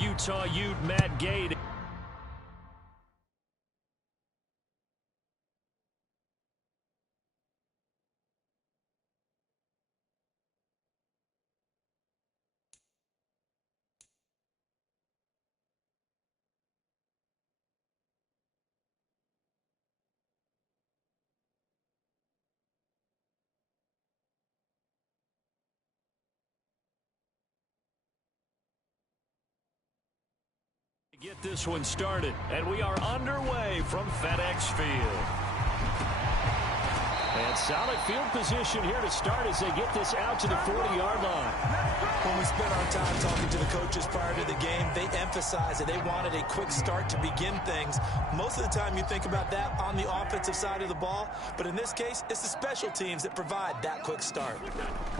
Utah Ute Matt Gay. Get this one started, and we are underway from FedEx Field. And solid field position here to start as they get this out to the 40-yard line. When we spent our time talking to the coaches prior to the game, they emphasized that they wanted a quick start to begin things. Most of the time you think about that on the offensive side of the ball, but in this case, it's the special teams that provide that quick start.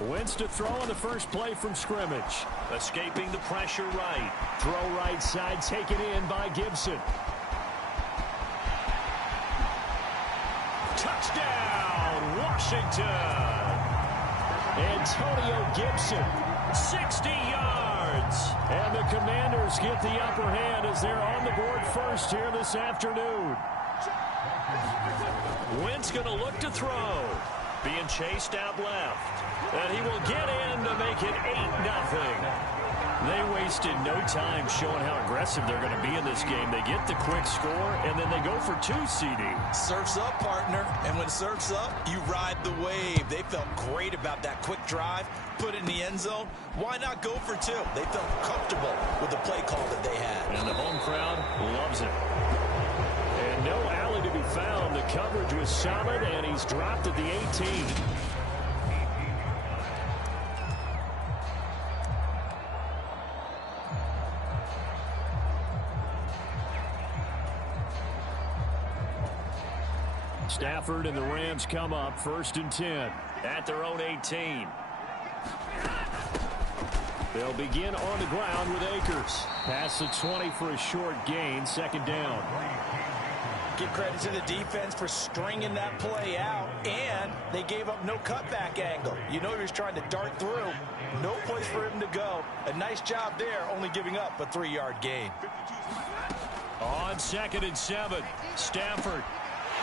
Wentz to throw on the first play from scrimmage. Escaping the pressure right. Throw right side taken in by Gibson. Touchdown, Washington. Antonio Gibson, 60 yards. And the Commanders get the upper hand as they're on the board first here this afternoon. Wentz going to look to throw. Being chased out left. And he will get in to make it 8-0. They wasted no time showing how aggressive they're going to be in this game. They get the quick score, and then they go for 2, CD. Surf's up, partner. And when surf's up, you ride the wave. They felt great about that quick drive, put it in the end zone. Why not go for 2? They felt comfortable with the play call that they had. And the home crowd loves it. And no alley to be found. The coverage was solid, and he's dropped at the 18. Stafford and the Rams come up 1st and 10 at their own 18. They'll begin on the ground with Akers. Past the 20 for a short gain, 2nd down. Give credit to the defense for stringing that play out, and they gave up no cutback angle. You know he was trying to dart through. No place for him to go. A nice job there, only giving up a 3-yard gain. On 2nd and 7, Stafford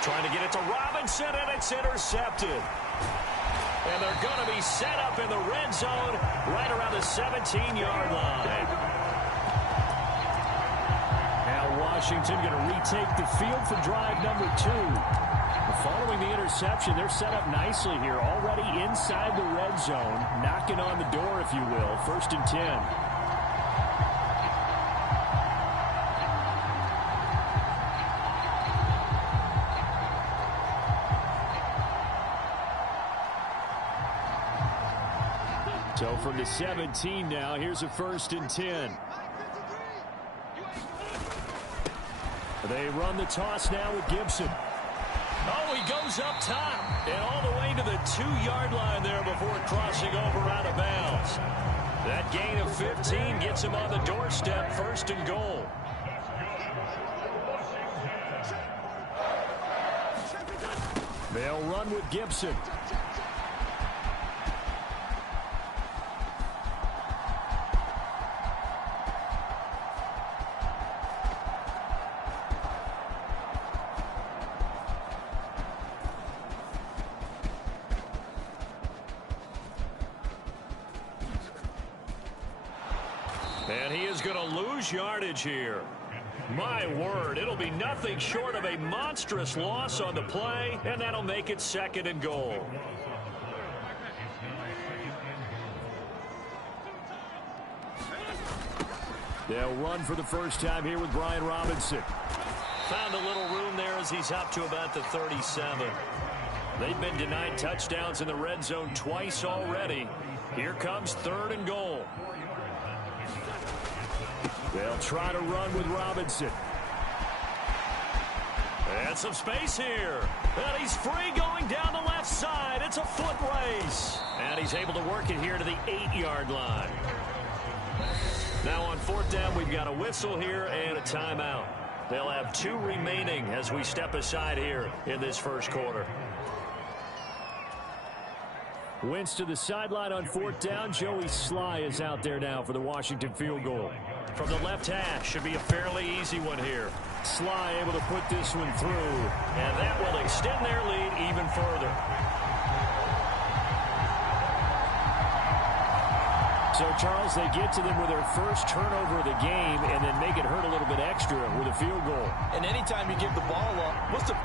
trying to get it to Robinson, and it's intercepted. And they're going to be set up in the red zone right around the 17-yard line. Now Washington going to retake the field for drive number 2. Following the interception, they're set up nicely here, already inside the red zone, knocking on the door, if you will, 1st and 10. So from the 17 now, here's a 1st and 10. They run the toss now with Gibson. Oh, he goes up top and all the way to the 2-yard line there before crossing over out of bounds. That gain of 15 gets him on the doorstep, 1st and goal. They'll run with Gibson. And he is going to lose yardage here. My word, it'll be nothing short of a monstrous loss on the play, and that'll make it 2nd and goal. They'll run for the first time here with Brian Robinson. Found a little room there as he's up to about the 37. They've been denied touchdowns in the red zone twice already. Here comes 3rd and goal. They'll try to run with Robinson. And some space here. And he's free going down the left side. It's a foot race. And he's able to work it here to the 8-yard line. Now on 4th down, we've got a whistle here and a timeout. They'll have 2 remaining as we step aside here in this 1st quarter. Wentz to the sideline on 4th down. Joey Sly is out there now for the Washington field goal. From the left hash, should be a fairly easy one here. Sly able to put this one through, and that will extend their lead even further. So, Charles, they get to them with their first turnover of the game and then make it hurt a little bit extra with a field goal. And anytime you give the ball up, what's the...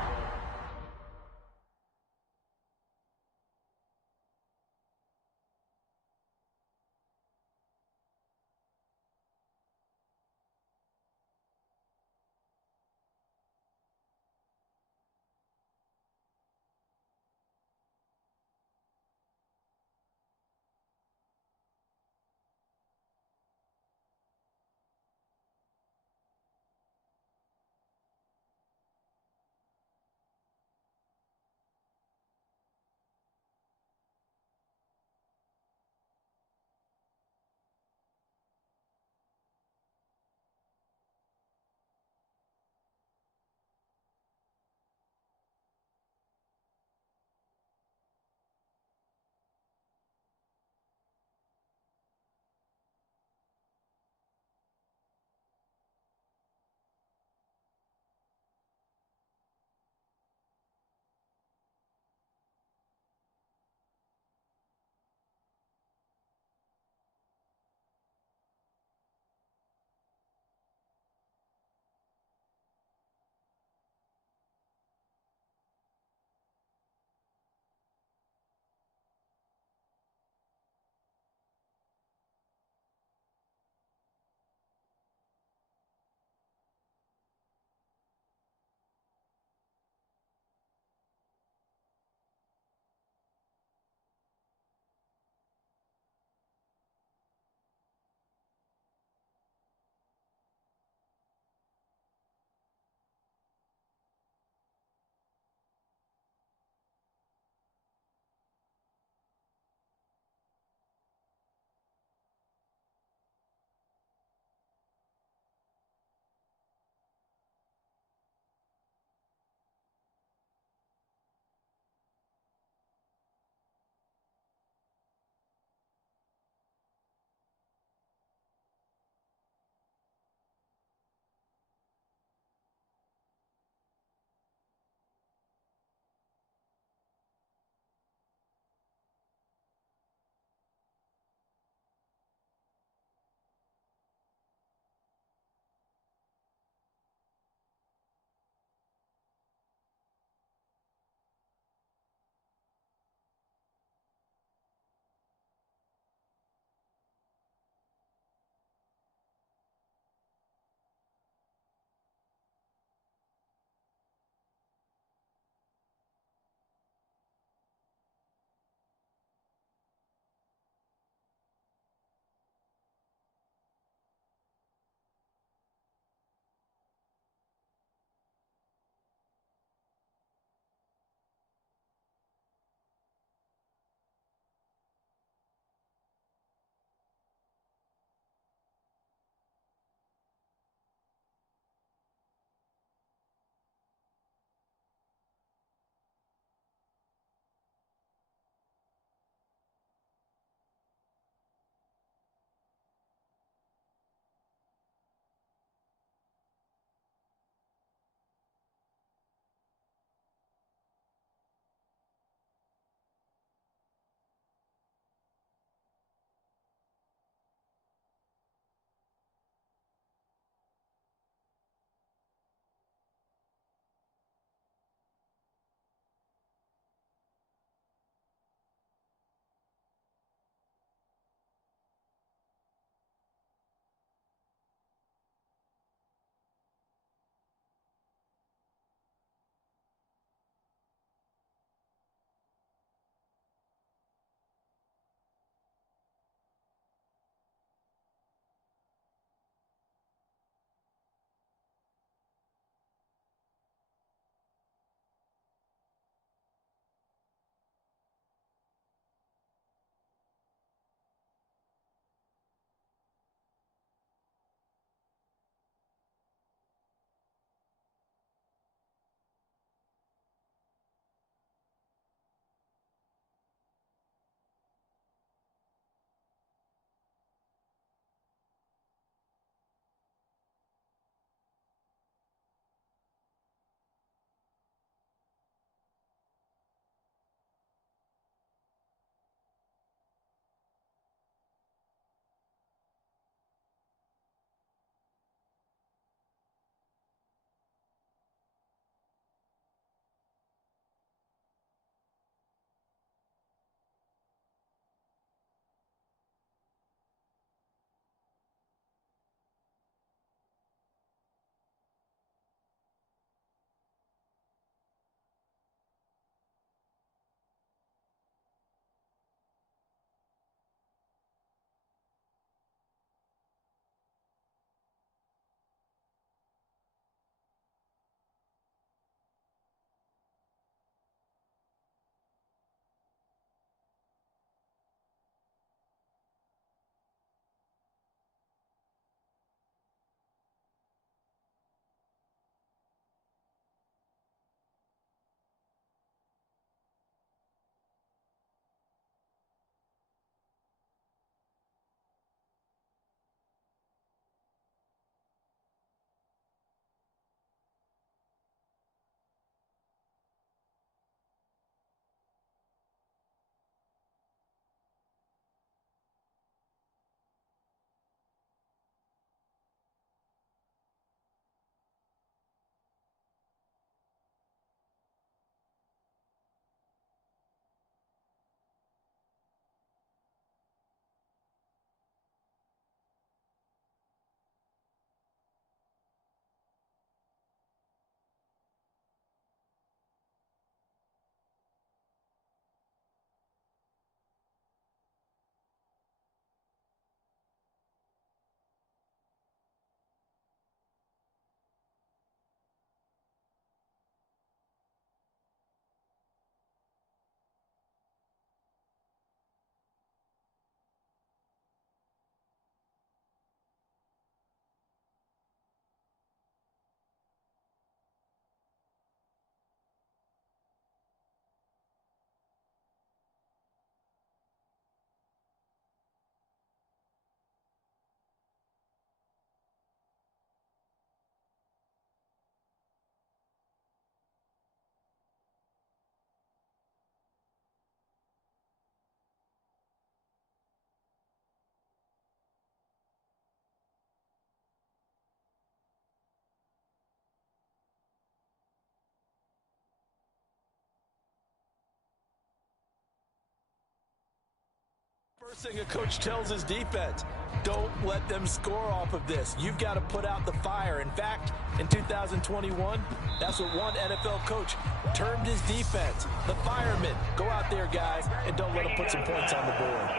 First thing a coach tells his defense, don't let them score off of this. You've got to put out the fire. In fact, in 2021, that's what one NFL coach termed his defense. The firemen. Go out there, guys, and don't let them put some points on the board.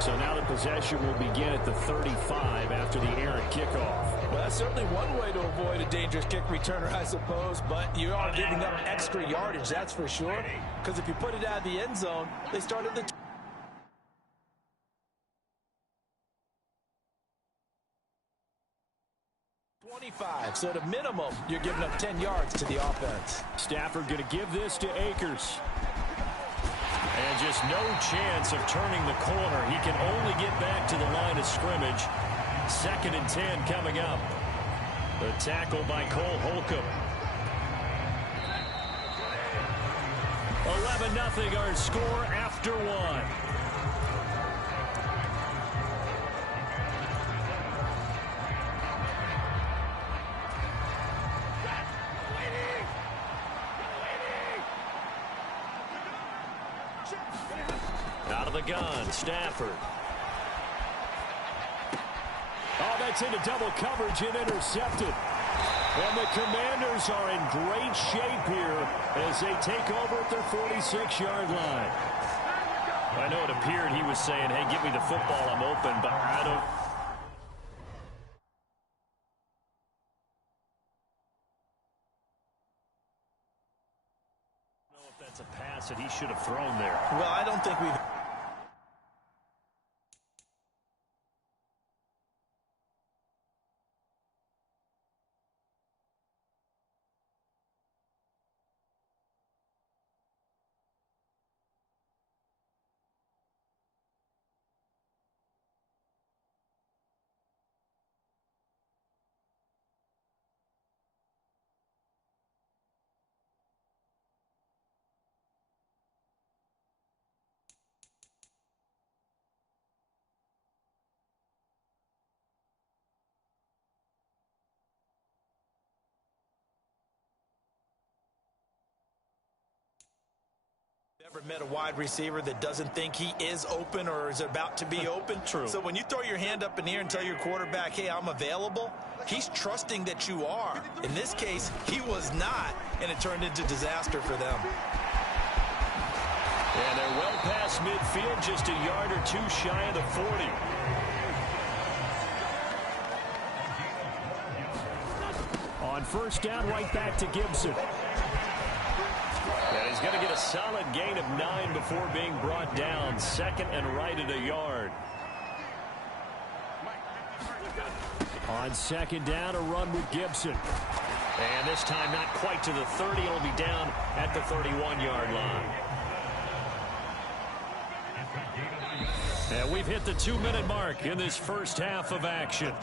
So now the possession will begin at the 35 after the errant kickoff. Well, that's certainly one way to avoid a dangerous kick returner, I suppose, but you are giving up extra yardage, that's for sure, because if you put it out of the end zone, they started the 25, so at a minimum, you're giving up 10 yards to the offense. Stafford going to give this to Akers. And just no chance of turning the corner. He can only get back to the line of scrimmage. 2nd and 10 coming up. The tackle by Cole Holcomb. 11-0 our score after one. Out of the gun, Stafford. Oh, that's into double coverage and intercepted. And the Commanders are in great shape here as they take over at their 46-yard line. I know it appeared he was saying, hey, give me the football, I'm open, but I don't know if that's a pass that he should have thrown there. Well, I don't think we've... Ever met a wide receiver that doesn't think he is open or is about to be open? True. So when you throw your hand up in the air and tell your quarterback, hey, I'm available, he's trusting that you are. In this case, he was not, and it turned into disaster for them. And they're well past midfield, just a yard or two shy of the 40. On first down, right back to Gibson. And he's going to get a solid gain of 9 before being brought down. 2nd and right at a yard. On 2nd down, a run with Gibson. And this time not quite to the 30. It'll be down at the 31-yard line. And we've hit the 2-minute mark in this first half of action.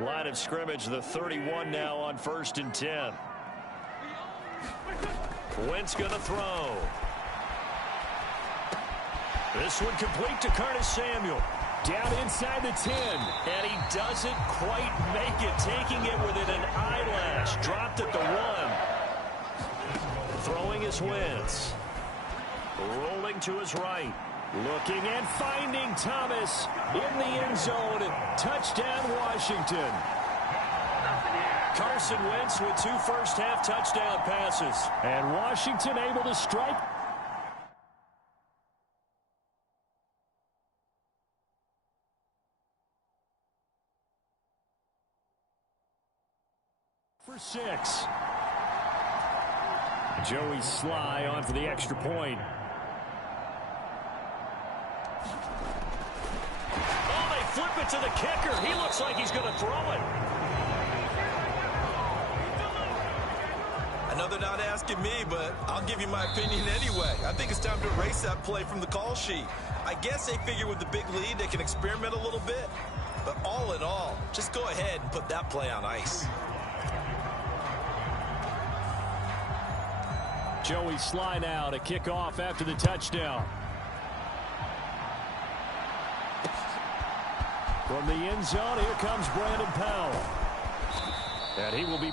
Line of scrimmage, the 31 now on 1st and 10. Wentz going to throw. This one complete to Curtis Samuel. Down inside the 10. And he doesn't quite make it, taking it within an eyelash. Dropped at the 1. Throwing is Wentz. Rolling to his right. Looking and finding Thomas in the end zone. Touchdown, Washington. Carson Wentz with 2 first-half touchdown passes. And Washington able to strike. For 6. Joey Sly on for the extra point. Flip it to the kicker. He looks like he's going to throw it. I know they're not asking me, but I'll give you my opinion anyway. I think it's time to erase that play from the call sheet. I guess they figure with the big lead they can experiment a little bit. But all in all, just go ahead and put that play on ice. Joey Sly now to kick off after the touchdown. From the end zone, here comes Brandon Powell. And he will be...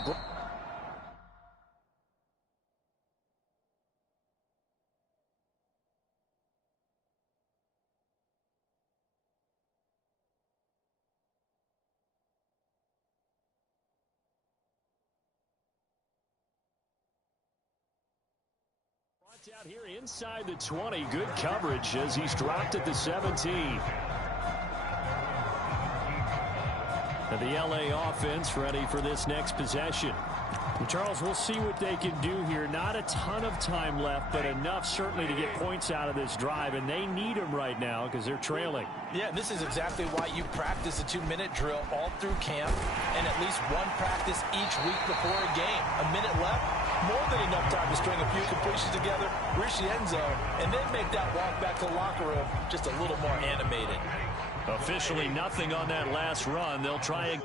out here inside the 20. Good coverage as he's dropped at the 17. And the LA offense ready for this next possession. Charles, we'll see what they can do here. Not a ton of time left, but enough certainly to get points out of this drive, and they need them right now because they're trailing. Yeah, this is exactly why you practice a 2-minute drill all through camp and at least one practice each week before a game. A minute left, more than enough time to string a few completions together, reach the end zone, and then make that walk back to the locker room just a little more animated. Officially nothing on that last run. They'll try again.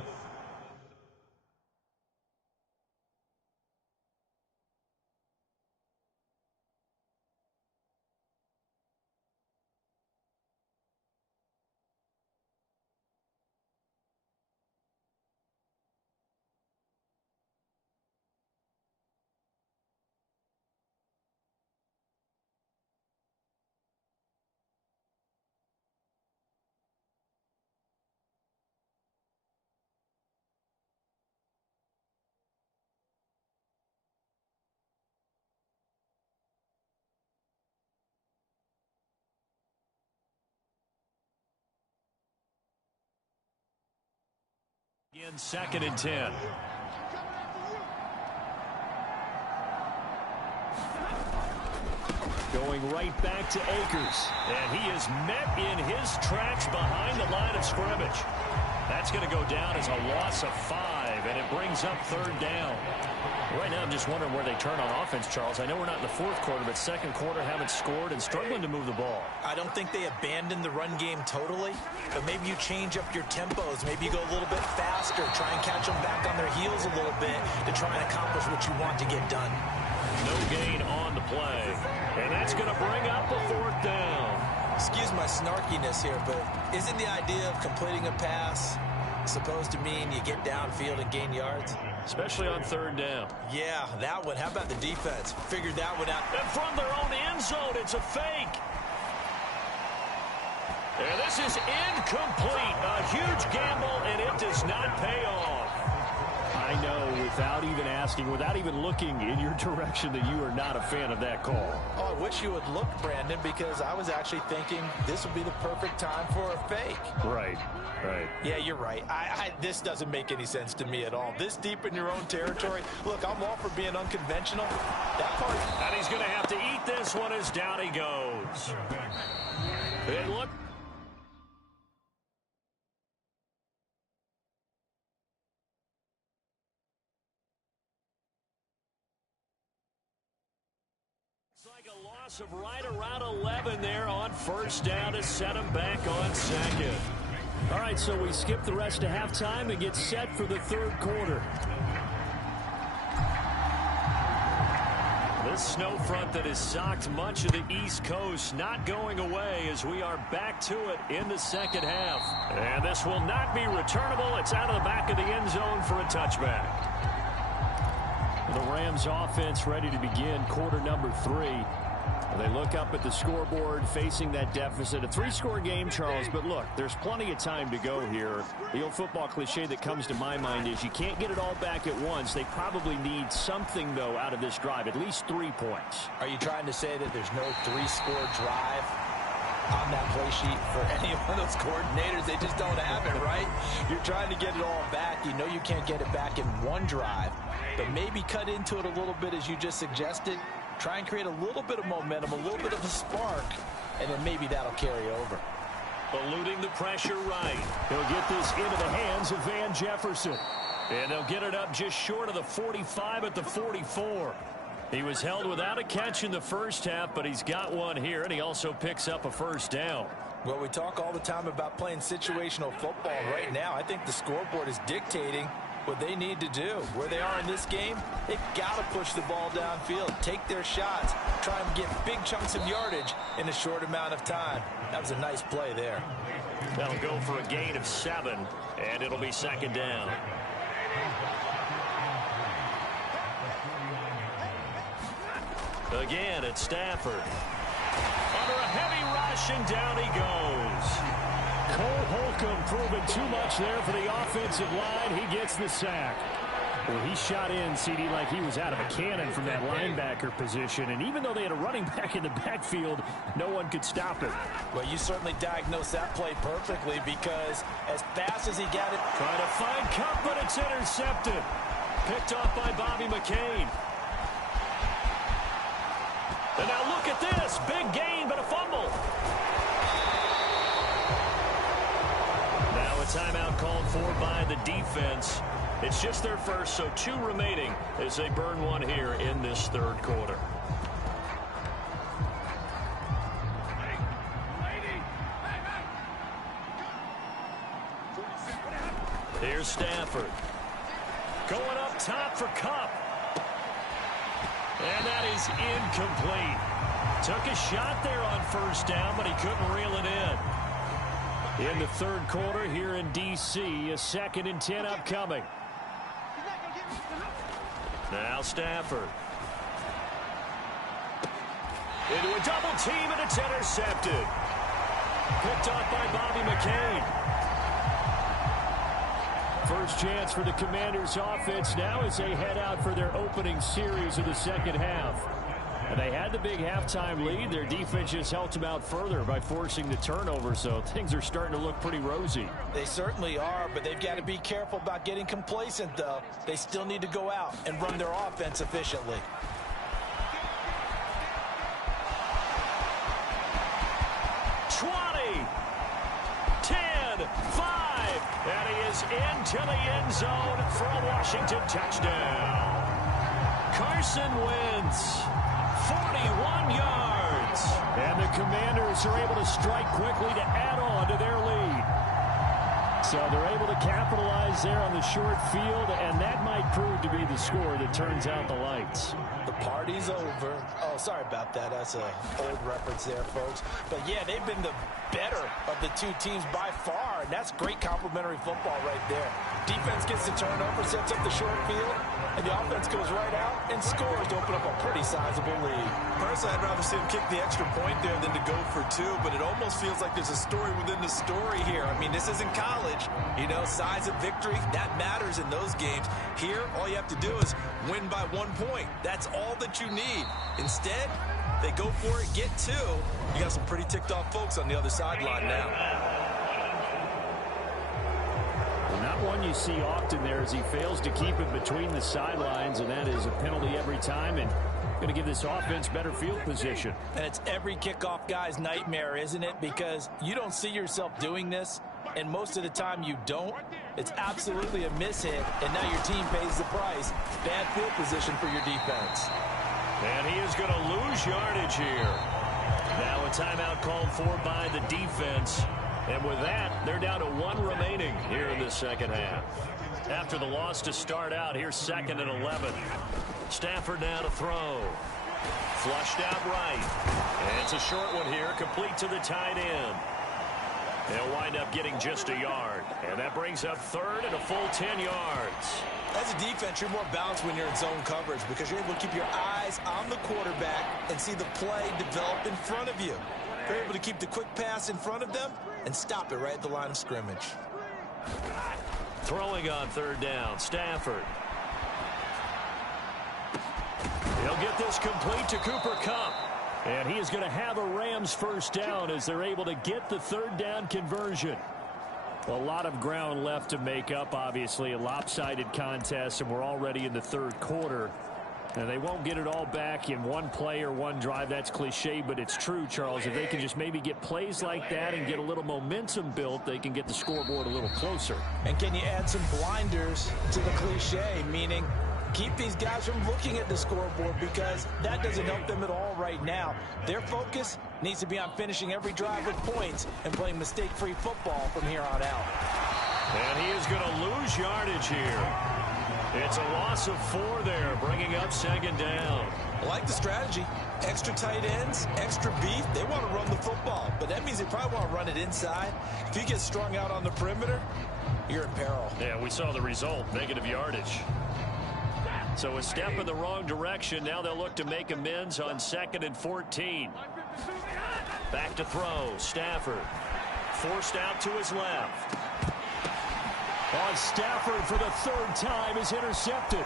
In 2nd and 10. Going right back to Akers. And he is met in his tracks behind the line of scrimmage. That's going to go down as a loss of 5, and it brings up 3rd down. Right now, I'm just wondering where they turn on offense, Charles. I know we're not in the 4th quarter, but 2nd quarter haven't scored and struggling to move the ball. I don't think they abandoned the run game totally, but maybe you change up your tempos. Maybe you go a little bit faster, try and catch them back on their heels a little bit to try and accomplish what you want to get done. No gain on the play, and that's going to bring up a 4th down. Excuse my snarkiness here, but isn't the idea of completing a pass supposed to mean you get downfield and gain yards? Especially on 3rd down. Yeah, that one. How about the defense? Figured that one out. And from their own end zone, it's a fake. And this is incomplete. A huge gamble, and it does not pay off. I know, without even asking, without even looking in your direction, that you are not a fan of that call. Oh, I wish you would look, Brandon, because I was actually thinking this would be the perfect time for a fake. Right, right. Yeah, you're right. This doesn't make any sense to me at all. This deep in your own territory. Look, I'm all for being unconventional. That part. And he's going to have to eat this one as down he goes. And look. Like a loss of right around 11 there on 1st down to set him back on 2nd. All right, so we skip the rest of halftime and get set for the 3rd quarter. This snow front that has socked much of the East Coast not going away as we are back to it in the 2nd half. And this will not be returnable. It's out of the back of the end zone for a touchback. The Rams offense ready to begin quarter number 3. They look up at the scoreboard facing that deficit. A 3-score game, Charles, but look, there's plenty of time to go here. The old football cliche that comes to my mind is you can't get it all back at once. They probably need something, though, out of this drive, at least 3 points. Are you trying to say that there's no 3-score drive on that play sheet for any one of those coordinators? They just don't have it, right? You're trying to get it all back. You know you can't get it back in one drive, but maybe cut into it a little bit as you just suggested. Try and create a little bit of momentum, a little bit of a spark, and then maybe that'll carry over. Eluding the pressure right. He'll get this into the hands of Van Jefferson. And they'll get it up just short of the 45 at the 44. He was held without a catch in the 1st half, but he's got one here, and he also picks up a 1st down. Well, we talk all the time about playing situational football. Right now, I think the scoreboard is dictating what they need to do. Where they are in this game, they've got to push the ball downfield, take their shots, try and get big chunks of yardage in a short amount of time. That was a nice play there. That'll go for a gain of 7, and it'll be second down. Again, it's Stafford. Under a heavy rush, and down he goes. Cole Holcomb proving too much there for the offensive line. He gets the sack. Well, he shot in, CD, like he was out of a cannon from that linebacker position. And even though they had a running back in the backfield, no one could stop him. Well, you certainly diagnosed that play perfectly because as fast as he got it. Trying to find Kupp, but it's intercepted. Picked off by Bobby McCain. And now look at this. Big gain, but a fumble. Now a timeout called for by the defense. It's just their first, so 2 remaining as they burn one here in this third quarter. Here's Stafford. Going up top for Kupp. And that is incomplete. Took a shot there on first down, but he couldn't reel it in. In the third quarter here in D.C., a 2nd and 10 upcoming. Now Stafford. Into a double team, and it's intercepted. Picked off by Bobby McCain. First chance for the Commanders' offense now as they head out for their opening series of the second half. And they had the big halftime lead. Their defense just helped them out further by forcing the turnover, so things are starting to look pretty rosy. They certainly are, but they've got to be careful about getting complacent, though. They still need to go out and run their offense efficiently. And he is into the end zone for a Washington touchdown. Carson Wentz, 41 yards. And the Commanders are able to strike quickly to add on to their lead. So they're able to capitalize there on the short field, and that might prove to be the score that turns out the lights. The party's over. Oh, sorry about that. That's an old reference there, folks. But, yeah, they've been the better of the 2 teams by far, and that's great complimentary football right there. Defense gets the turnover, sets up the short field, and the offense goes right out and scores to open up a pretty sizable lead. Personally, I'd rather see him kick the extra point there than to go for 2, but it almost feels like there's a story within the story here. I mean, this isn't college. You know, size of victory, that matters in those games. Here, all you have to do is win by 1 point. That's all that you need. Instead, they go for it, get 2. You got some pretty ticked off folks on the other sideline now. Well, not one you see often there as he fails to keep it between the sidelines, and that is a penalty every time, and going to give this offense better field position. And it's every kickoff guy's nightmare, isn't it? Because you don't see yourself doing this, and most of the time you don't. It's absolutely a mishit, and now your team pays the price. Bad field position for your defense. And he is going to lose yardage here. Now a timeout called for by the defense. And with that, they're down to 1 remaining here in the second half. After the loss to start out, here's 2nd and 11. Stafford now to throw. Flushed out right. And it's a short one here, complete to the tight end. They'll wind up getting just a yard. And that brings up 3rd and a full 10 yards. As a defense, you're more balanced when you're in zone coverage because you're able to keep your eyes on the quarterback and see the play develop in front of you. You're able to keep the quick pass in front of them and stop it right at the line of scrimmage. Throwing on 3rd down, Stafford. He'll get this complete to Cooper Kupp. And he is going to have a Rams first down as they're able to get the 3rd down conversion. A lot of ground left to make up, obviously. A lopsided contest, and we're already in the third quarter. And they won't get it all back in one play or one drive. That's cliche, but it's true, Charles. If they can just maybe get plays like that and get a little momentum built, they can get the scoreboard a little closer. And can you add some blinders to the cliche, meaning keep these guys from looking at the scoreboard because that doesn't help them at all right now. Their focus needs to be on finishing every drive with points and playing mistake-free football from here on out. And he is going to lose yardage here. It's a loss of 4 there, bringing up second down. I like the strategy. Extra tight ends, extra beef. They want to run the football, but that means they probably want to run it inside. If you get strung out on the perimeter, you're in peril. Yeah, we saw the result, negative yardage. So a step in the wrong direction. Now they'll look to make amends on 2nd and 14. Back to throw. Stafford forced out to his left. Stafford for the 3rd time is intercepted.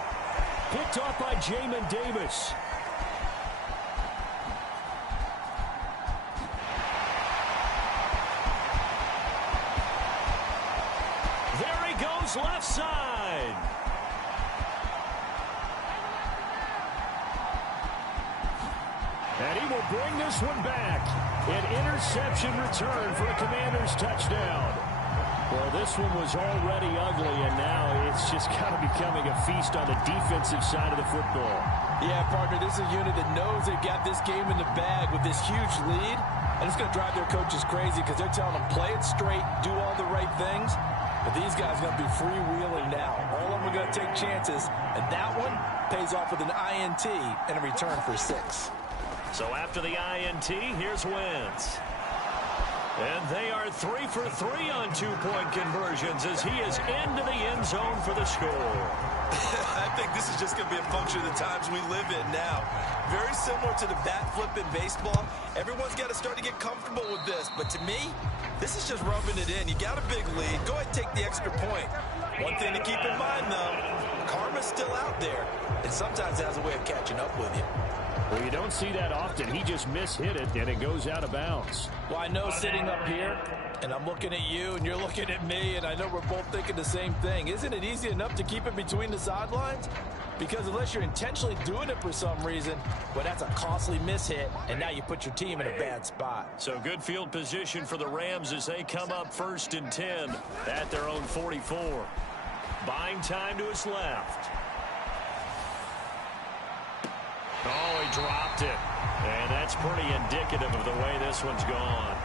Picked off by Jamin Davis. There he goes left side. And he will bring this one back. An interception return for a Commanders touchdown. Well, this one was already ugly, and now it's just kind of becoming a feast on the defensive side of the football. Yeah, partner, this is a unit that knows they got this game in the bag with this huge lead. And it's going to drive their coaches crazy because they're telling them, play it straight, do all the right things. But these guys are going to be freewheeling now. All of them are going to take chances, and that one pays off with an INT and a return for 6. So after the INT, here's Wentz. And they are 3 for 3 on 2-point conversions as he is into the end zone for the score. I think this is just going to be a function of the times we live in now. Very similar to the bat flip in baseball. Everyone's got to start to get comfortable with this. But to me, this is just rubbing it in. You got a big lead. Go ahead and take the extra point. One thing to keep in mind, though, karma's still out there. And sometimes it has a way of catching up with you. Well, you don't see that often. He just mishit it, and it goes out of bounds. Well, I know sitting up here, and I'm looking at you, and you're looking at me, and I know we're both thinking the same thing. Isn't it easy enough to keep it between the sidelines? Because unless you're intentionally doing it for some reason, well, that's a costly mishit, and now you put your team in a bad spot. So good field position for the Rams as they come up 1st and 10 at their own 44. Buying time to his left. Oh, he dropped it. And that's pretty indicative of the way this one's gone.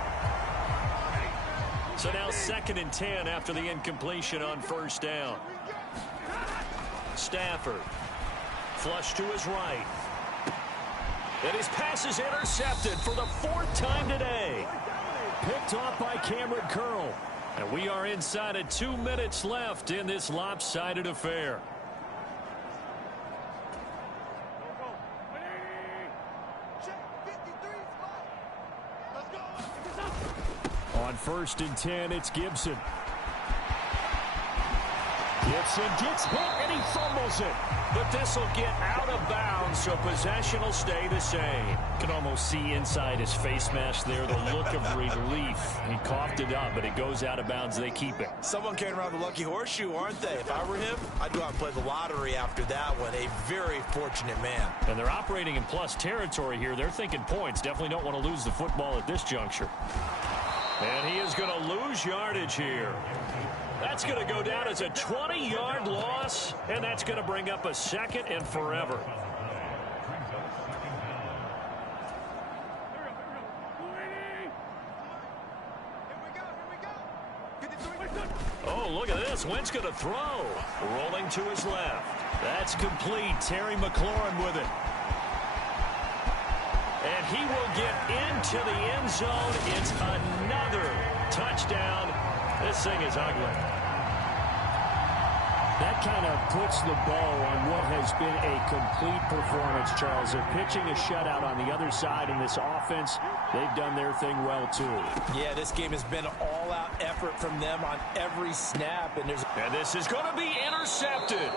So now 2nd and 10 after the incompletion on 1st down. Stafford. Flush to his right. And his pass is intercepted for the 4th time today. Picked off by Cameron Curl. And we are inside of 2 minutes left in this lopsided affair. On 1st and 10, it's Gibson. Gibson gets hit, and he fumbles it. But this will get out of bounds, so possession will stay the same. Can almost see inside his face mask there, the look of relief. He coughed it up, but it goes out of bounds. They keep it. Someone came around the lucky horseshoe, aren't they? If I were him, I'd go out and play the lottery after that one. A very fortunate man. And they're operating in plus territory here. They're thinking points. Definitely don't want to lose the football at this juncture. And he is going to lose yardage here. That's going to go down as a 20-yard loss, and that's going to bring up a 2nd and forever. Oh, look at this. Wentz going to throw. Rolling to his left. That's complete. Terry McLaurin with it. And he will get into the end zone. It's another touchdown. This thing is ugly. That kind of puts the bow on what has been a complete performance, Charles. They're pitching a shutout on the other side in this offense. They've done their thing well, too. Yeah, this game has been an all-out effort from them on every snap. And this is going to be intercepted.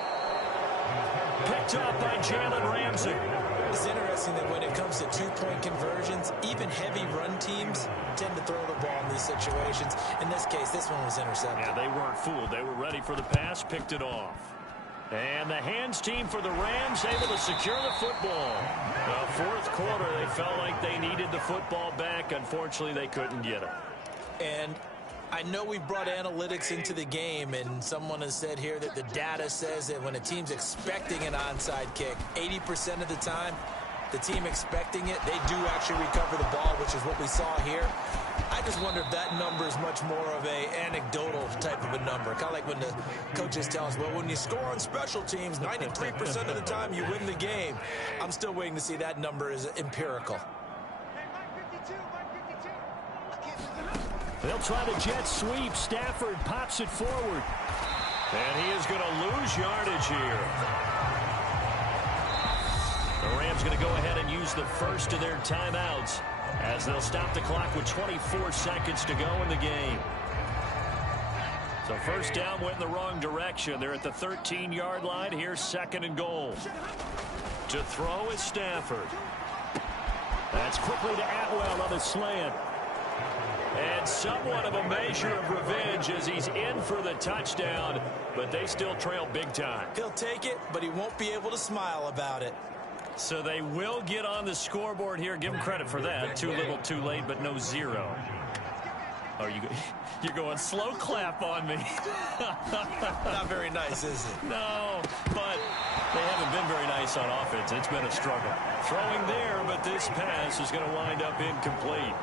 Picked up by Jalen Ramsey. It's interesting that when it comes to 2-point conversions, even heavy run teams tend to throw the ball in these situations. In this case, this one was intercepted. Yeah, they weren't fooled. They were ready for the pass, picked it off. And the hands team for the Rams able to secure the football. The 4th quarter, they felt like they needed the football back. Unfortunately, they couldn't get it. And I know we brought analytics into the game, and someone has said here that the data says that when a team's expecting an onside kick, 80% of the time, the team expecting it, they do actually recover the ball, which is what we saw here. I just wonder if that number is much more of a anecdotal type of a number. Kind of like when the coaches tell us, well, when you score on special teams, 93% of the time you win the game. I'm still waiting to see that number is empirical. They'll try the jet sweep. Stafford pops it forward. And he is going to lose yardage here. The Rams going to go ahead and use the first of their timeouts as they'll stop the clock with 24 seconds to go in the game. So first down went in the wrong direction. They're at the 13-yard line. Here's second and goal. To throw is Stafford. That's quickly to Atwell on the slant. And somewhat of a measure of revenge as he's in for the touchdown, but they still trail big time. He'll take it, but he won't be able to smile about it. So they will get on the scoreboard here. Give him credit for that. Too little, too late, but no zero. Oh, you're going slow clap on me. Not very nice, is it? No, but they haven't been very nice on offense. It's been a struggle. Throwing there, but this pass is going to wind up incomplete.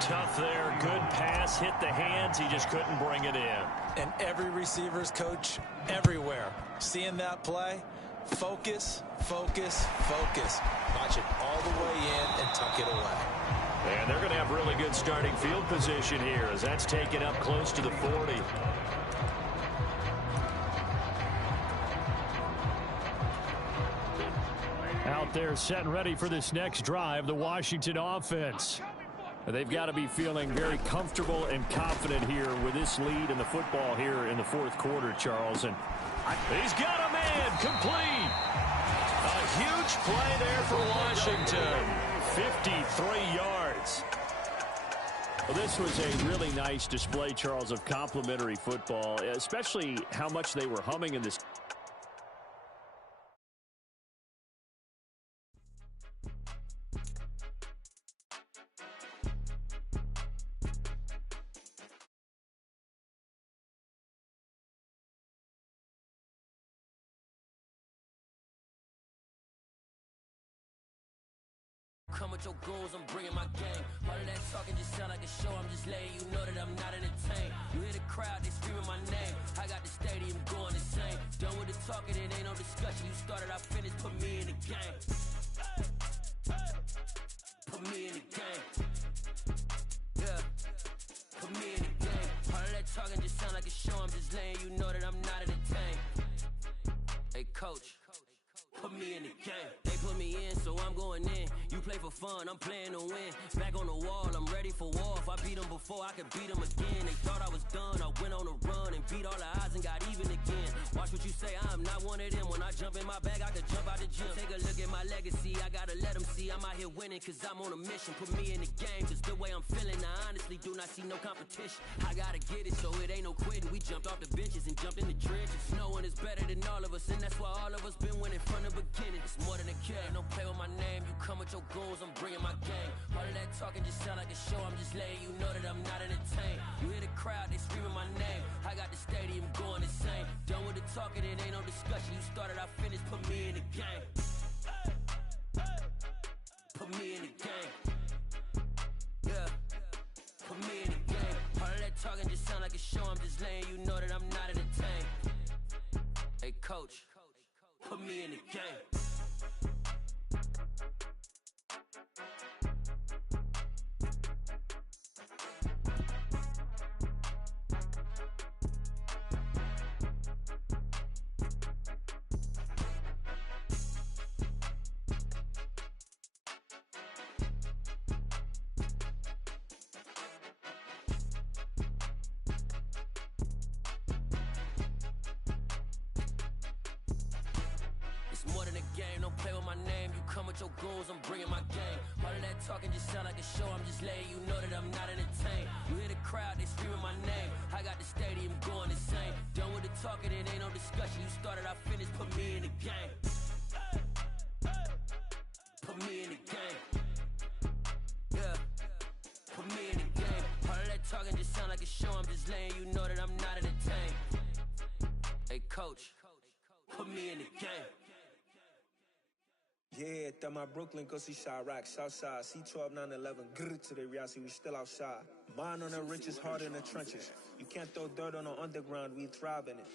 Tough there. Good pass. Hit the hands. He just couldn't bring it in. And every receiver's coach everywhere. Seeing that play, focus, focus, focus. Watch it all the way in and tuck it away. And they're going to have really good starting field position here as that's taken up close to the 40. Out there set and ready for this next drive, the Washington offense. They've got to be feeling very comfortable and confident here with this lead in the football here in the fourth quarter, Charles. And he's got a man complete. A huge play there for Washington. 53 yards. Well, this was a really nice display, Charles, of complimentary football, especially how much they were humming in this. Come with your goons, I'm bringing my gang. All of that talking just sound like a show. I'm just letting you know that I'm not entertained. You hear the crowd, they screaming my name. I got the stadium going insane. Done with the talking, it ain't no discussion. You started, I finished, put me in the game. Put me in the game. Yeah. Put me in the game. All of that talking just sound like a show. I'm just letting you know that I'm not entertained. Hey, coach. Put me in the game. They put me in, so I'm going in. You play for fun, I'm playing to win. Back on the wall, I'm ready for war. If I beat them before, I could beat them again. They thought I was done, I went on a run and beat all the odds and got even again. Watch what you say, I'm not one of them. When I jump in my bag, I could jump out the gym. Take a look at my legacy, I gotta let them see I'm out here winning, cause I'm on a mission. Put me in the game, cause the way I'm feeling, I honestly do not see no competition. I gotta get it, so it ain't no quitting. We jumped off the benches and jumped in the trenches. No one is better than all of us, and that's why all of us been winning from the beginning. It's more than a game, don't play with my name. You come with your goons, I'm bringing my gang. All of that talking just sound like a show. I'm just letting you know that I'm not entertained. You hear the crowd, they screaming my name. I got the stadium going insane. Done with the talking, it ain't no discussion. You started, I finished, put me in the game. Put me in the game. Yeah. Put me in the game. All of that talking just sound like a show. I'm just letting you know that I'm not entertained. Hey, coach. Put me in the game. More than a game, don't play with my name. You come with your goons, I'm bringing my gang. All of that talking just sound like a show. I'm just letting you know that I'm not entertained. You hear the crowd, they screaming my name. I got the stadium going insane. Done with the talking, it ain't no discussion. You started, I finished, put me in the game. Put me in the game. Yeah. Put me in the game. All of that talking just sound like a show. I'm just letting you know that I'm not entertained. Hey, coach. Put me in the game. Yeah, that my Brooklyn, go see Chirac, Southside, C12, 911, grrr to the Riasi, we still outside. Mine on the riches, hard in the trenches. You can't throw dirt on the underground, we thrive in it.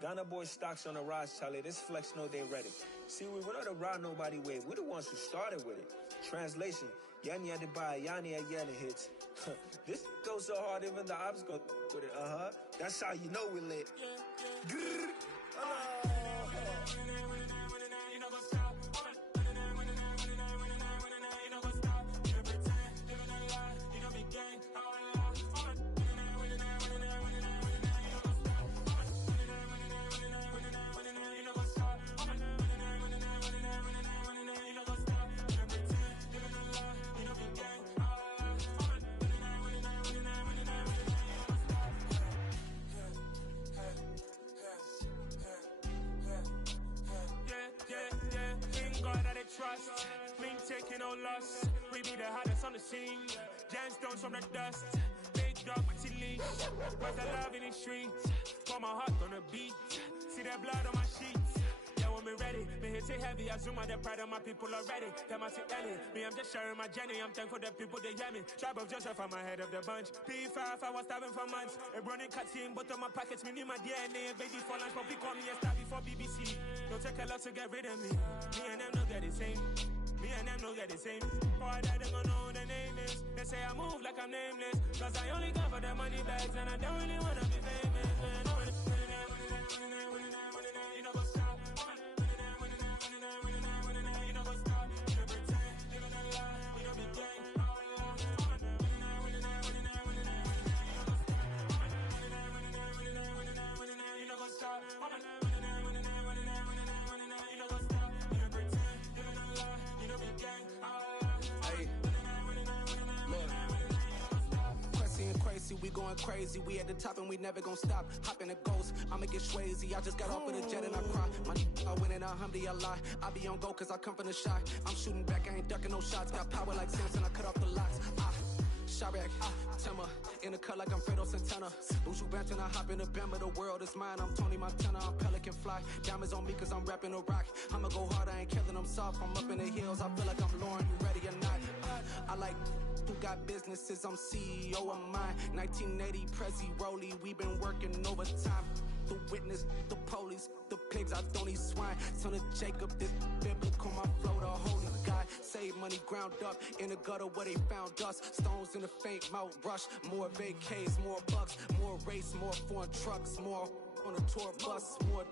Ghana boys stocks on the rise, Charlie, this flex know they ready. See, we not a ride nobody wave, we the ones who started with it. Translation, Yanni had to buy, Yanni had Yanni hits. This goes so hard, even the ops go with it, That's how you know we lit. Grrr. Trust, me taking no loss. We be the hottest on the scene. Gemstones from the dust. Big dog with your leash. Where's the love in the streets? Pour my heart on the beat. See that blood on my sheets. Yeah, when we ready, me hit it heavy. I zoom out the pride of my people already. Them I see Ellie. Me, I'm just sharing my journey. I'm thankful that people they hear me. Tribe of Joseph, I'm ahead of the bunch. P5, I was starving for months. A running cutscene, but on my pockets, me need my DNA. Baby for lunch, but call me a star before BBC. Don't take a lot to get rid of me. Me and them don't get the same. Me and them don't get the same. Boy, that they gonna know who the name is. They say I move like I'm nameless. Cause I only come for the money bags and I don't really wanna be famous, man. You know what's up? You know what's up? You pretend, living a lie. We don't be gang. You know what's up? We going crazy, we at the top and we never gonna stop. Hop in a ghost, I'ma get swayzy. I just got off of the jet and I cry. My I win in a Humvee, I lie. I be on go cause I come from the shot. I'm shooting back, I ain't ducking no shots. Got power like Samson, I cut off the locks. Chirac, Timmer, in the cut like I'm Fredo Santana. Buju Banton, I hop in the Bama, the world is mine. I'm Tony Montana, I'm Pelican Fly. Diamonds on me cause I'm rapping a rock. I'ma go hard, I ain't killing them soft. I'm up in the hills, I feel like I'm Lauren, you ready or not? I like who got businesses, I'm CEO of mine. 1980, Prezi Rolly, we been working overtime. The witness, the police, the pigs, I don't eat swine. Son of Jacob, this biblical, my flow, the holy God. Save money ground up in the gutter where they found us. Stones in the faint mouth rush. More vacays, more bucks, more race, more foreign trucks, more on a tour bus, more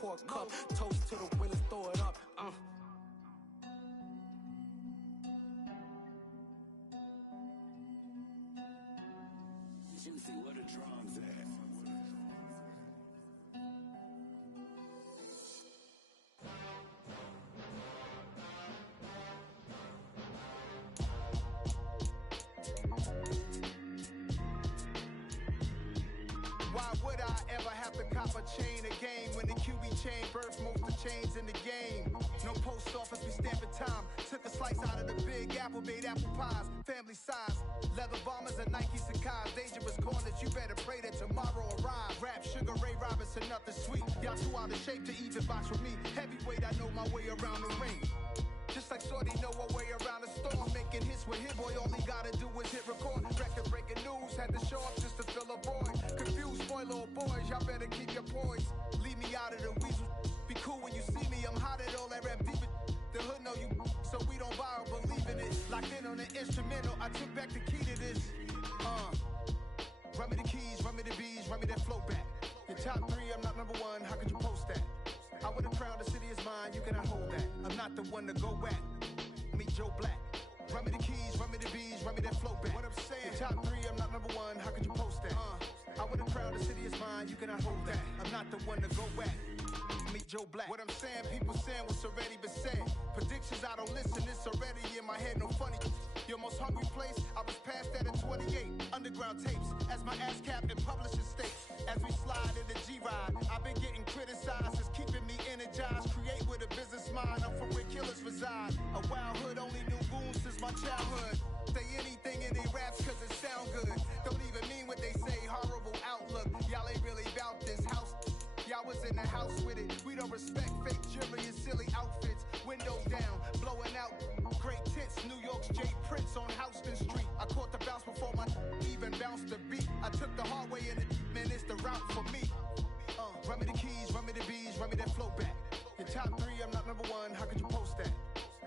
pour cup. Toast to the winners, throw it up. Juicy, where the drums at? Why would I ever have to cop a chain again when the QB chain birthed most of the chains in the game? No post office, we stamping time. Took a slice out of the big apple, made apple pies, family size. Leather bombers and Nike Sacai's. Dangerous corners, you better pray that tomorrow arrives. Rap, Sugar Ray Robinson, nothing sweet. Y'all too out of shape to even box with me. Heavyweight, I know my way around the ring. Just like Shorty know her way around the storm. Making hits with Hit Boy, all he gotta do is hit record. Record breaking news, had to show up just to fill a void. Confused, spoiler boys, y'all better keep your poise. Leave me out of the weasel. Be cool when you see me, I'm hot at all that rap deep. The hood know you, so we don't buy or believe in it. Locked in on the instrumental, I took back the key to this. Run me the keys, run me the bees, run me that flow back. Your top three, I'm not number one, how could you post that? I would have crowned the city is mine, you cannot hold that. I'm not the one to go at. Meet Joe Black. Run me the keys, run me the bees, run me that flow back. What I'm saying, your top three, I'm not number one, how could you post that? I would have crowned the city is mine, you cannot hold that. I'm not the one to go at. Meet Joe Black. What I'm saying, people saying what's already been said. Predictions, I don't listen, it's already in my head, no funny. Your most hungry place, I was past that at 28. Underground tapes, as my ass cap in publishing states. As we slide in the G-Ride, I've been getting criticized, it's keeping me energized. Create with a business mind, I'm from where killers reside. A wild hood, only knew goons since my childhood. Say anything in they raps cause it sound good. Don't even mean what they say, horrible outlook. Y'all ain't really about this house. Y'all was in the house with it. We don't respect fake jewelry and silly outfits. Windows down, out for me. Run me the keys, run me the bees, run me that flow back. Your top 3, I'm not number 1, how could you post that?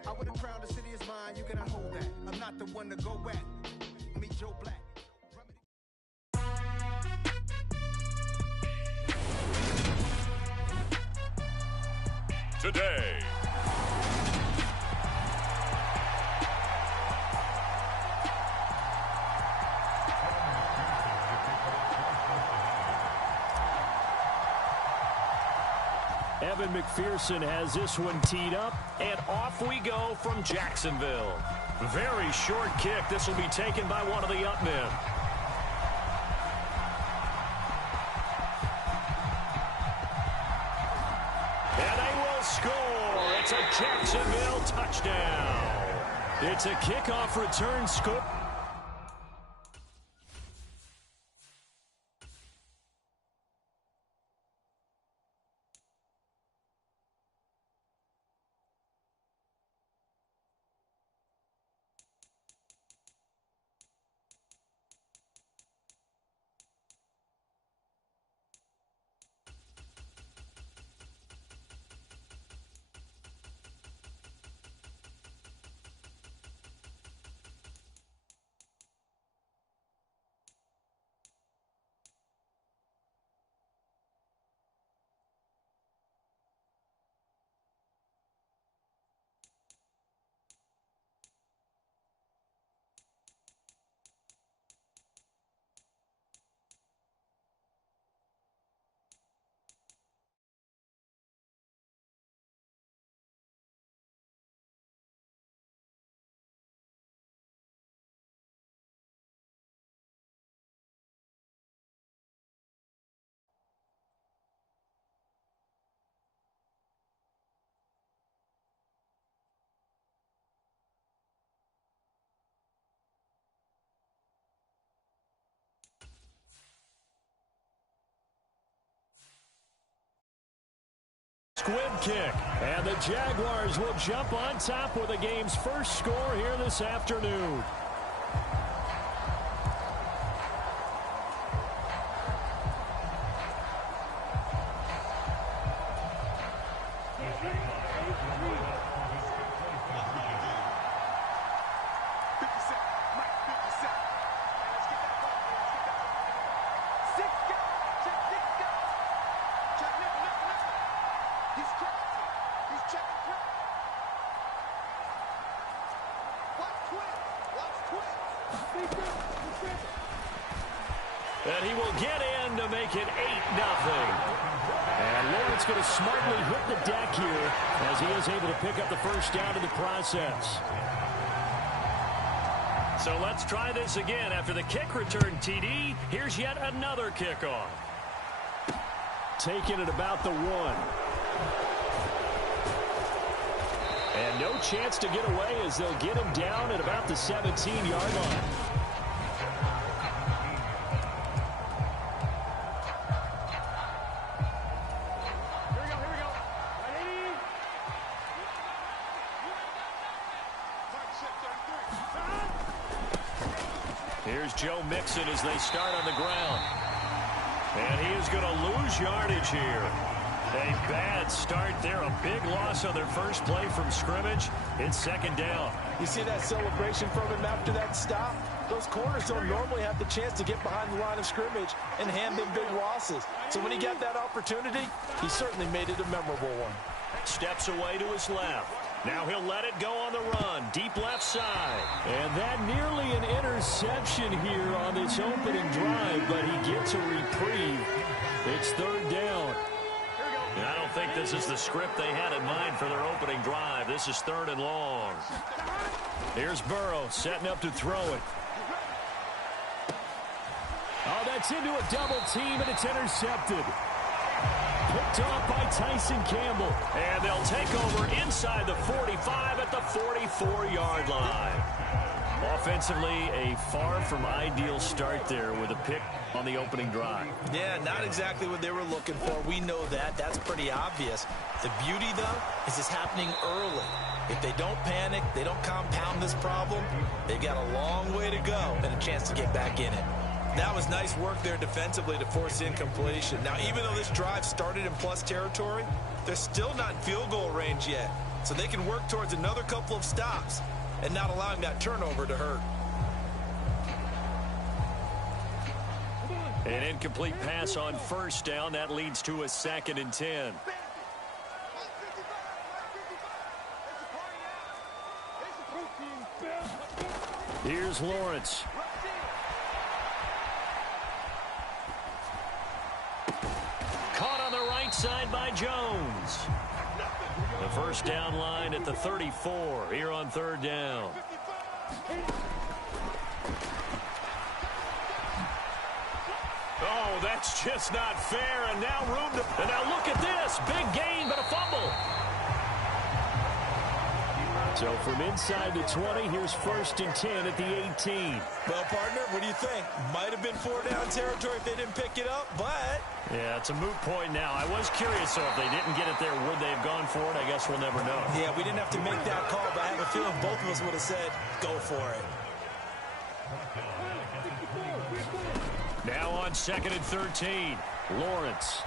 I would have crowned the city is mine, you cannot hold that. I'm not the one to go at. Meet Joe Black. Today. Evan McPherson has this one teed up, and off we go from Jacksonville. Very short kick. This will be taken by one of the up men. And they will score. It's a Jacksonville touchdown. It's a kickoff return score. Squib kick, and the Jaguars will jump on top with the game's first score here this afternoon. And he will get in to make it 8-0. And Lawrence going to smartly hit the deck here as he is able to pick up the first down in the process. So let's try this again. After the kick return TD, here's yet another kickoff. Taken at about the 1. And no chance to get away as they'll get him down at about the 17-yard line. Here's Joe Mixon as they start on the ground. And he is going to lose yardage here. A bad start there. A big loss on their first play from scrimmage. It's second down. You see that celebration from him after that stop? Those corners don't normally have the chance to get behind the line of scrimmage and hand them big losses. So when he got that opportunity, he certainly made it a memorable one. Steps away to his left. Now he'll let it go on the run. Deep left side. And that nearly an interception here on this opening drive, but he gets a reprieve. It's third down. And I don't think this is the script they had in mind for their opening drive. This is third and long. Here's Burrow setting up to throw it. Oh, that's into a double team, and it's intercepted. Picked off by Tyson Campbell. And they'll take over inside the 45 at the 44-yard line. Offensively, a far from ideal start there with a pick on the opening drive. Yeah, not exactly what they were looking for. We know that. That's pretty obvious. The beauty, though, is it's happening early. If they don't panic, they don't compound this problem, they've got a long way to go and a chance to get back in it. That was nice work there defensively to force incompletion. Now, even though this drive started in plus territory, they're still not in field goal range yet. So they can work towards another couple of stops and not allowing that turnover to hurt. An incomplete pass on first down. That leads to a 2nd and 10. Here's Lawrence. Caught on the right side by Jones. The first down line at the 34 here on 3rd down. Oh, that's just not fair. And now and now look at this. Big gain, but a fumble. So from inside the 20, here's 1st and 10 at the 18. Well, partner, what do you think? Might have been 4-down territory if they didn't pick it up, but... Yeah, it's a moot point now. I was curious, so if they didn't get it there, would they have gone for it? I guess we'll never know. Yeah, we didn't have to make that call, but I have a feeling both of us would have said, go for it. Now on 2nd and 13, Lawrence.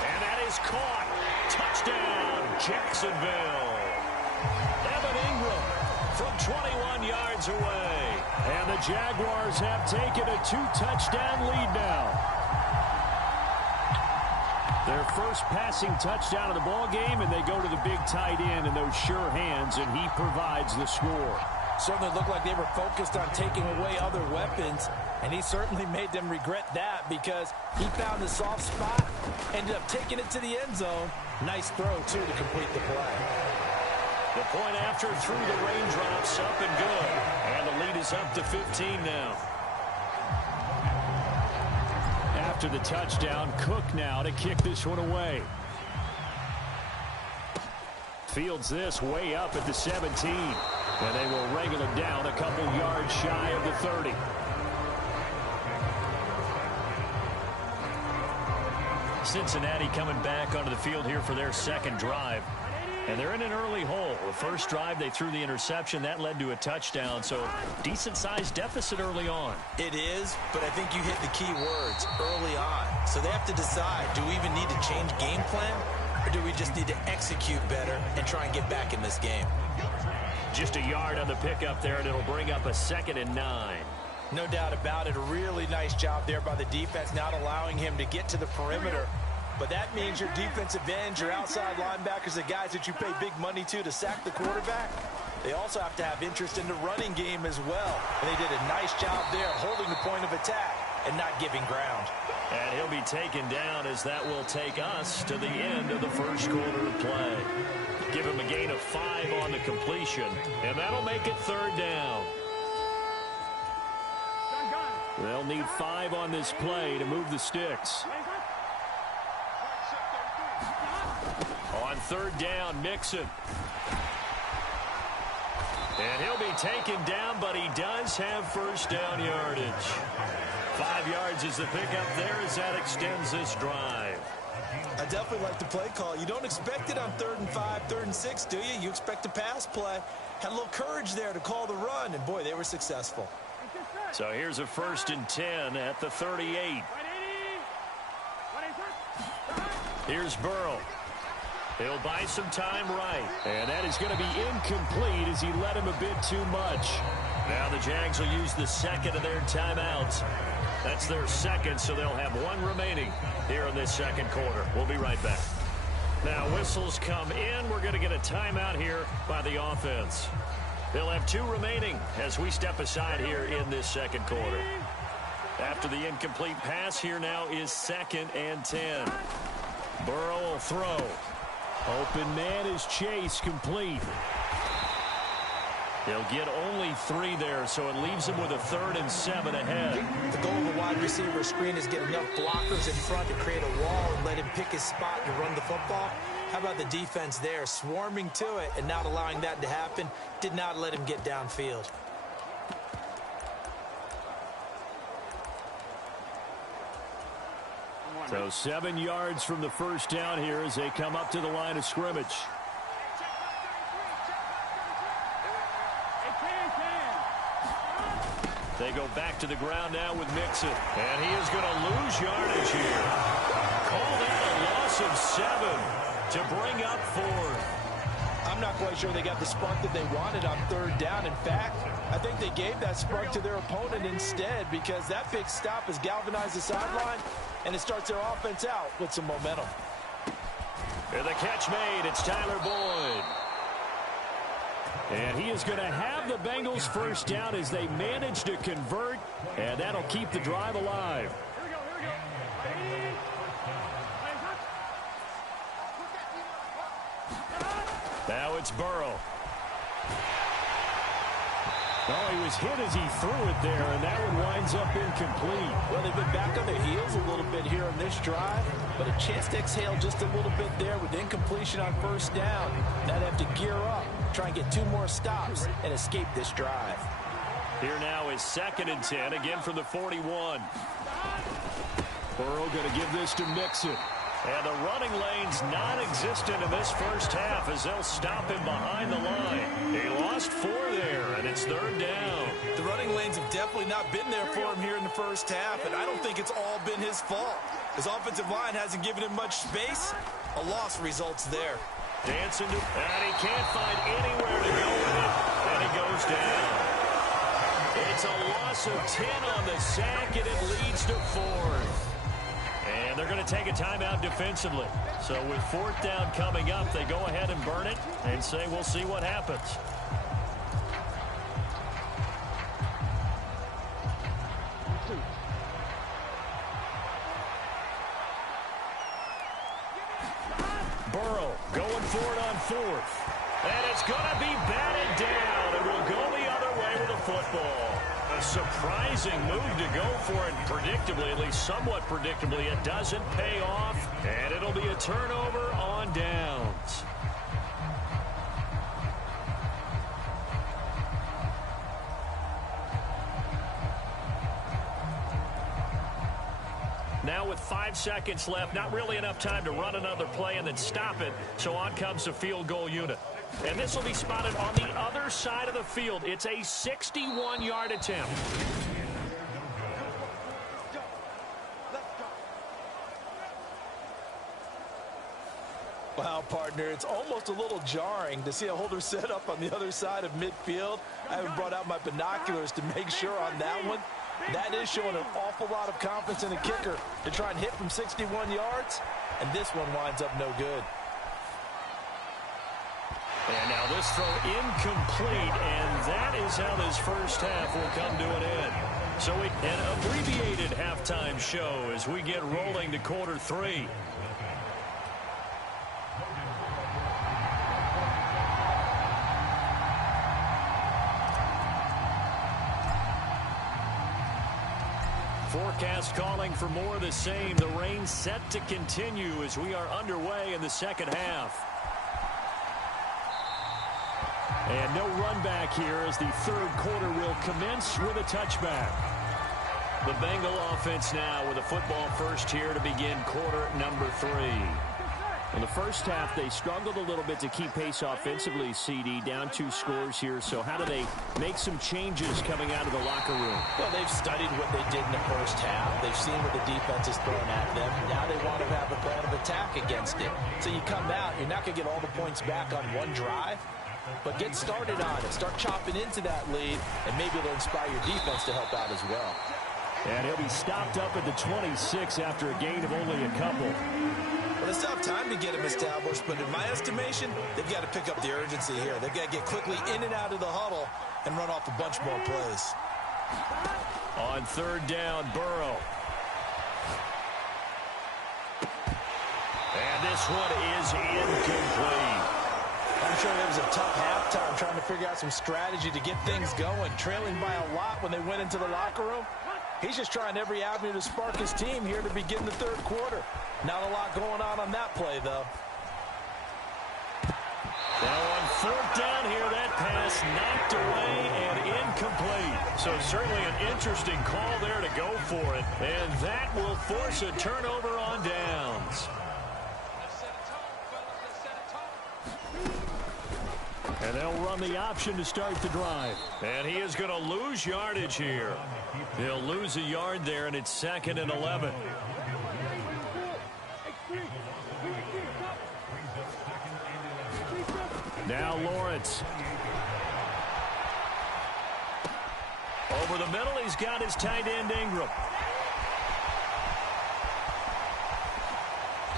And that is caught. Touchdown, Jacksonville. Evan Ingram from 21 yards away. And the Jaguars have taken a 2-touchdown lead now. Their first passing touchdown of the ball game, and they go to the big tight end in those sure hands, and he provides the score. Certainly looked like they were focused on taking away other weapons, and he certainly made them regret that because he found the soft spot, ended up taking it to the end zone. Nice throw, too, to complete the play. The point after through the raindrops, up and good. And the lead is up to 15 now. After the touchdown, Cook now to kick this one away. Fields this way up at the 17. And they will wrangle it down a couple yards shy of the 30. Cincinnati coming back onto the field here for their second drive. And they're in an early hole. The first drive, they threw the interception. That led to a touchdown. So decent-sized deficit early on. It is, but I think you hit the key words, early on. So they have to decide, do we even need to change game plan? Or do we just need to execute better and try and get back in this game? Just a yard on the pickup there, and it'll bring up a 2nd and 9. No doubt about it. A really nice job there by the defense, not allowing him to get to the perimeter. But that means your defensive ends, your outside linebackers, the guys that you pay big money to sack the quarterback, they also have to have interest in the running game as well. And they did a nice job there holding the point of attack and not giving ground. And he'll be taken down as that will take us to the end of the first quarter of play. Give him a gain of 5 on the completion, and that'll make it 3rd down. They'll need 5 on this play to move the sticks. On 3rd down, Mixon. And he'll be taken down, but he does have first down yardage. 5 yards is the pickup there as that extends this drive. I definitely like the play call. You don't expect it on 3rd and 5, 3rd and 6, do you? You expect a pass play. Had a little courage there to call the run, and boy, they were successful. So here's a 1st and 10 at the 38. Here's Burrow. He'll buy some time right. And that is going to be incomplete as he led him a bit too much. Now the Jags will use the 2nd of their timeouts. That's their 2nd, so they'll have 1 remaining here in this 2nd quarter. We'll be right back. Now whistles come in. We're going to get a timeout here by the offense. They'll have 2 remaining as we step aside here in this 2nd quarter. After the incomplete pass, here now is 2nd and 10. Burrow will throw. Open man is Chase, complete. They'll get only 3 there, so it leaves him with a 3rd and 7 ahead. The goal of a wide receiver screen is get enough blockers in front to create a wall and let him pick his spot to run the football. How about the defense there, swarming to it and not allowing that to happen? Did not let him get downfield. So 7 yards from the first down here as they come up to the line of scrimmage. They go back to the ground now with Mixon. And he is going to lose yardage here. Call that a loss of 7 to bring up 4th. I'm not quite sure they got the spark that they wanted on 3rd down. In fact, I think they gave that spark to their opponent instead, because that big stop has galvanized the sideline, and it starts their offense out with some momentum. And the catch made. It's Tyler Boyd. And he is going to have the Bengals first down as they manage to convert, and that'll keep the drive alive. Now it's Burrow. Oh, he was hit as he threw it there, and that one winds up incomplete. Well, they've been back on their heels a little bit here on this drive, but a chance to exhale just a little bit there with incompletion on 1st down. Now they have to gear up, try and get 2 more stops, and escape this drive. Here now is 2nd and 10, again from the 41. Burrow going to give this to Mixon. And the running lane's non-existent in this first half as they'll stop him behind the line. He lost 4 there, and it's 3rd down. The running lanes have definitely not been there for him here in the first half, and I don't think it's all been his fault. His offensive line hasn't given him much space. A loss results there. Dancing to, and he can't find anywhere to go with it, and he goes down. It's a loss of 10 on the sack, and it leads to 4th. And they're going to take a timeout defensively. So with 4th down coming up, they go ahead and burn it and say we'll see what happens. Burrow going for it on 4th. And it's going to be batted down. It will go the other way with the football. A surprising move to go for it predictably, at least somewhat predictably. It doesn't pay off, and it'll be a turnover on downs. Now with 5 seconds left, not really enough time to run another play and then stop it, so on comes the field goal unit. And this will be spotted on the other side of the field. It's a 61-yard attempt. Wow, partner, it's almost a little jarring to see a holder set up on the other side of midfield. I haven't brought out my binoculars to make sure on that one. That is showing an awful lot of confidence in the kicker to try and hit from 61 yards, and this one winds up no good. And now this throw incomplete, and that is how this first half will come to an end. So an abbreviated halftime show as we get rolling to quarter 3. Forecast calling for more of the same. The rain set to continue as we are underway in the second half. And no run back here as the 3rd quarter will commence with a touchback. The Bengal offense now with a football first here to begin quarter number 3. In the first half, they struggled a little bit to keep pace offensively, CD, down 2 scores here. So how do they make some changes coming out of the locker room? Well, they've studied what they did in the first half. They've seen what the defense is throwing at them. Now they want to have a plan of attack against it. So you come out, you're not going to get all the points back on one drive, but get started on it. Start chopping into that lead, and maybe it'll inspire your defense to help out as well. And he'll be stopped up at the 26 after a gain of only a couple. Well, they still have time to get him established, but in my estimation, they've got to pick up the urgency here. They've got to get quickly in and out of the huddle and run off a bunch more plays. On 3rd down, Burrow. And this one is incomplete. I'm sure it was a tough halftime trying to figure out some strategy to get things going. Trailing by a lot when they went into the locker room. He's just trying every avenue to spark his team here to begin the 3rd quarter. Not a lot going on that play, though. Now on 4th down here, that pass knocked away and incomplete. So certainly an interesting call there to go for it. And that will force a turnover on downs. And they'll run the option to start the drive. And he is going to lose yardage here. He'll lose a yard there, and it's 2nd and 11. Now Lawrence. Over the middle, he's got his tight end Ingram.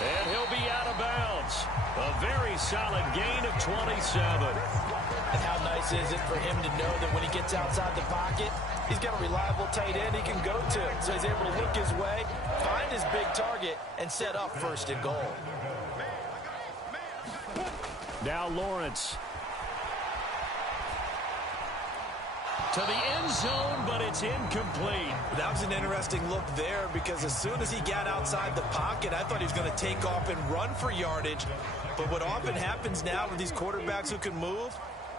And he'll be out of bounds. A very solid gain of 27. And how nice is it for him to know that when he gets outside the pocket, he's got a reliable tight end he can go to. So he's able to look his way, find his big target, and set up 1st and goal. Now Lawrence. To the end zone, but it's incomplete. That was an interesting look there because as soon as he got outside the pocket, I thought he was going to take off and run for yardage. But what often happens now with these quarterbacks who can move,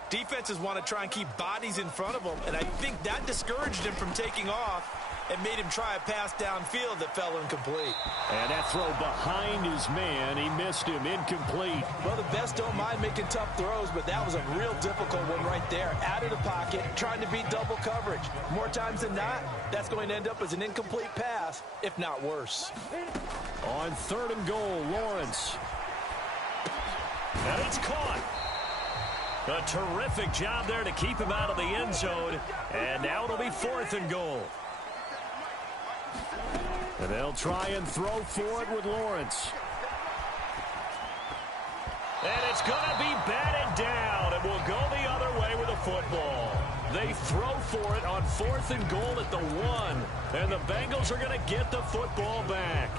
defenses want to try and keep bodies in front of them. And I think that discouraged him from taking off and made him try a pass downfield that fell incomplete. And that throw behind his man, he missed him, incomplete. Well, the best don't mind making tough throws, but that was a real difficult one right there. Out of the pocket, trying to beat double coverage. More times than not, that's going to end up as an incomplete pass, if not worse. On 3rd and goal, Lawrence. And it's caught. A terrific job there to keep him out of the end zone. And now it'll be 4th and goal. And they'll try and throw for it with Lawrence. And it's going to be batted down, and will go the other way with the football. They throw for it on 4th and goal at the 1, and the Bengals are going to get the football back.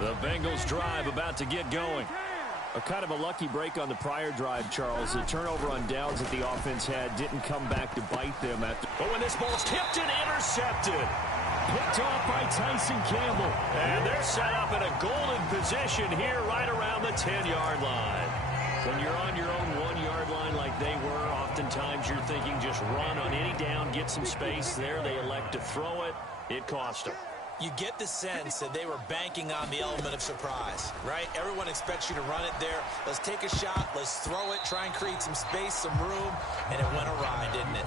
The Bengals drive about to get going. A kind of a lucky break on the prior drive, Charles. The turnover on downs that the offense had didn't come back to bite them. But when this ball's tipped and intercepted. Picked off by Tyson Campbell. And they're set up in a golden position here right around the 10-yard line. When you're on your own 1-yard line like they were, oftentimes you're thinking just run on any down, get some space. There they elect to throw it. It cost them. You get the sense that they were banking on the element of surprise, right? Everyone expects you to run it there. Let's take a shot. Let's throw it. Try and create some space, some room. And it went awry, didn't it?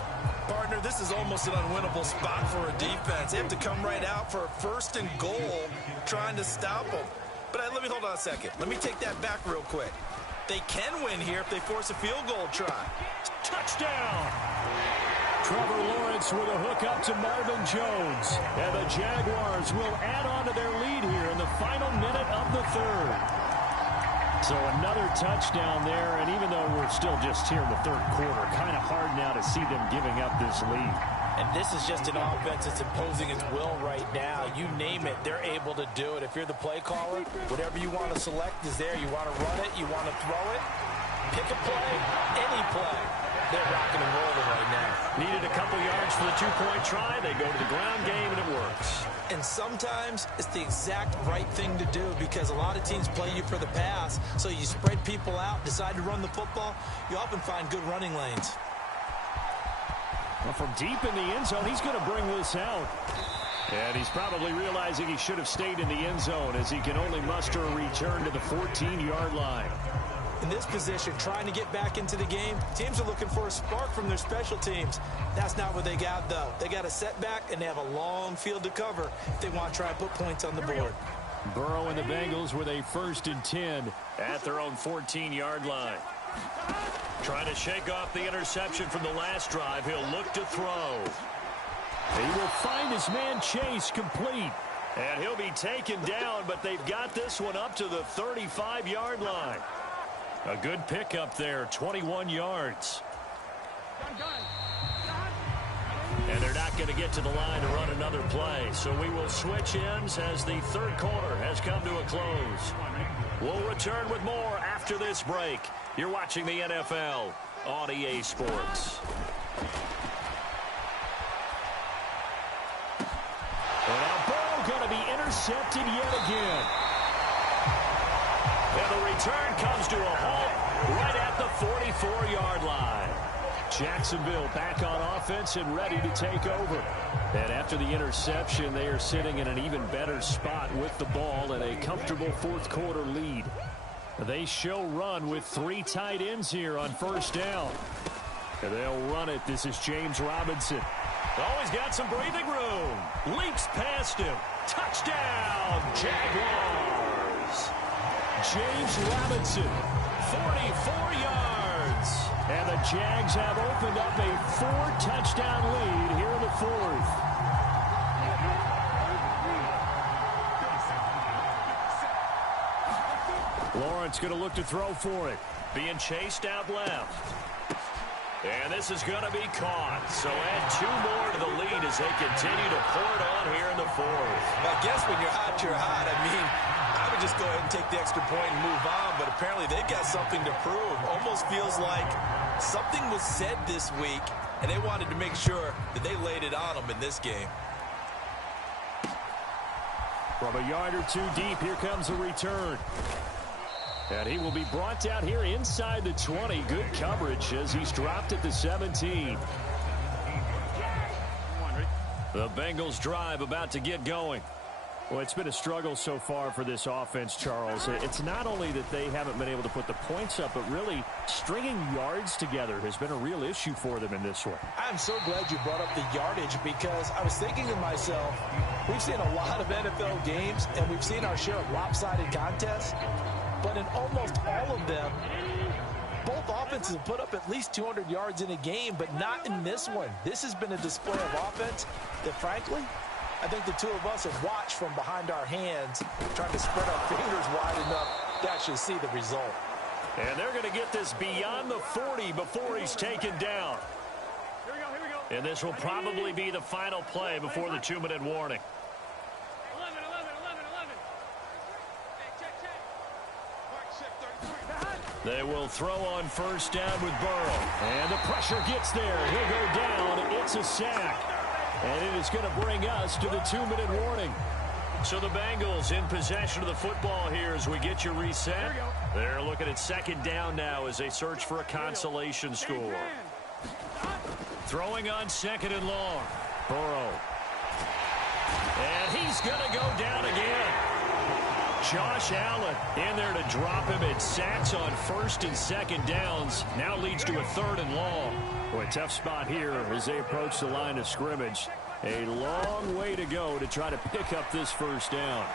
Partner, this is almost an unwinnable spot for a defense. They have to come right out for a 1st and goal trying to stop them. But let me hold on a second. Let me take that back real quick. They can win here if they force a field goal try. Touchdown! Trevor Lawrence with a hook up to Marvin Jones. And the Jaguars will add on to their lead here in the final minute of the 3rd. So another touchdown there, and even though we're still just here in the 3rd quarter, kind of hard now to see them giving up this lead. And this is just an offense that's imposing its will right now. You name it, they're able to do it. If you're the play caller, whatever you want to select is there. You want to run it, you want to throw it, pick a play, any play. They're rocking and rolling right now. Needed a couple yards for the 2-point try. They go to the ground game, and it works. And sometimes it's the exact right thing to do because a lot of teams play you for the pass. So you spread people out, decide to run the football. You often find good running lanes. Well, from deep in the end zone, he's going to bring this out. And he's probably realizing he should have stayed in the end zone as he can only muster a return to the 14-yard line. In this position, trying to get back into the game, teams are looking for a spark from their special teams. That's not what they got, though. They got a setback, and they have a long field to cover if they want to try and put points on the board. Burrow and the Bengals with a 1st and 10 at their own 14-yard line. Trying to shake off the interception from the last drive. He'll look to throw. He will find his man Chase complete. And he'll be taken down, but they've got this one up to the 35-yard line. A good pickup there, 21 yards. And they're not going to get to the line to run another play. So we will switch ends as the 3rd quarter has come to a close. We'll return with more after this break. You're watching the NFL on EA Sports. And now Burrow going to be intercepted yet again. And the return comes to a halt right at the 44-yard line. Jacksonville back on offense and ready to take over. And after the interception, they are sitting in an even better spot with the ball and a comfortable 4th quarter lead. They show run with 3 tight ends here on first down. And they'll run it. This is James Robinson. Oh, he's got some breathing room. Leaps past him. Touchdown, Jaguars. James Robinson, 44 yards. And the Jags have opened up a 4-touchdown lead here in the 4th. Lawrence going to look to throw for it. Being chased out left. And this is going to be caught. So add 2 more to the lead as they continue to pour it on here in the 4th. I guess when you're hot, you're hot. I mean, I would just go ahead and take the extra point and move on, but apparently they've got something to prove. Almost feels like something was said this week, and they wanted to make sure that they laid it on them in this game. From a yard or 2 deep, here comes a return. And he will be brought down here inside the 20. Good coverage as he's dropped at the 17. The Bengals drive about to get going. Well, it's been a struggle so far for this offense, Charles. It's not only that they haven't been able to put the points up, but really stringing yards together has been a real issue for them in this one. I'm so glad you brought up the yardage because I was thinking to myself, we've seen a lot of NFL games and we've seen our share of lopsided contests. But in almost all of them, both offenses have put up at least 200 yards in a game, but not in this one. This has been a display of offense that, frankly, I think the 2 of us have watched from behind our hands, trying to spread our fingers wide enough to actually see the result. And they're going to get this beyond the 40 before he's taken down. Here we go. And this will probably be the final play before the 2-minute warning. 11. They will throw on first down with Burrow. And the pressure gets there. He'll go down. It's a sack. And it is going to bring us to the 2-minute warning. So the Bengals in possession of the football here as we get you reset. They're looking at second down now as they search for a consolation score. Throwing on second and long. Burrow. And he's going to go down again. Josh Allen in there to drop him. It sacks on first and second downs. Now leads to a 3rd and long. Boy, tough spot here as they approach the line of scrimmage. A long way to go to try to pick up this first down.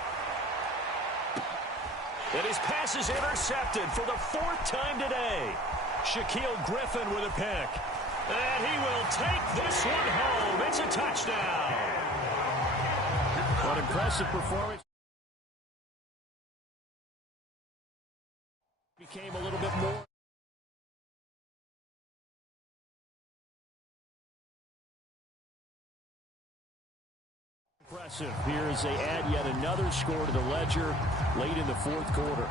And his pass is intercepted for the 4th time today. Shaquille Griffin with a pick. And he will take this one home. It's a touchdown. What impressive performance. Became a little bit more. Impressive. Here as they add yet another score to the ledger late in the 4th quarter.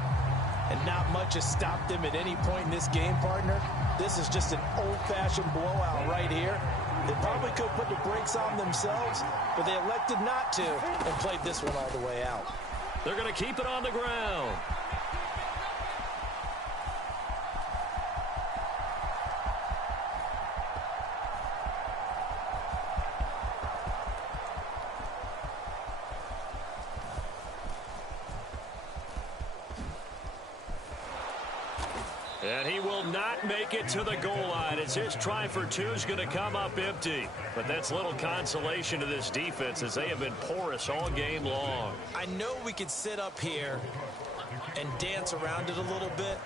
And not much has stopped them at any point in this game, partner. This is just an old-fashioned blowout right here. They probably could put the brakes on themselves, but they elected not to and played this one all the way out. They're going to keep it on the ground. And he will not make it to the goal line as his try for 2 is going to come up empty. But that's little consolation to this defense as they have been porous all game long. I know we could sit up here and dance around it a little bit,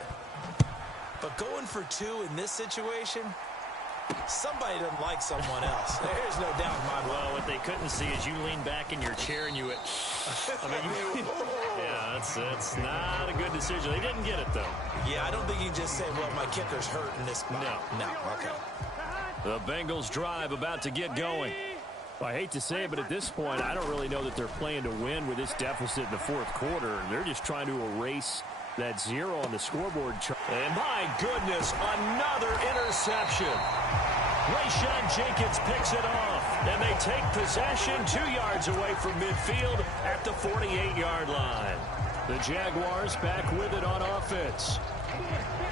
but going for 2 in this situation, somebody doesn't like someone else. There's no doubt in my mind. Well, what they couldn't see is you lean back in your chair and you went, yeah, that's not a good decision. They didn't get it, though. Yeah, I don't think you can just say, well, my kicker's hurt in this spot. No, okay. The Bengals drive about to get going. Well, I hate to say it, but at this point, I don't really know that they're playing to win with this deficit in the 4th quarter. They're just trying to erase that 0 on the scoreboard chart. And my goodness, another interception. Rayshon Jenkins picks it off, and they take possession 2 yards away from midfield at the 48-yard line. The Jaguars back with it on offense.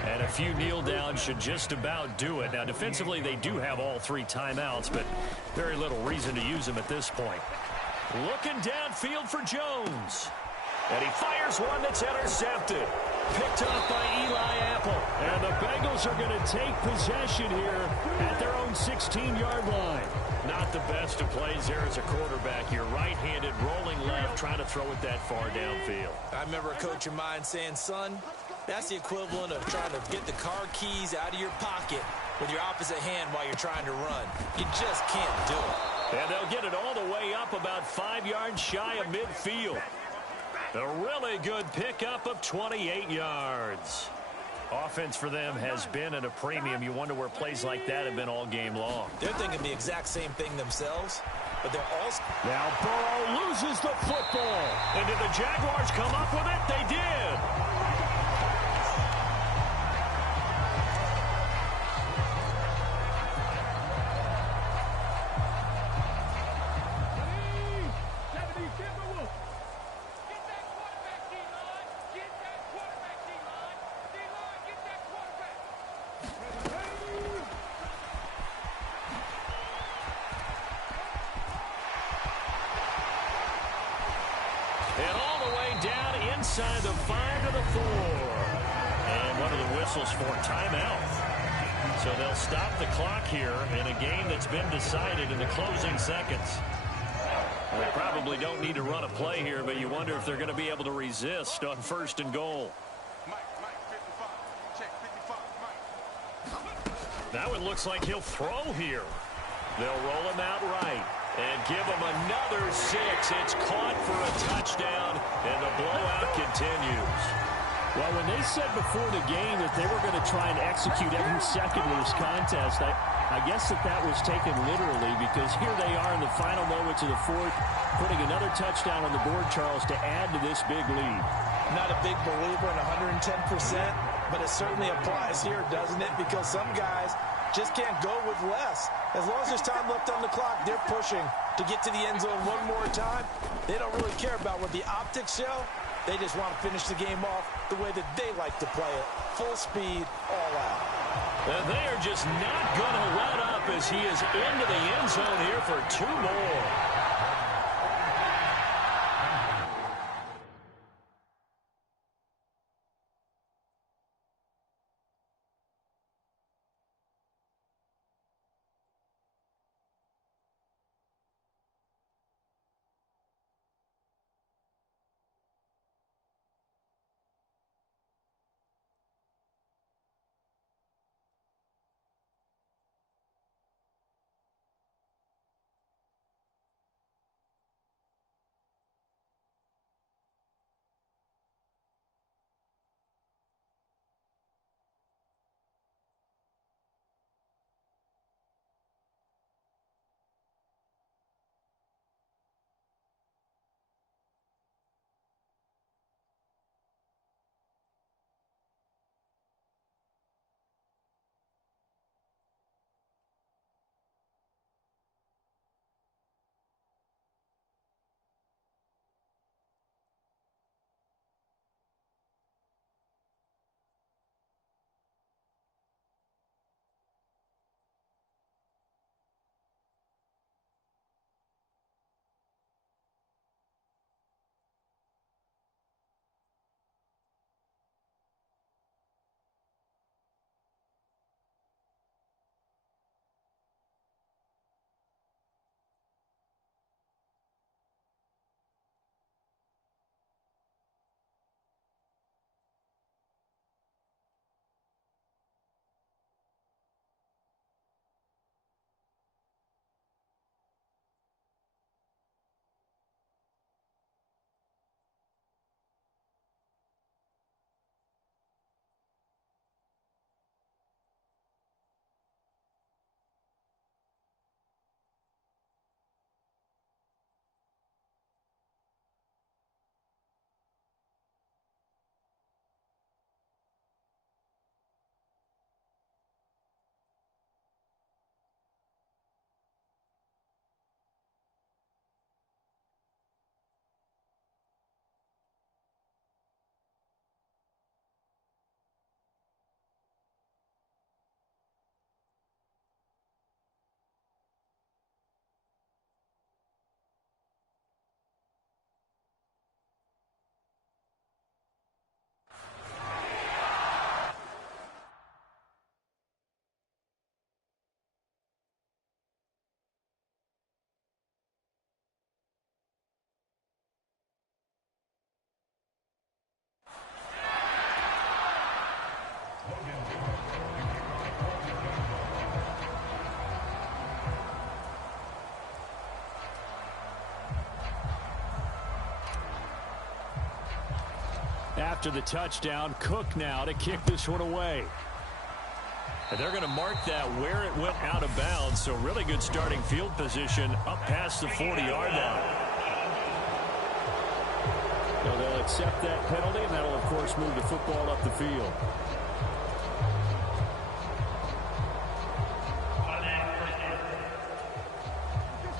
And a few kneel downs should just about do it. Now, defensively, they do have all 3 timeouts, but very little reason to use them at this point. Looking downfield for Jones. And he fires one that's intercepted. Picked up by Eli Apple. And the Bengals are going to take possession here at their own 16-yard line. Not the best of plays there as a quarterback. You're right-handed, rolling left, trying to throw it that far downfield. I remember a coach of mine saying, son, that's the equivalent of trying to get the car keys out of your pocket with your opposite hand while you're trying to run. You just can't do it. And they'll get it all the way up about 5 yards shy of midfield. A really good pickup of 28 yards. Offense for them has been at a premium. You wonder where plays like that have been all game long. They're thinking the exact same thing themselves, but they're also... Now Burrow loses the football. And did the Jaguars come up with it? They did. Inside the 5 to the 4. And one of the whistles for timeout. So they'll stop the clock here in a game that's been decided in the closing seconds. They probably don't need to run a play here, but you wonder if they're going to be able to resist on 1st and goal. Now it looks like he'll throw here. They'll roll him out right. And give him another 6. It's caught for a touchdown, and the blowout continues. Well, when they said before the game that they were going to try and execute every second of this contest, I guess that was taken literally, because here they are in the final moments of the 4th, putting another touchdown on the board, Charles, to add to this big lead. Not a big believer in 110%, but it certainly applies here, doesn't it? Because some guys just can't go with less. As long as there's time left on the clock, they're pushing to get to the end zone one more time. They don't really care about what the optics show. They just want to finish the game off the way that they like to play it. Full speed, all out. And they are just not going to let up as he is into the end zone here for 2 more. after the touchdown. Cook now to kick this one away. And they're going to mark that where it went out of bounds. So really good starting field position up past the 40-yard line. So they'll accept that penalty, and that'll, of course, move the football up the field.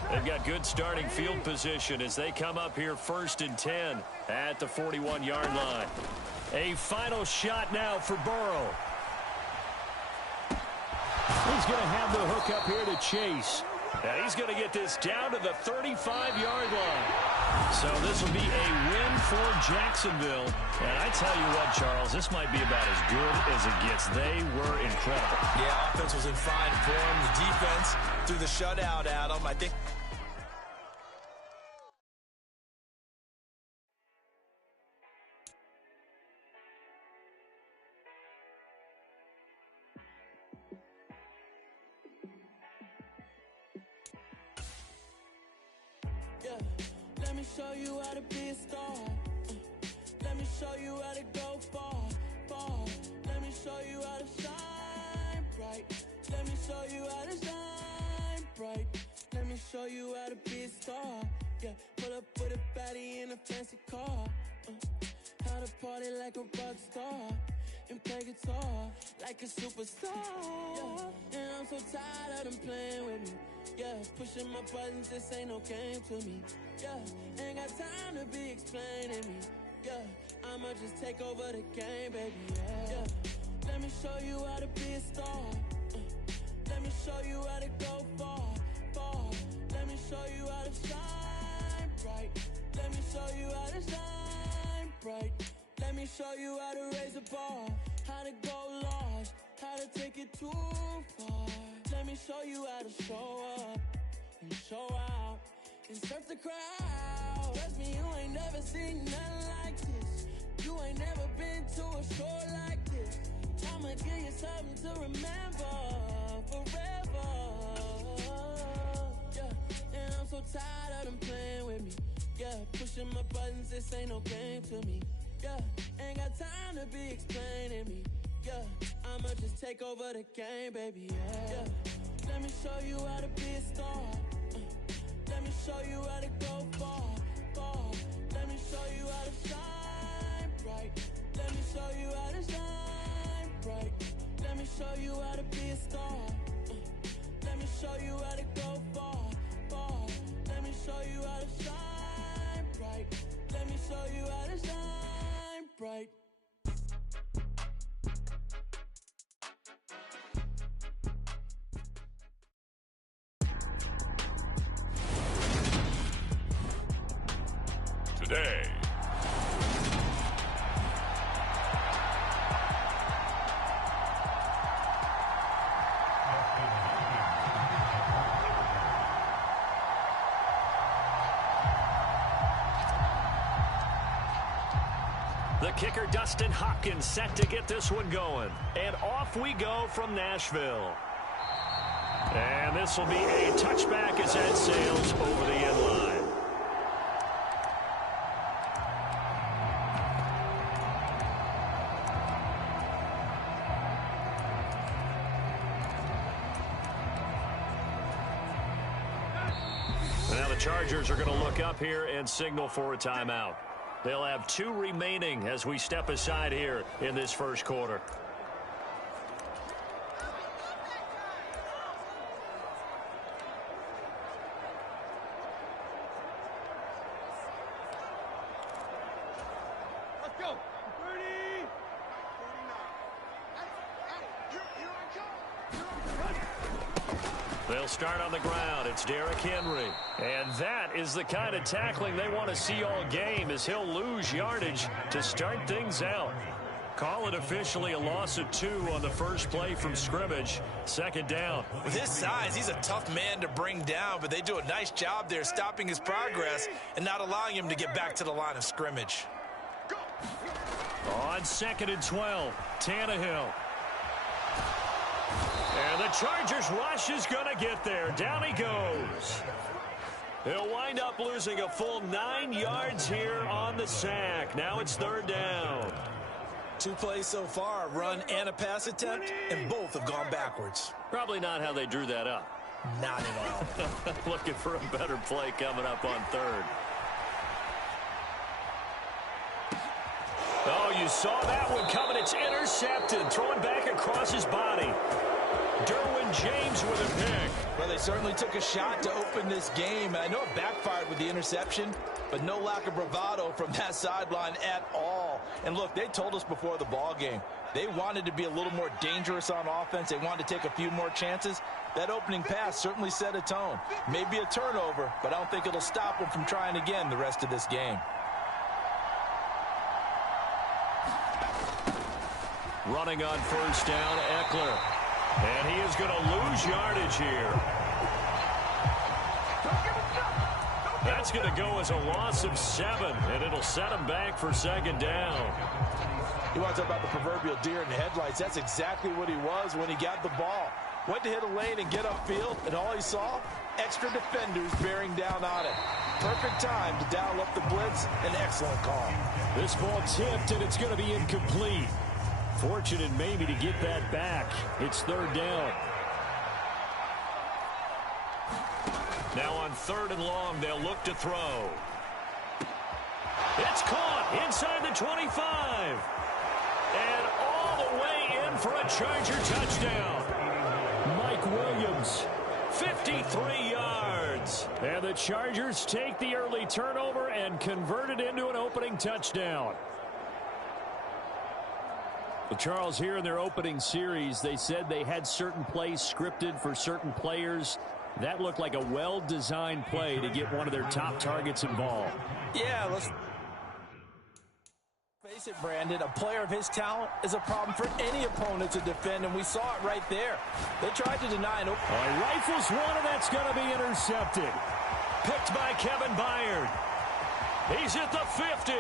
They've got good starting field position as they come up here 1st and 10 at the 41-yard line. A final shot now for Burrow. He's going to have the hook up here to Chase. And he's going to get this down to the 35-yard line. So this will be a win for Jacksonville. And I tell you what, Charles, this might be about as good as it gets. They were incredible. Yeah, offense was in fine form. The defense threw the shutout at them. I think. Let me show you how to be a star. Let me show you how to go far, far. Let me show you how to shine bright. Let me show you how to shine bright. Let me show you how to be a star. Yeah, pull up with a baddie in a fancy car. How to party like a rock star and play guitar like a superstar. Yeah, and I'm so tired of them playing with me. Yeah, pushing my buttons, this ain't no game to me. Yeah, ain't got time to be explaining me. Yeah, I'ma just take over the game, baby. Yeah, let me show you how to be a star. Let me show you how to go far, far. Let me show you how to shine bright. Let me show you how to shine bright. Let me show you how to raise a bar, how to go large, how to take it too far. Let me show you how to show up and show out and surf the crowd. Trust me, you ain't never seen nothing like this. You ain't never been to a show like this. I'ma give you something to remember forever. Yeah, and I'm so tired of them playing with me. Yeah, pushing my buttons, this ain't no game to me. Yeah, ain't got time to be explaining me. Yeah, I'ma just take over the game, baby. Yeah, let me show you how to be a star. Let me show you how to go far, far. Let me show you how to shine bright. Let me show you how to shine bright. Let me show you how to be a star. Let me show you how to go far, far. Let me show you how to shine bright. Let me show you how to shine bright. Today. The kicker, Dustin Hopkins, set to get this one going. And off we go from Nashville. And this will be a touchback as that sails over the end line. Now the Chargers are going to look up here and signal for a timeout. They'll have 2 remaining as we step aside here in this first quarter. Let's go. 30. 39. They'll start on the ground. It's Derrick Henry. And that is the kind of tackling they want to see all game, as he'll lose yardage to start things out. Call it officially a loss of 2 on the first play from scrimmage. Second down. With his size, he's a tough man to bring down, but they do a nice job there stopping his progress and not allowing him to get back to the line of scrimmage. On 2nd and 12, Tannehill. And the Chargers rush is going to get there. Down he goes. He'll wind up losing a full 9 yards here on the sack. Now it's third down. 2 plays so far, a run and a pass attempt, and both have gone backwards. Probably not how they drew that up. Not at all. Looking for a better play coming up on third. Oh, you saw that one coming. It's intercepted. Throwing back across his body. Derwin James with a pick. Well, they certainly took a shot to open this game. I know it backfired with the interception, but no lack of bravado from that sideline at all. And look, they told us before the ball game, they wanted to be a little more dangerous on offense. They wanted to take a few more chances. That opening pass certainly set a tone. Maybe a turnover, but I don't think it'll stop them from trying again the rest of this game. Running on first down, Eckler. And he is going to lose yardage here. That's going to go as a loss of 7, and it'll set him back for second down. You want to talk about the proverbial deer in the headlights. That's exactly what he was when he got the ball. Went to hit a lane and get upfield, and all he saw, extra defenders bearing down on it. Perfect time to dial up the blitz. An excellent call. This ball tipped, and it's going to be incomplete. Fortunate maybe to get that back. It's third down. Now on 3rd and long, they'll look to throw. It's caught inside the 25. And all the way in for a Charger touchdown. Mike Williams, 53 yards. And the Chargers take the early turnover and convert it into an opening touchdown. Well, Charles, here in their opening series, they said they had certain plays scripted for certain players. That looked like a well-designed play to get one of their top targets involved. Yeah, let's face it, Brandon. A player of his talent is a problem for any opponent to defend, and we saw it right there. They tried to deny it. Rifles one, and that's going to be intercepted. Picked by Kevin Byard. He's at the 50,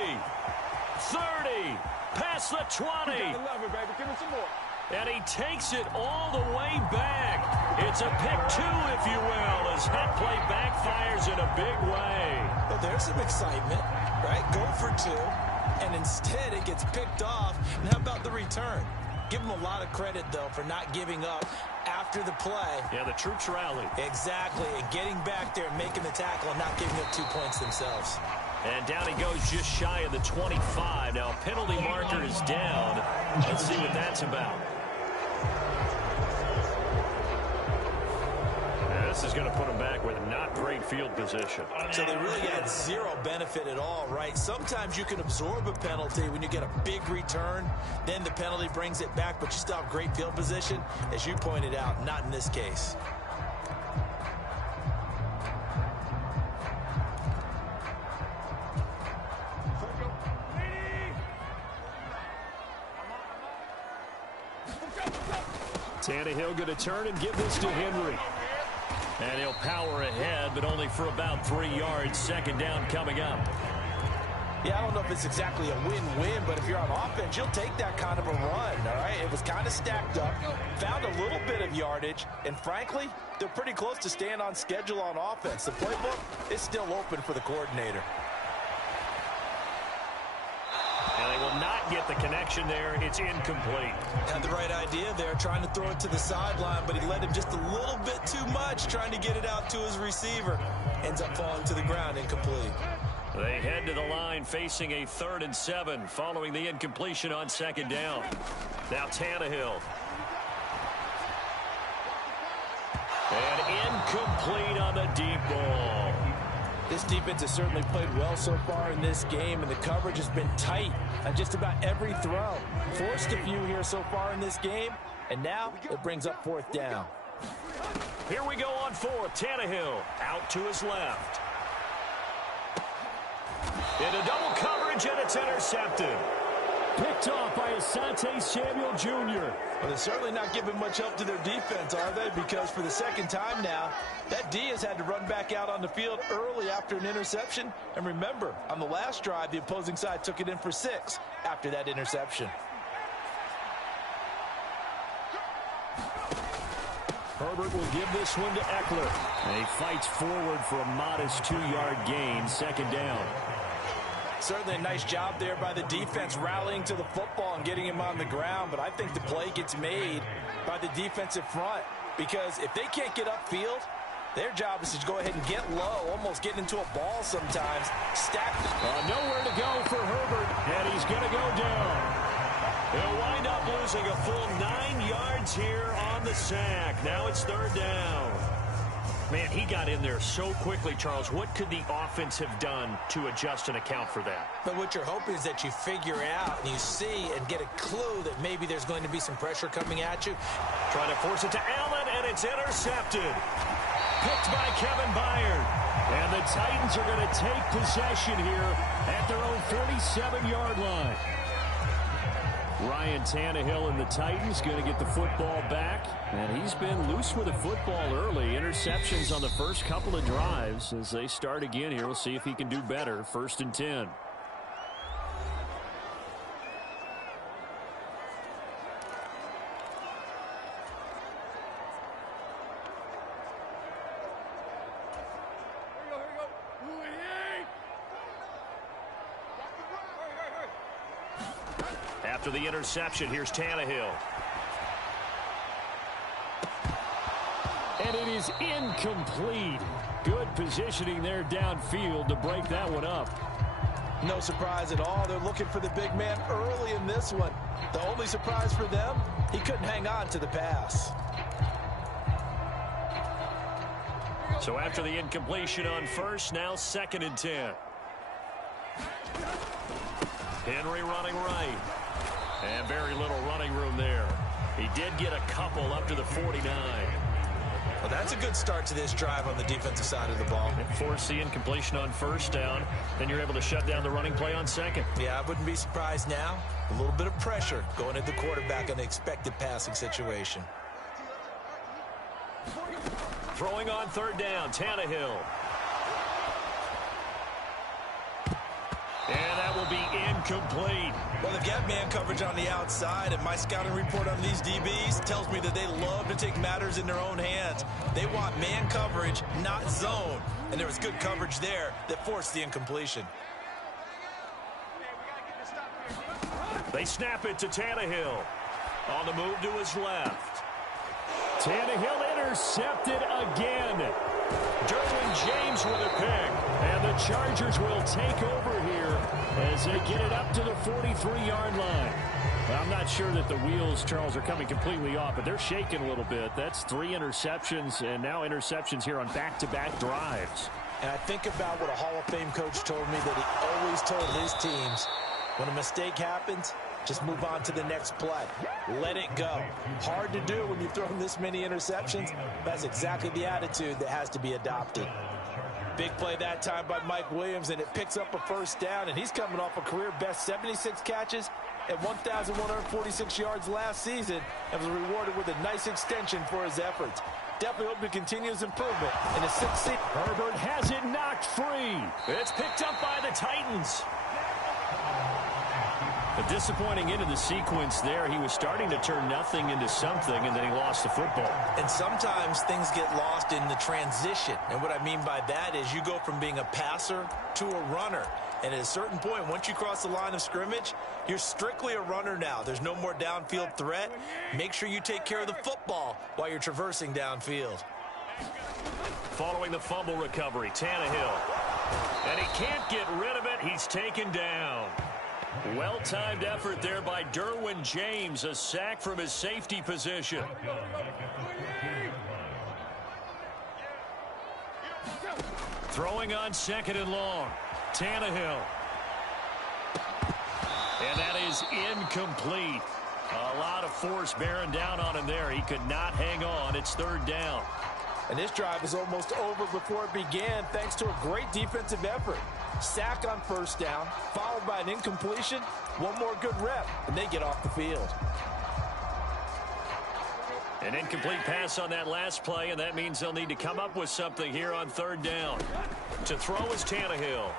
30. Past the 20. Love it, baby. Give me some more. And he takes it all the way back. It's a pick 2, if you will, as that play backfires in a big way. Well, there's some excitement, right? Go for 2, and instead it gets picked off. And how about the return? Give him a lot of credit, though, for not giving up after the play. Yeah, the troops rallied. Exactly, and getting back there and making the tackle and not giving up 2 points themselves. And down he goes just shy of the 25. Now, penalty marker is down. Let's see what that's about. Now, this is going to put him back with not great field position. So they really had 0 benefit at all, right? Sometimes you can absorb a penalty when you get a big return. Then the penalty brings it back, but you still have great field position. As you pointed out, not in this case. Tannehill going to turn and give this to Henry. And he'll power ahead, but only for about 3 yards. Second down coming up. Yeah, I don't know if it's exactly a win-win, but if you're on offense, you'll take that kind of a run, all right? It was kind of stacked up, found a little bit of yardage, and frankly, they're pretty close to staying on schedule on offense. The playbook is still open for the coordinator. And they will not get the connection there. It's incomplete. Had the right idea there, trying to throw it to the sideline, but he led him just a little bit too much, trying to get it out to his receiver. Ends up falling to the ground, incomplete. They head to the line facing a 3rd and 7 following the incompletion on second down. Now Tannehill. And incomplete on the deep ball. This defense has certainly played well so far in this game, and the coverage has been tight on just about every throw. Forced a few here so far in this game, and now it brings up 4th down. Here we go on 4th. Tannehill out to his left. Into double coverage, and it's intercepted. Picked off by Asante Samuel Jr. Well, they're certainly not giving much help to their defense, are they? Because for the second time now, that D has had to run back out on the field early after an interception. And remember, on the last drive, the opposing side took it in for 6 after that interception. Herbert will give this one to Eckler. And he fights forward for a modest 2-yard gain, second down. Certainly a nice job there by the defense rallying to the football and getting him on the ground, but I think the play gets made by the defensive front because if they can't get upfield, their job is to go ahead and get low, almost get into a ball sometimes. Stack. Nowhere to go for Herbert, and he's going to go down. He'll wind up losing a full 9 yards here on the sack. Now it's third down. Man, he got in there so quickly, Charles. What could the offense have done to adjust and account for that? But what you're hoping is that you figure out and you see and get a clue that maybe there's going to be some pressure coming at you. Trying to force it to Allen, and it's intercepted. Picked by Kevin Byard. And the Titans are going to take possession here at their own 47-yard line. Ryan Tannehill and the Titans going to get the football back. And he's been loose with the football early. Interceptions on the first couple of drives. As they start again here, we'll see if he can do better. 1st and 10. After the interception, here's Tannehill. And it is incomplete. Good positioning there downfield to break that one up. No surprise at all. They're looking for the big man early in this one. The only surprise for them, he couldn't hang on to the pass. So after the incompletion on first, now 2nd and 10. Henry running right. And very little running room there. He did get a couple up to the 49. Well, that's a good start to this drive on the defensive side of the ball. And force the incompletion on first down. Then you're able to shut down the running play on second. Yeah, I wouldn't be surprised now. A little bit of pressure going at the quarterback in an expected passing situation. Throwing on third down, Tannehill. And that will be incomplete. Well, they've got man coverage on the outside, and my scouting report on these DBs tells me that they love to take matters in their own hands. They want man coverage, not zone. And there was good coverage there that forced the incompletion. They snap it to Tannehill. On the move to his left. Tannehill intercepted again. Derwin James with a pick. And the Chargers will take over here as they get it up to the 43-yard line. Well, I'm not sure that the wheels, Charles, are coming completely off, but they're shaking a little bit. That's 3 interceptions, and now interceptions here on back-to-back drives. And I think about what a Hall of Fame coach told me that he always told his teams, when a mistake happens, just move on to the next play. Let it go. Hard to do when you've thrown this many interceptions. That's exactly the attitude that has to be adopted. Big play that time by Mike Williams, and it picks up a first down, and he's coming off a career-best 76 catches at 1,146 yards last season and was rewarded with a nice extension for his efforts. Definitely hope to continue his improvement in the 6th season. Herbert has it knocked free. It's picked up by the Titans. A disappointing end of the sequence there. He was starting to turn nothing into something, and then he lost the football. And sometimes things get lost in the transition. And what I mean by that is you go from being a passer to a runner. And at a certain point, once you cross the line of scrimmage, you're strictly a runner now. There's no more downfield threat. Make sure you take care of the football while you're traversing downfield. Following the fumble recovery, Tannehill. And he can't get rid of it. He's taken down. Well-timed effort there by Derwin James. A sack from his safety position. Throwing on 2nd and long. Tannehill. And that is incomplete. A lot of force bearing down on him there. He could not hang on. It's 3rd down. And this drive is almost over before it began thanks to a great defensive effort. Sack on first down, followed by an incompletion. One more good rep, and they get off the field. An incomplete pass on that last play, and that means they'll need to come up with something here on 3rd down. To throw is Tannehill.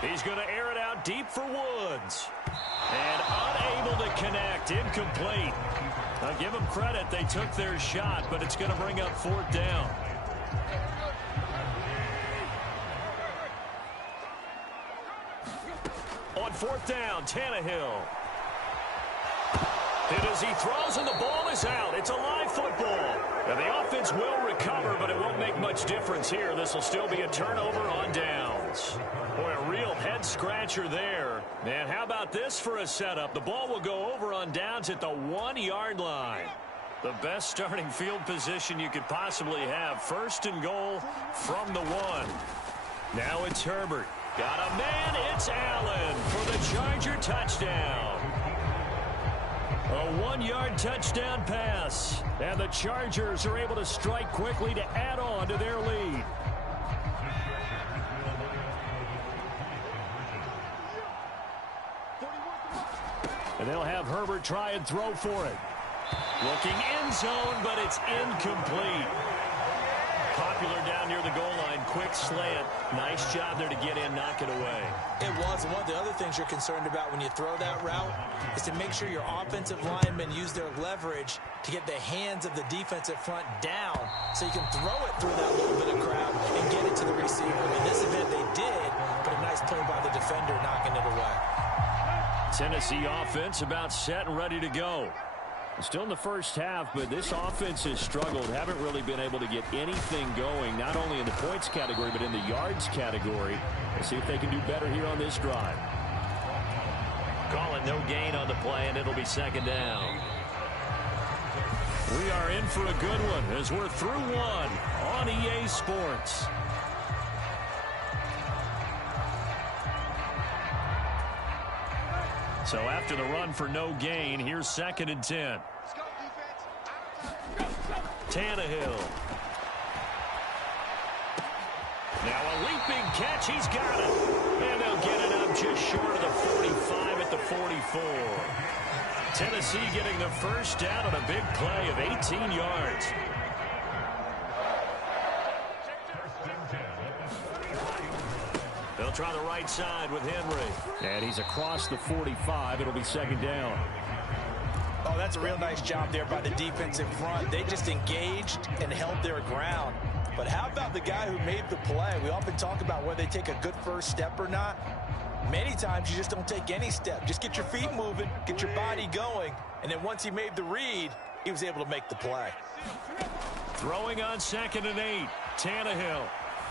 He's going to air it out deep for Woods. And unable to connect. Incomplete. I'll give them credit. They took their shot, but it's going to bring up 4th down. On 4th down, Tannehill. And as he throws and the ball is out, it's a live football. And the offense will recover, but it won't make much difference here. This will still be a turnover on downs. Boy, a real head-scratcher there. And how about this for a setup? The ball will go over on downs at the 1-yard line. The best starting field position you could possibly have. 1st and goal from the 1. Now it's Herbert. Got a man, it's Allen for the Charger touchdown. A 1-yard touchdown pass. And the Chargers are able to strike quickly to add on to their lead. And they'll have Herbert try and throw for it. Looking end zone, but it's incomplete. Popular down near the goal line. Quick slant. Nice job there to get in, knock it away. It was. One of the other things you're concerned about when you throw that route is to make sure your offensive linemen use their leverage to get the hands of the defensive front down so you can throw it through that little bit of crowd and get it to the receiver. In this event, they did, but a nice play by the defender knocking it away. Tennessee offense about set and ready to go. Still in the first half, but this offense has struggled. Haven't really been able to get anything going, not only in the points category, but in the yards category. Let's see if they can do better here on this drive. Calling no gain on the play, and it'll be 2nd down. We are in for a good one as we're through 1 on EA Sports. So after the run for no gain, here's 2nd and 10. Tannehill. Now a leaping catch. He's got it. And they'll get it up just short of the 45 at the 44. Tennessee getting the first down on a big play of 18 yards. They'll try the right side with Henry. And he's across the 45. It'll be 2nd down. Oh, that's a real nice job there by the defensive front. They just engaged and held their ground. But how about the guy who made the play? We often talk about whether they take a good first step or not. Many times you just don't take any step. Just get your feet moving, get your body going, and then once he made the read, he was able to make the play. Throwing on 2nd and 8. Tannehill.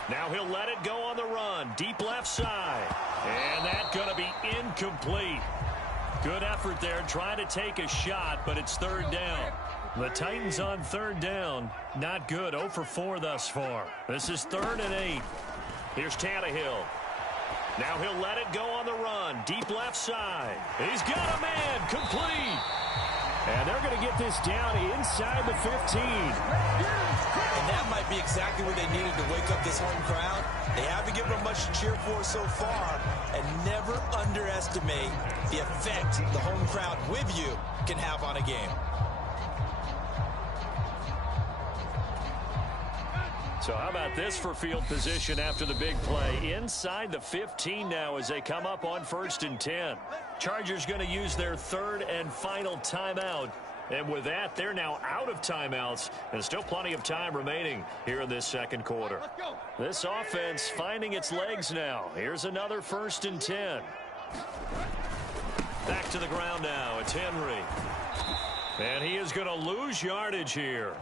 Now he'll let it go on the run. Deep left side. And that's going to be incomplete. Good effort there, trying to take a shot, but it's 3rd down. The Titans on 3rd down. Not good. 0 for 4 thus far. This is 3rd and 8. Here's Tannehill. Now he'll let it go on the run. Deep left side. He's got a man. Complete. And they're going to get this down inside the 15. And that might be exactly what they needed to wake up this home crowd. They haven't given them much to cheer for so far. And never underestimate the effect the home crowd with you can have on a game. So how about this for field position after the big play? Inside the 15 now as they come up on 1st and 10. Chargers going to use their 3rd and final timeout. And with that, they're now out of timeouts. And still plenty of time remaining here in this 2nd quarter. This offense finding its legs now. Here's another 1st and 10. Back to the ground now. It's Henry. And he is going to lose yardage here.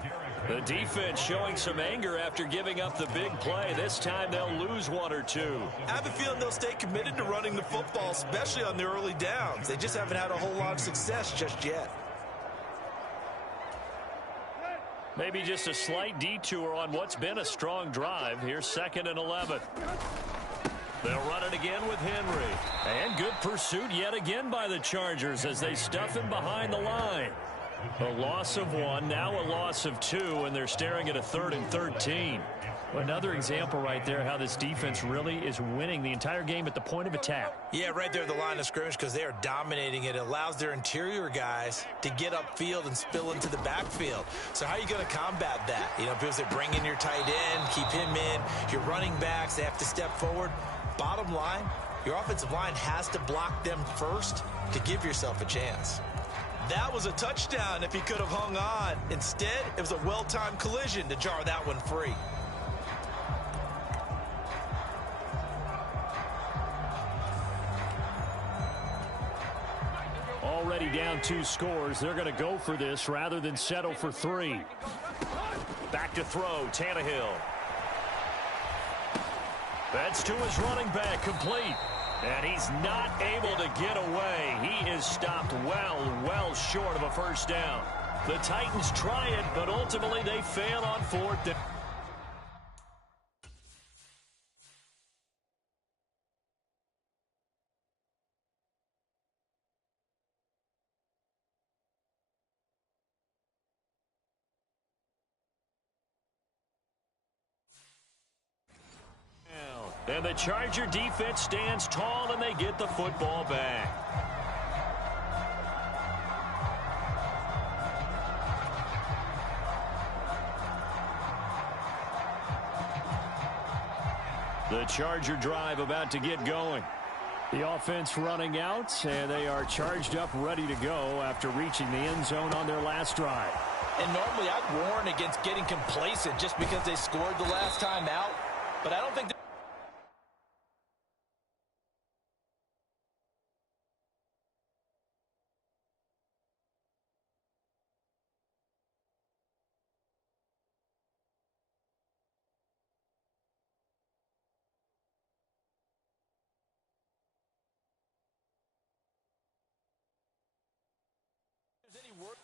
The defense showing some anger after giving up the big play. This time they'll lose 1 or 2. I have a feeling they'll stay committed to running the football, especially on the early downs. They just haven't had a whole lot of success just yet. Maybe just a slight detour on what's been a strong drive. Here's 2nd and 11. They'll run it again with Henry. And good pursuit yet again by the Chargers as they stuff him behind the line. A loss of 1, now a loss of 2, and they're staring at a 3rd and 13. Another example right there how this defense really is winning the entire game at the point of attack. Yeah, right there at the line of scrimmage because they are dominating it. It allows their interior guys to get upfield and spill into the backfield. So how are you going to combat that? You know, because they bring in your tight end, keep him in. Your running backs, they have to step forward. Bottom line, your offensive line has to block them first to give yourself a chance. That was a touchdown if he could have hung on. Instead, it was a well-timed collision to jar that one free. Already down 2 scores. They're going to go for this rather than settle for 3. Back to throw, Tannehill. That's to his running back, complete. And he's not able to get away. He is stopped well short of a first down. The Titans try it, but ultimately they fail on 4th down. And the Charger defense stands tall, and they get the football back. The Charger drive about to get going. The offense running out, and they are charged up, ready to go after reaching the end zone on their last drive. And normally I'd warn against getting complacent just because they scored the last time out, but I don't think there's any word.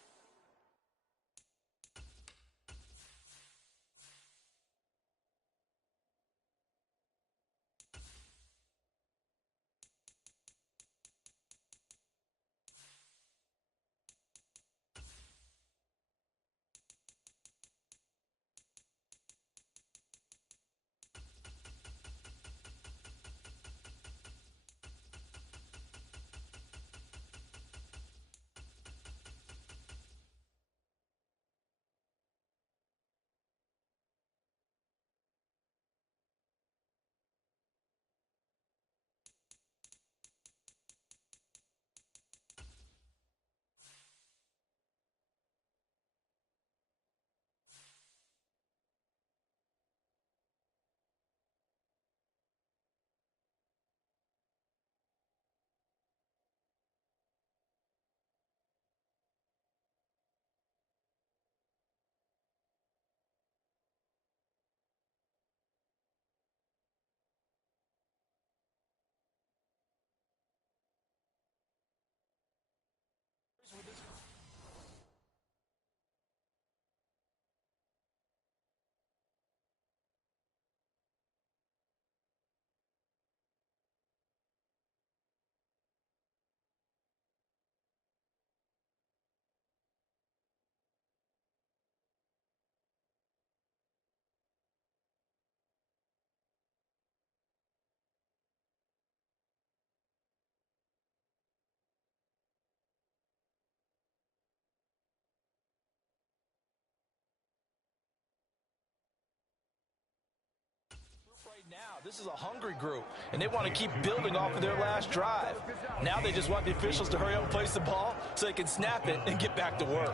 Now, this is a hungry group, and they want to keep building off of their last drive. Now they just want the officials to hurry up and place the ball so they can snap it and get back to work.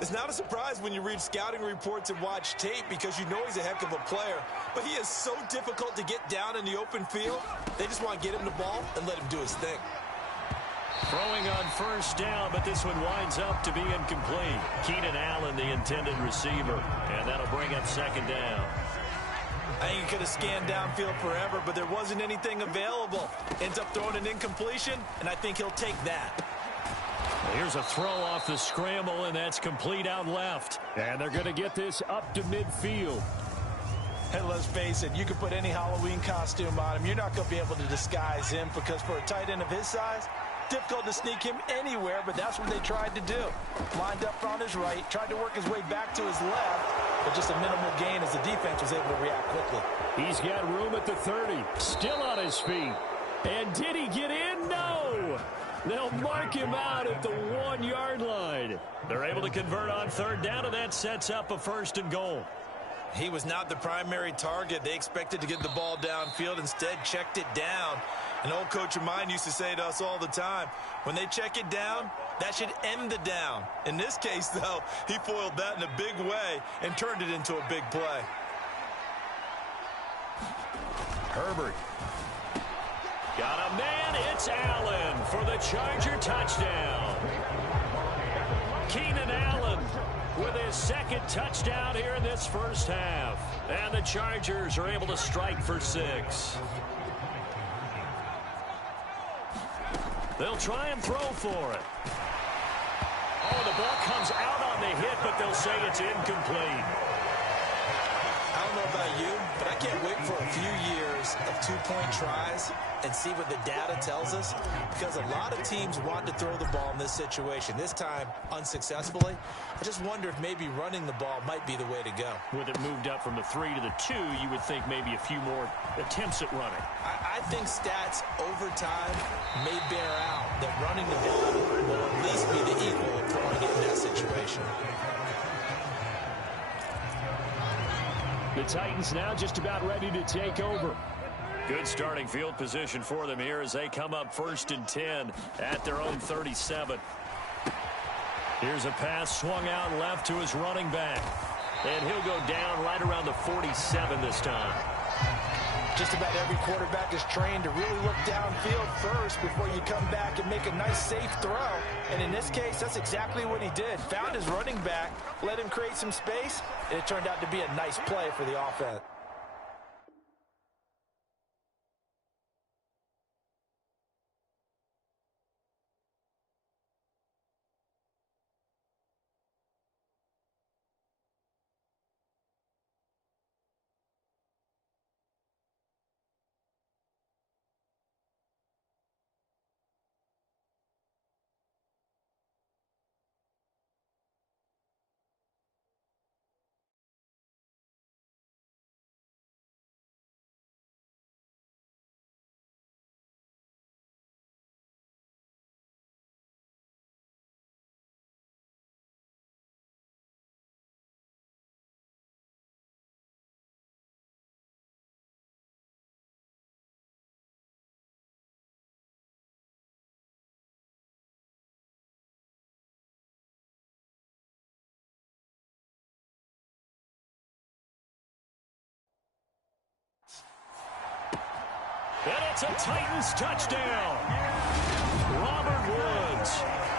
It's not a surprise when you read scouting reports and watch tape because you know he's a heck of a player, but he is so difficult to get down in the open field. They just want to get him the ball and let him do his thing. Throwing on first down, but this one winds up to be incomplete. Keenan Allen, the intended receiver, and that'll bring up 2nd down. I think he could have scanned downfield forever, but there wasn't anything available. Ends up throwing an incompletion, and I think he'll take that. Here's a throw off the scramble, and that's complete out left. And they're going to get this up to midfield. Hey, let's face it, you can put any Halloween costume on him. You're not going to be able to disguise him because for a tight end of his size, difficult to sneak him anywhere, but that's what they tried to do. Lined up on his right, tried to work his way back to his left, but just a minimal gain as the defense was able to react quickly. He's got room at the 30, still on his feet. And did he get in? No! They'll mark him out at the 1-yard line. They're able to convert on 3rd down, and that sets up a 1st and goal. He was not the primary target. They expected to get the ball downfield, instead checked it down. An old coach of mine used to say to us all the time, when they check it down, That should end the down. In this case, though, he foiled that in a big way and turned it into a big play. Herbert. Got a man. It's Allen for the Charger touchdown. Keenan Allen with his second touchdown here in this first half. And the Chargers are able to strike for 6. They'll try and throw for it. Oh, the ball comes out on the hit, but they'll say it's incomplete. I don't know about you, but I can't wait for a few years of two-point tries and see what the data tells us, because a lot of teams want to throw the ball in this situation. This time, unsuccessfully. I just wonder if maybe running the ball might be the way to go. With it moved up from the 3 to the 2, you would think maybe a few more attempts at running. I think stats over time may bear out that running the ball will at least be the equal of throwing it in that situation. The Titans now just about ready to take over. Good starting field position for them here as they come up 1st and 10 at their own 37. Here's a pass swung out left to his running back. And he'll go down right around the 47 this time. Just about every quarterback is trained to really look downfield first before you come back and make a nice, safe throw. And in this case, that's exactly what he did. Found his running back, let him create some space, and it turned out to be a nice play for the offense. And it's a Titans touchdown. Robert Woods,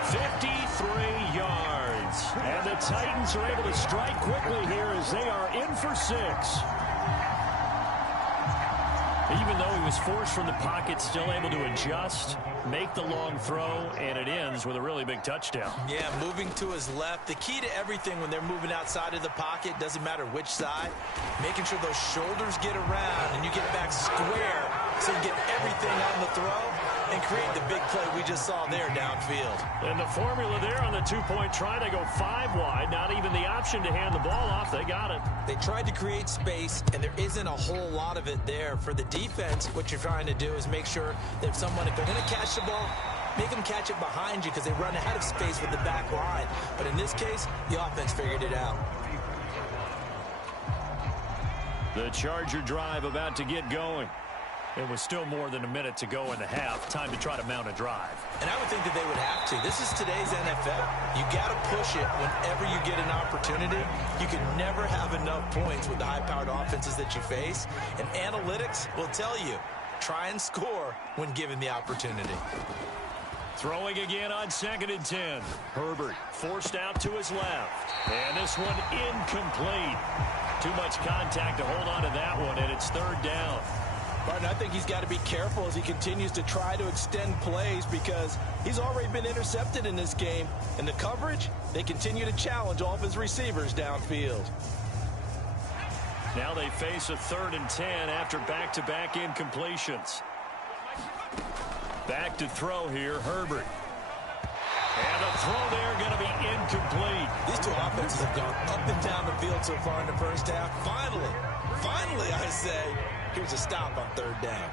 53 yards. And the Titans are able to strike quickly here as they are in for 6. Even though he was forced from the pocket, still able to adjust, make the long throw, and it ends with a really big touchdown. Yeah, moving to his left. The key to everything when they're moving outside of the pocket, doesn't matter which side, making sure those shoulders get around and you get back square so you get everything on the throw and create the big play we just saw there downfield. And the formula there on the two-point try, they go 5 wide. Not even the option to hand the ball off. They got it. They tried to create space, and there isn't a whole lot of it there. For the defense, what you're trying to do is make sure that if they're going to catch the ball, make them catch it behind you because they run out of space with the back line. But in this case, the offense figured it out. The Charger drive about to get going. It was still more than a minute to go in the half. Time to try to mount a drive. And I would think that they would have to. This is today's NFL. You got to push it whenever you get an opportunity. You can never have enough points with the high-powered offenses that you face. And analytics will tell you, try and score when given the opportunity. Throwing again on 2nd and 10. Herbert forced out to his left. And this one incomplete. Too much contact to hold on to that one, and it's 3rd down. Martin, I think he's got to be careful as he continues to try to extend plays because he's already been intercepted in this game. And the coverage, they continue to challenge all of his receivers downfield. Now they face a 3rd and 10 after back-to-back incompletions. Back to throw here, Herbert. And the throw there going to be incomplete. These two offenses have gone up and down the field so far in the first half. Finally, I say, here's a stop on 3rd down.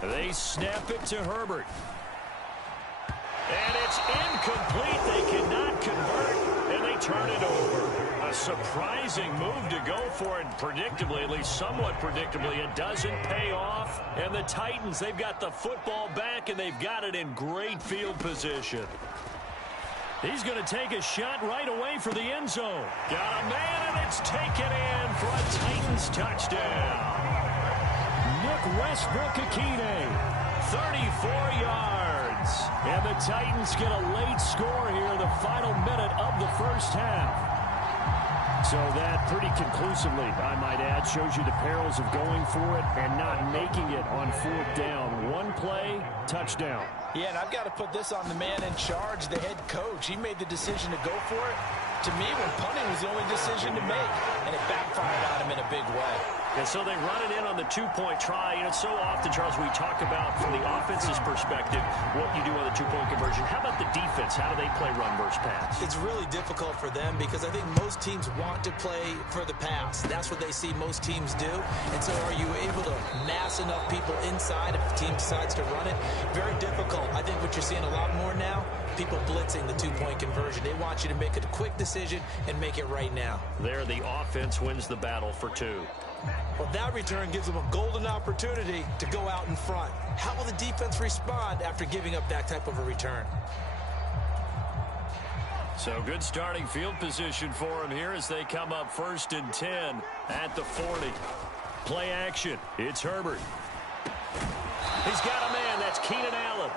They snap it to Herbert. And it's incomplete. They cannot convert, and they turn it over. A surprising move to go for it predictably, at least somewhat predictably. It doesn't pay off. And the Titans, they've got the football back, and they've got it in great field position. He's going to take a shot right away for the end zone. Got a man, and it's taken in for a Titans touchdown. Nick Westbrook-Akine, 34 yards. And the Titans get a late score here, the final minute of the first half. So that pretty conclusively, I might add, shows you the perils of going for it and not making it on fourth down. One play, touchdown. Yeah, and I've got to put this on the man in charge, the head coach. He made the decision to go for it. To me, when punting was the only decision to make, and it backfired on him in a big way. And so they run it in on the two-point try. And it's so often, Charles, we talk about from the offense's perspective what you do on the two-point conversion. How about the defense? How do they play run versus pass? It's really difficult for them because I think most teams want to play for the pass. That's what they see most teams do. And so are you able to mass enough people inside if the team decides to run it? Very difficult. I think what you're seeing a lot more now, people blitzing the two-point conversion. They want you to make a quick decision and make it right now. There, the offense wins the battle for two. Well, that return gives them a golden opportunity to go out in front. How will the defense respond after giving up that type of a return? So good starting field position for him here as they come up 1st and 10 at the 40. Play action. It's Herbert. He's got a man. That's Keenan Allen.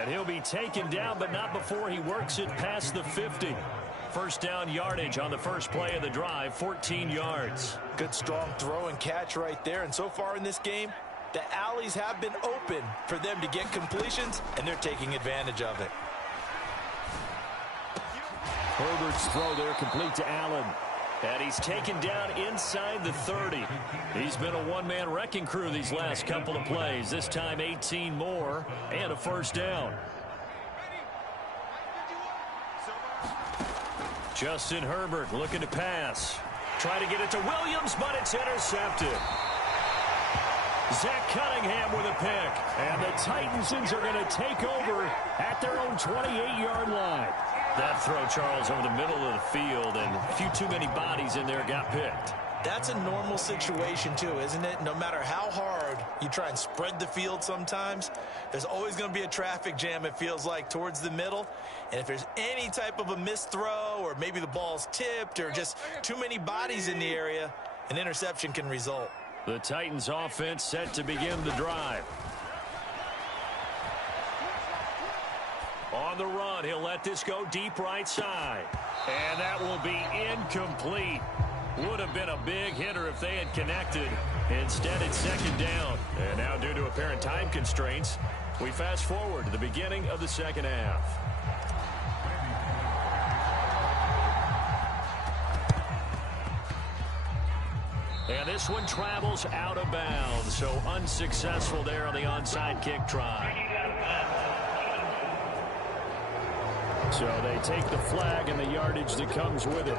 And he'll be taken down, but not before he works it past the 50. First down yardage on the first play of the drive, 14 yards. Good strong throw and catch right there. And so far in this game, the alleys have been open for them to get completions, and they're taking advantage of it. Herbert's throw there complete to Allen. And he's taken down inside the 30. He's been a one-man wrecking crew these last couple of plays. This time 18 more and a first down. Justin Herbert looking to pass. Try to get it to Williams, but it's intercepted. Zach Cunningham with a pick. And the Titans are going to take over at their own 28-yard line. That throw, Charles, over the middle of the field, and a few too many bodies in there got picked. That's a normal situation, too, isn't it? No matter how hard you try and spread the field sometimes, there's always going to be a traffic jam, it feels like, towards the middle. And if there's any type of a missed throw or maybe the ball's tipped or just too many bodies in the area, an interception can result. The Titans offense set to begin the drive. On the run, he'll let this go deep right side. And that will be incomplete. Would have been a big hitter if they had connected. Instead, it's second down. And now, due to apparent time constraints, we fast forward to the beginning of the second half. And this one travels out of bounds, so unsuccessful there on the onside kick try. So they take the flag and the yardage that comes with it.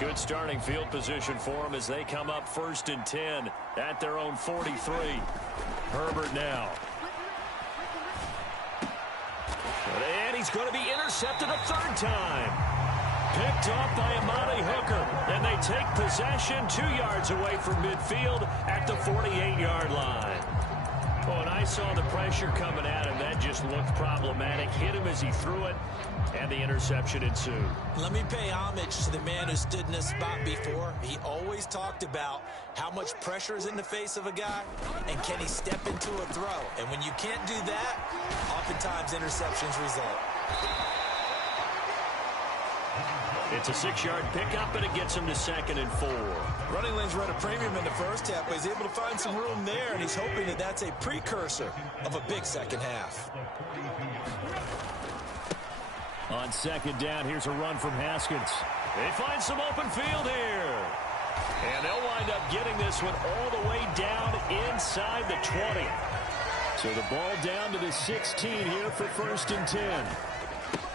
Good starting field position for them as they come up 1st and 10 at their own 43. Herbert now. And he's going to be intercepted a third time. Picked off by Amani Hooker. And they take possession 2 yards away from midfield at the 48-yard line. Oh, and I saw the pressure coming at him. That just looked problematic. Hit him as he threw it, and the interception ensued. Let me pay homage to the man who stood in this spot before. He always talked about how much pressure is in the face of a guy, and can he step into a throw. And when you can't do that, oftentimes interceptions result. It's a 6-yard pickup, and it gets him to 2nd and 4. Running lanes run a premium in the first half, but he's able to find some room there, and he's hoping that that's a precursor of a big second half. On second down, here's a run from Haskins. They find some open field here. And they'll wind up getting this one all the way down inside the 20. So the ball down to the 16 here for 1st and 10.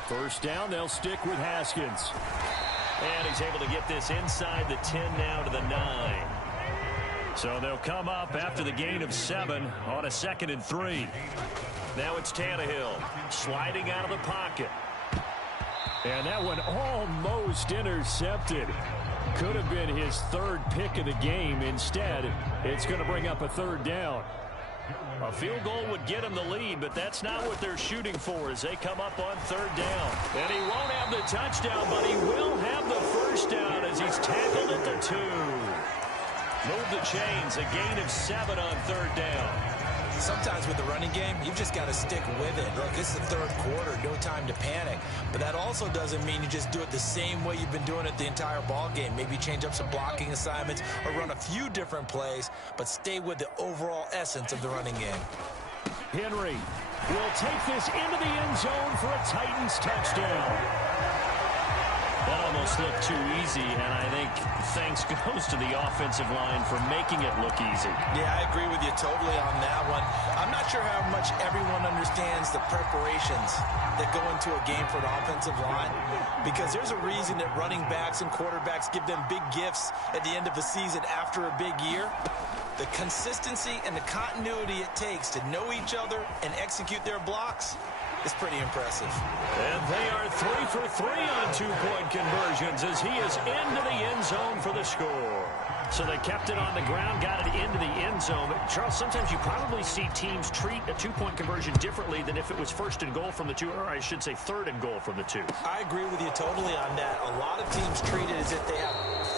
First down, they'll stick with Haskins. And he's able to get this inside the 10 now to the 9. So they'll come up after the gain of 7 on a 2nd and 3. Now it's Tannehill sliding out of the pocket. And that one almost intercepted. Could have been his third pick of the game. Instead, it's going to bring up a third down. A field goal would get him the lead, but that's not what they're shooting for as they come up on third down. And he won't have the touchdown, but he will have the first down as he's tackled at the 2. Move the chains, a gain of 7 on third down. Sometimes with the running game, you've just got to stick with it. Look, this is the third quarter, no time to panic. But that also doesn't mean you just do it the same way you've been doing it the entire ball game. Maybe change up some blocking assignments or run a few different plays, but stay with the overall essence of the running game. Henry will take this into the end zone for a Titans touchdown. That almost looked too easy, and I think thanks goes to the offensive line for making it look easy. Yeah, I agree with you totally on that one. I'm not sure how much everyone understands the preparations that go into a game for an offensive line, because there's a reason that running backs and quarterbacks give them big gifts at the end of the season after a big year. The consistency and the continuity it takes to know each other and execute their blocks is pretty impressive. And they are 3 for 3 on 2-point conversions as he is into the end zone for the score. So they kept it on the ground, got it into the end zone. But Charles, sometimes you probably see teams treat a 2-point conversion differently than if it was first and goal from the 2, or I should say third and goal from the 2. I agree with you totally on that. A lot of teams treat it as if they have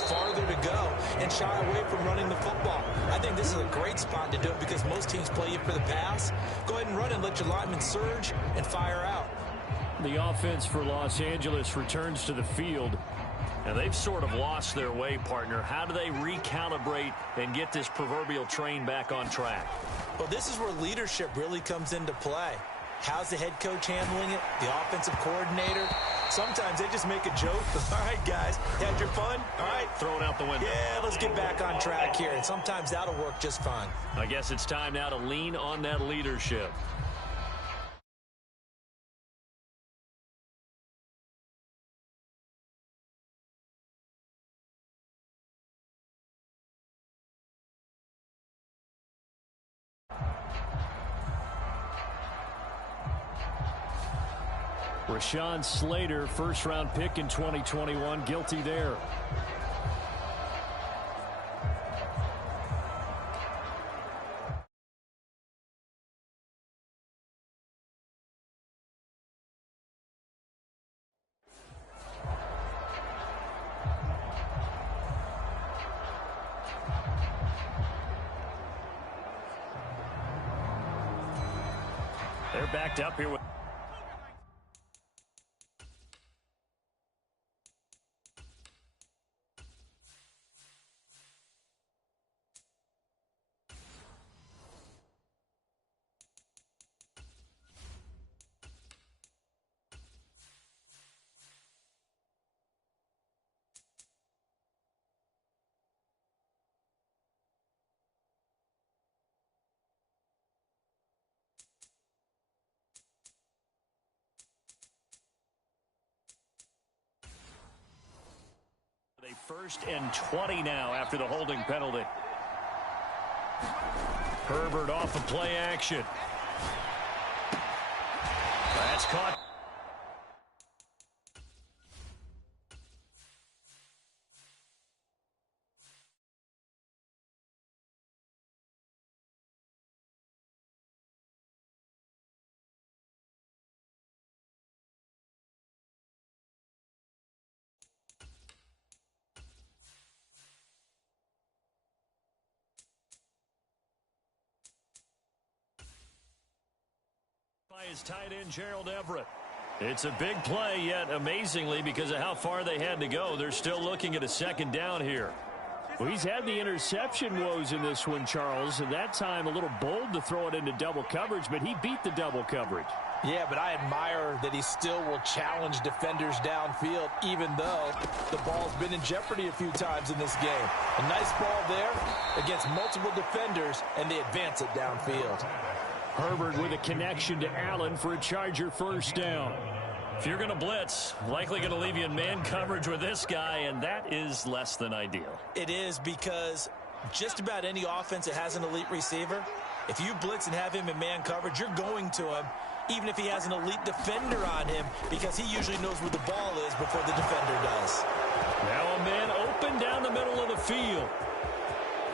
farther to go and shy away from running the football. I think this is a great spot to do it because most teams play you for the pass. Go ahead and run and let your linemen surge and fire out. The offense for Los Angeles returns to the field. And they've sort of lost their way, partner. How do they recalibrate and get this proverbial train back on track? Well, this is where leadership really comes into play. How's the head coach handling it? The offensive coordinator? Sometimes they just make a joke. All right, guys, had your fun? All right. Throw it out the window. Yeah, let's get back on track here. And sometimes that'll work just fine. I guess it's time now to lean on that leadership. Rashawn Slater, first-round pick in 2021, guilty there. They're backed up here with First and 20 now after the holding penalty. Herbert off of play action. That's caught. By his tight end, Gerald Everett. It's a big play, yet amazingly, because of how far they had to go, they're still looking at a second down here. Well, he's had the interception woes in this one, Charles, and that time a little bold to throw it into double coverage, but he beat the double coverage. Yeah, but I admire that he still will challenge defenders downfield, even though the ball's been in jeopardy a few times in this game. A nice ball there against multiple defenders, and they advance it downfield. Herbert with a connection to Allen for a Charger first down. If you're going to blitz, likely going to leave you in man coverage with this guy, and that is less than ideal. It is, because just about any offense that has an elite receiver If you blitz and have him in man coverage, you're going to him, even if he has an elite defender on him, because he usually knows where the ball is before the defender does. Now a man open down the middle of the field.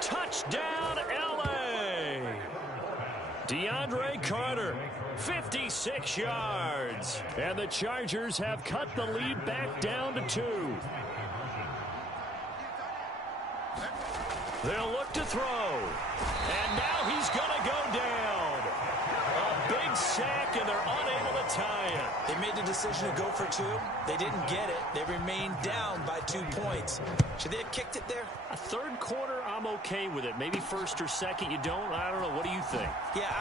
Touchdown, L.A. DeAndre Carter, 56 yards. And the Chargers have cut the lead back down to 2. They'll look to throw. And now he's going to go down. A big sack, and they're unable to tie it. They made the decision to go for 2. They didn't get it. They remained down by 2 points. Should they have kicked it there? A third quarter, I'm okay with it. Maybe first or second, you don't. I don't know. What do you think? Yeah,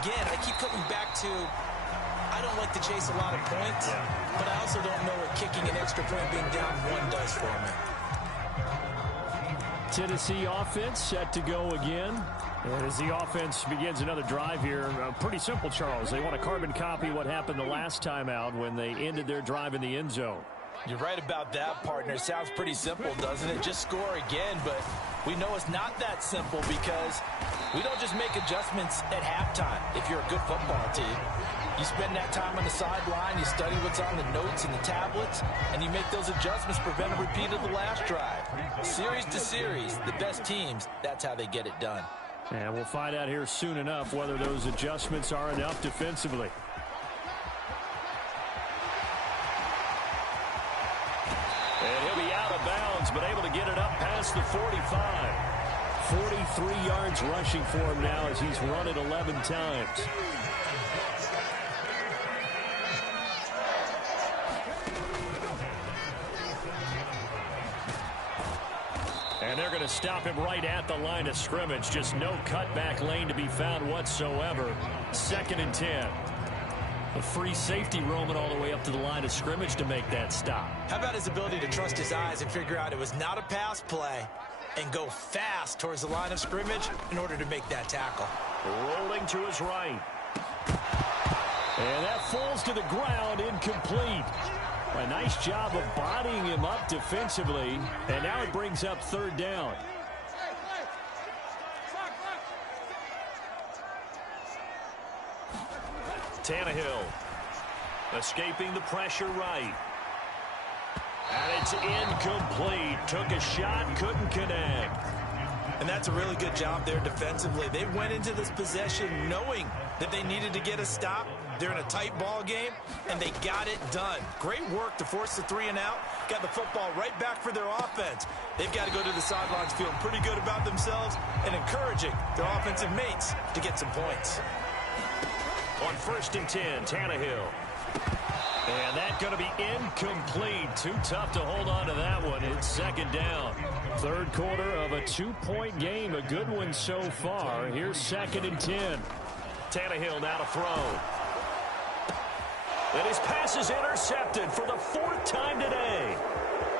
again, I keep coming back to, I don't like to chase a lot of points, but I also don't know what kicking an extra point being down 1 does for me. Tennessee offense set to go again. And as the offense begins another drive here, pretty simple, Charles. They want to carbon copy what happened the last time out when they ended their drive in the end zone. You're right about that, partner. It sounds pretty simple, doesn't it? Just score again, but we know it's not that simple because we don't just make adjustments at halftime if you're a good football team. You spend that time on the sideline, you study what's on the notes and the tablets, and you make those adjustments, prevent a repeat of the last drive. Series to series, the best teams, that's how they get it done. And we'll find out here soon enough whether those adjustments are enough defensively. And he'll be out of bounds, but able to get it up past the 45. 43 yards rushing for him now as he's run it 11 times. And they're going to stop him right at the line of scrimmage. Just no cutback lane to be found whatsoever. 2nd and 10. A free safety roaming all the way up to the line of scrimmage to make that stop. How about his ability to trust his eyes and figure out it was not a pass play and go fast towards the line of scrimmage in order to make that tackle. Rolling to his right. And that falls to the ground, incomplete. A nice job of bodying him up defensively, and now it brings up 3rd down. Tannehill escaping the pressure right. And it's incomplete. Took a shot, couldn't connect. And that's a really good job there defensively. They went into this possession knowing that they needed to get a stop. They're in a tight ball game, and they got it done. Great work to force the 3 and out. Got the football right back for their offense. They've got to go to the sidelines feeling pretty good about themselves and encouraging their offensive mates to get some points. On 1st and 10, Tannehill. And that's going to be incomplete. Too tough to hold on to that one. It's 2nd down. 3rd quarter of a 2-point game. A good one so far. Here's 2nd and 10. Tannehill now to throw. And his pass is intercepted for the 4th time today.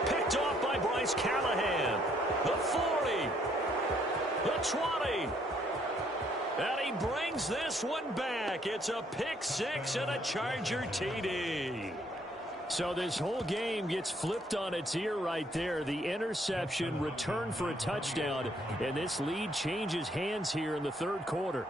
Picked off by Bryce Callahan. The 40. The 20. And he brings this one back. It's a pick 6 and a Charger TD. So this whole game gets flipped on its ear right there. The interception, return for a touchdown, and this lead changes hands here in the 3rd quarter.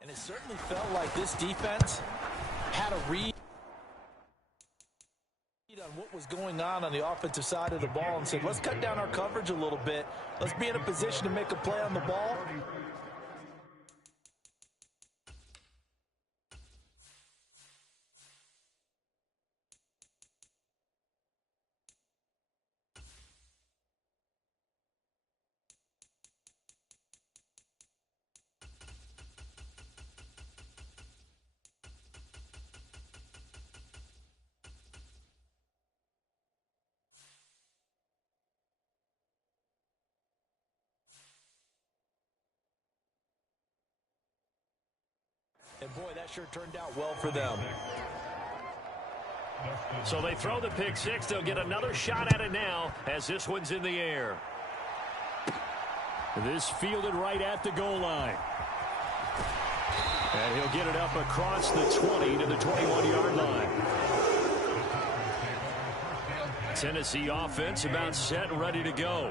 And it certainly felt like this defense had a read on what was going on the offensive side of the ball and said, let's cut down our coverage a little bit. Let's be in a position to make a play on the ball. And boy, that sure turned out well for them. So they throw the pick 6. They'll get another shot at it now as this one's in the air. This fielded right at the goal line. And he'll get it up across the 20 to the 21-yard line. Tennessee offense about set and ready to go.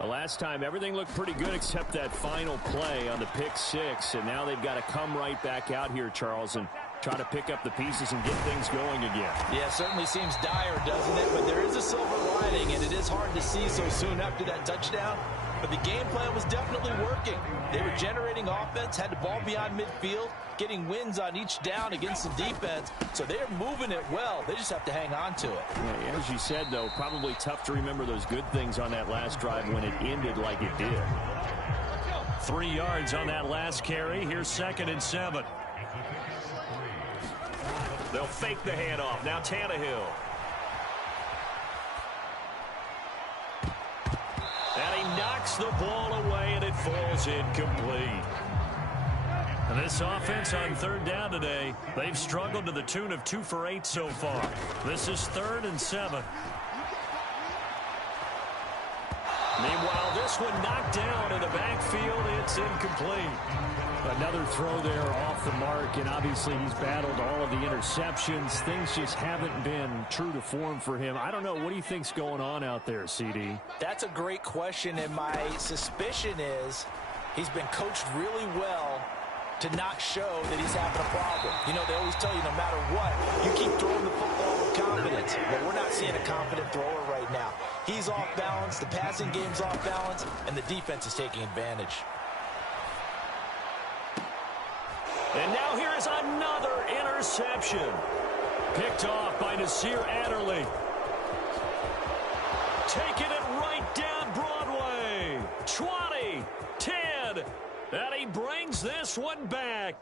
The last time, everything looked pretty good except that final play on the pick six. And now they've got to come right back out here, Charles, and try to pick up the pieces and get things going again. Yeah, it certainly seems dire, doesn't it? But there is a silver lining, and it is hard to see so soon after that touchdown. But the game plan was definitely working. They were generating offense, had the ball beyond midfield, getting wins on each down against the defense. So they're moving it well. They just have to hang on to it. Yeah, as you said, though, probably tough to remember those good things on that last drive when it ended like it did. 3 yards on that last carry. Here's 2nd and 7. They'll fake the handoff. Now Tannehill. And he knocks the ball away, and it falls incomplete. And this offense on 3rd down today, they've struggled to the tune of 2 for 8 so far. This is 3rd and 7. Meanwhile, this one knocked down in the backfield. It's incomplete. Another throw there off the mark, and obviously he's battled all of the interceptions. Things just haven't been true to form for him. I don't know. What do you think's going on out there, CD? That's a great question, and my suspicion is he's been coached really well to not show that he's having a problem. You know, they always tell you no matter what, you keep throwing the football with confidence. But we're not seeing a confident thrower right now. He's off balance, the passing game's off balance, and the defense is taking advantage. And now here is another interception. Picked off by Nasir Adderley. Taking it right down Broadway. 20, 10, and he brings this one back.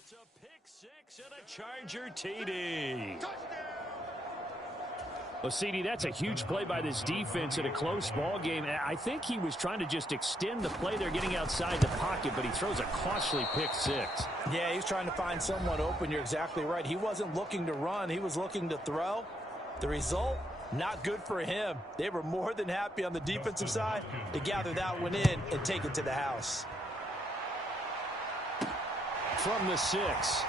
It's a pick six and a Charger TD. Well, CD, that's a huge play by this defense in a close ball game. I think he was trying to just extend the play there, getting outside the pocket, but he throws a costly pick six. Yeah, he's trying to find someone open. You're exactly right. He wasn't looking to run. He was looking to throw. The result, not good for him. They were more than happy on the defensive side to gather that one in and take it to the house. From the 6.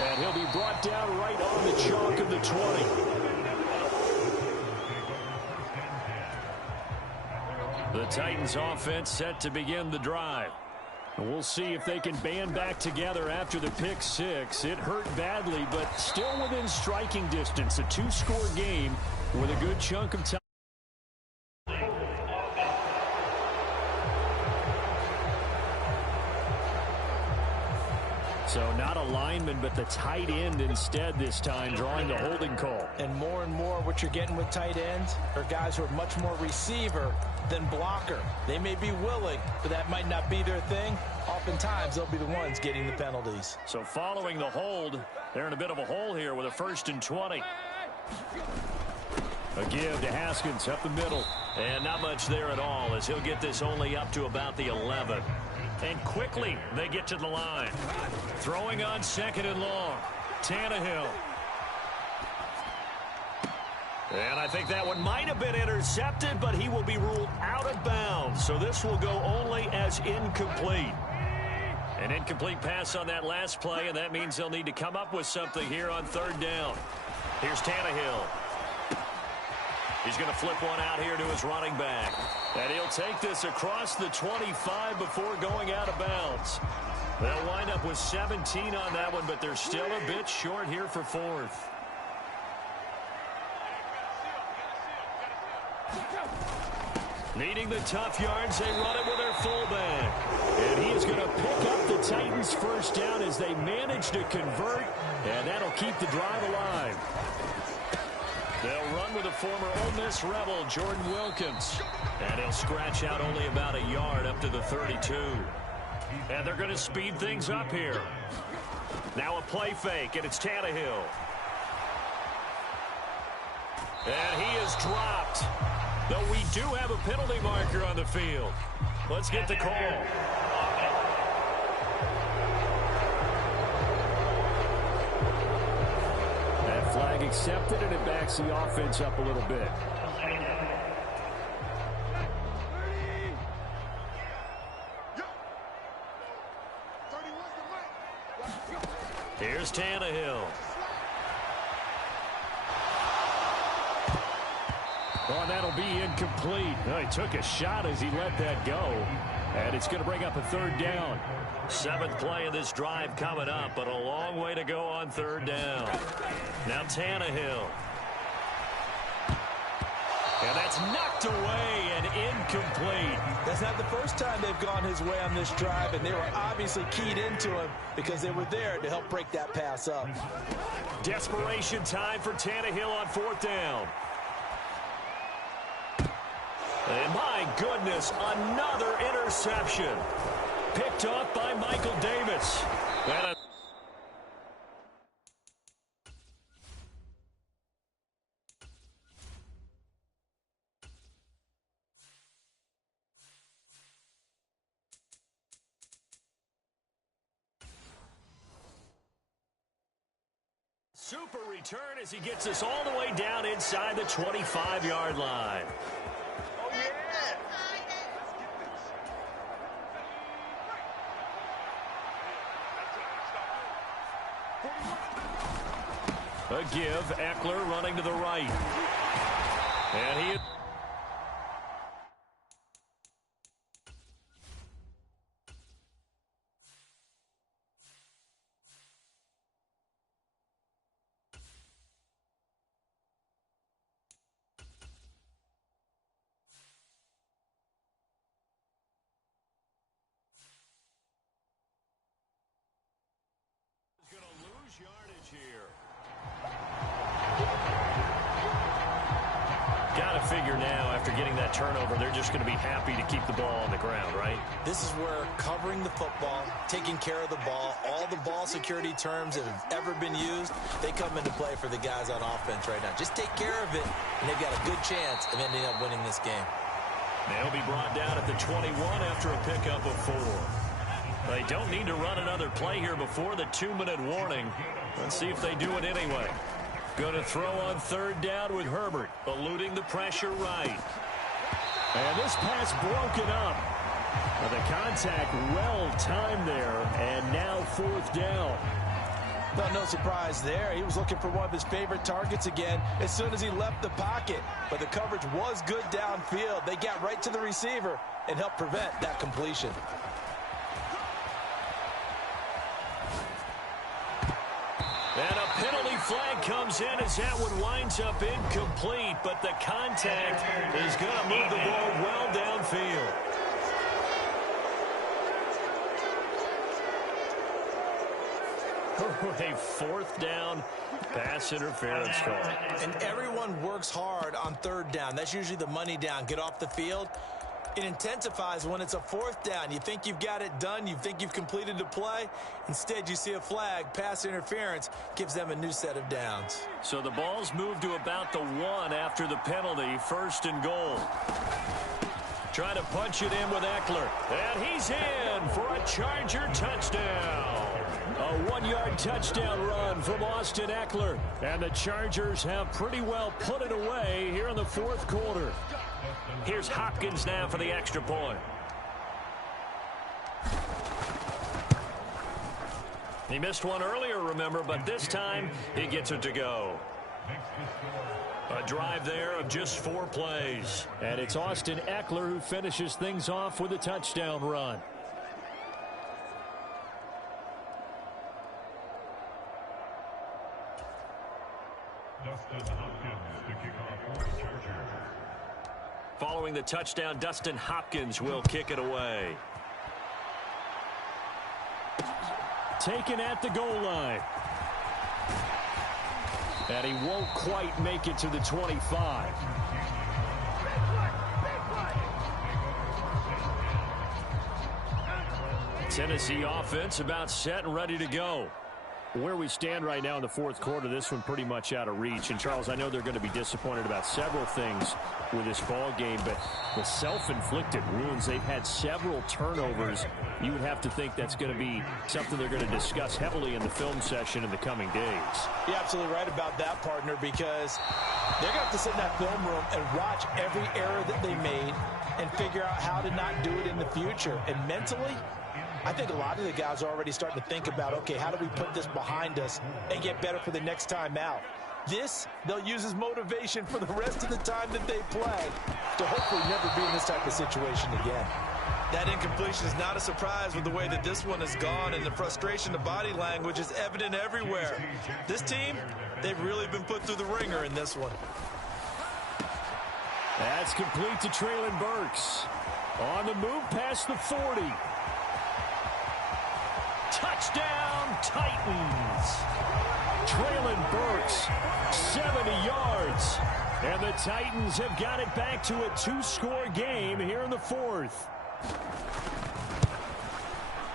And he'll be brought down right on the chalk of the 20. The Titans offense set to begin the drive. We'll see if they can band back together after the pick six. It hurt badly, but still within striking distance. A 2-score game with a good chunk of time. So not a lineman, but the tight end instead this time, drawing the holding call. And more what you're getting with tight ends are guys who are much more receiver than blocker. They may be willing, but that might not be their thing. Oftentimes, they'll be the ones getting the penalties. So following the hold, they're in a bit of a hole here with a 1st and 20. A give to Haskins up the middle. And not much there at all, as he'll get this only up to about the 11. And quickly, they get to the line. Throwing on 2nd and long. Tannehill. And I think that one might have been intercepted, but he will be ruled out of bounds. So this will go only as incomplete. An incomplete pass on that last play, and that means they'll need to come up with something here on 3rd down. Here's Tannehill. He's going to flip one out here to his running back. And he'll take this across the 25 before going out of bounds. They'll wind up with 17 on that one, but they're still a bit short here for 4th. Needing the tough yards, they run it with their fullback. And he is going to pick up the Titans' 1st down as they manage to convert, and that'll keep the drive alive. They'll run with a former Ole Miss Rebel, Jordan Wilkins. And he'll scratch out only about a yard up to the 32. And they're going to speed things up here. Now a play fake, and it's Tannehill. And he is dropped. Though we do have a penalty marker on the field. Let's get the call. That flag accepted, and it backs the offense up a little bit. Here's Tannehill. Oh, that'll be incomplete. Oh, he took a shot as he let that go. And it's going to bring up a third down. 7th play of this drive coming up, but a long way to go on third down. Now Tannehill. And that's knocked away and incomplete. That's not the first time they've gone his way on this drive, and they were obviously keyed into him because they were there to help break that pass up. Desperation time for Tannehill on 4th down. And my goodness, another interception. Picked off by Michael Davis. And super return as he gets us all the way down inside the 25-yard line. A give, Eckler running to the right. And he... going to lose yardage here. Got to figure now, after getting that turnover, they're just going to be happy to keep the ball on the ground, right? This is where covering the football, taking care of the ball, all the ball security terms that have ever been used, they come into play for the guys on offense right now. Just take care of it, and they've got a good chance of ending up winning this game. They'll be brought down at the 21 after a pickup of 4. They don't need to run another play here before the 2-minute warning. Let's see if they do it anyway. Going to throw on 3rd down with Herbert, eluding the pressure right. And this pass broken up. Well, the contact well-timed there, and now 4th down. Well, no surprise there. He was looking for one of his favorite targets again as soon as he left the pocket. But the coverage was good downfield. They got right to the receiver and helped prevent that completion. And a penalty flag comes in as that one winds up incomplete, but the contact is going to move the ball well downfield. A 4th down pass interference call. And everyone works hard on 3rd down. That's usually the money down. Get off the field. It intensifies when it's a 4th down. You think you've got it done. You think you've completed the play. Instead, you see a flag. Pass interference gives them a new set of downs. So the ball's moved to about the 1 after the penalty. 1st and goal. Trying to punch it in with Eckler. And he's in for a Charger touchdown. A 1-yard touchdown run from Austin Eckler. And the Chargers have pretty well put it away here in the 4th quarter. Here's Hopkins now for the extra point. He missed one earlier, remember, but this time he gets it to go. A drive there of just 4 plays. And it's Austin Eckler who finishes things off with a touchdown run. Following the touchdown, Dustin Hopkins will kick it away. Taken at the goal line. And he won't quite make it to the 25. Tennessee offense about set and ready to go. Where we stand right now in the fourth quarter, this one pretty much out of reach. And, Charles, I know they're going to be disappointed about several things with this ball game, but the self-inflicted wounds, they've had several turnovers. You would have to think that's going to be something they're going to discuss heavily in the film session in the coming days. You're absolutely right about that, partner, because they're going to have to sit in that film room and watch every error that they made and figure out how to not do it in the future. And mentally, I think a lot of the guys are already starting to think about, okay, how do we put this behind us and get better for the next time out? This, they'll use as motivation for the rest of the time that they play to hopefully never be in this type of situation again. That incompletion is not a surprise with the way that this one has gone, and the frustration, the body language is evident everywhere. This team, they've really been put through the ringer in this one. That's complete to Treylon Burks. On the move past the 40. Touchdown, Titans. Treylon Burks, 70 yards. And the Titans have got it back to a two-score game here in the fourth.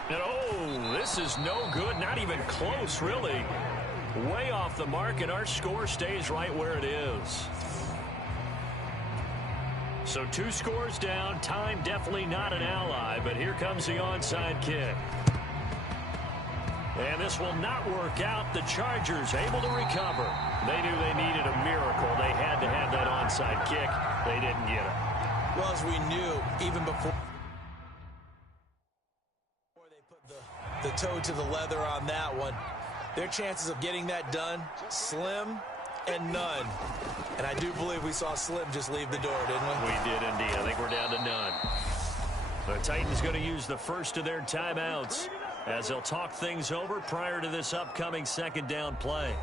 And oh, this is no good. Not even close, really. Way off the mark, and our score stays right where it is. So 2 scores down. Time definitely not an ally, but here comes the onside kick. And this will not work out. The Chargers able to recover. They knew they needed a miracle. They had to have that onside kick. They didn't get it. Well, as we knew, even before they put the toe to the leather on that one, their chances of getting that done, slim and none. And I do believe we saw Slim just leave the door, didn't we? We did indeed. I think we're down to none. The Titans going to use the first of their timeouts as they'll talk things over prior to this upcoming second down play.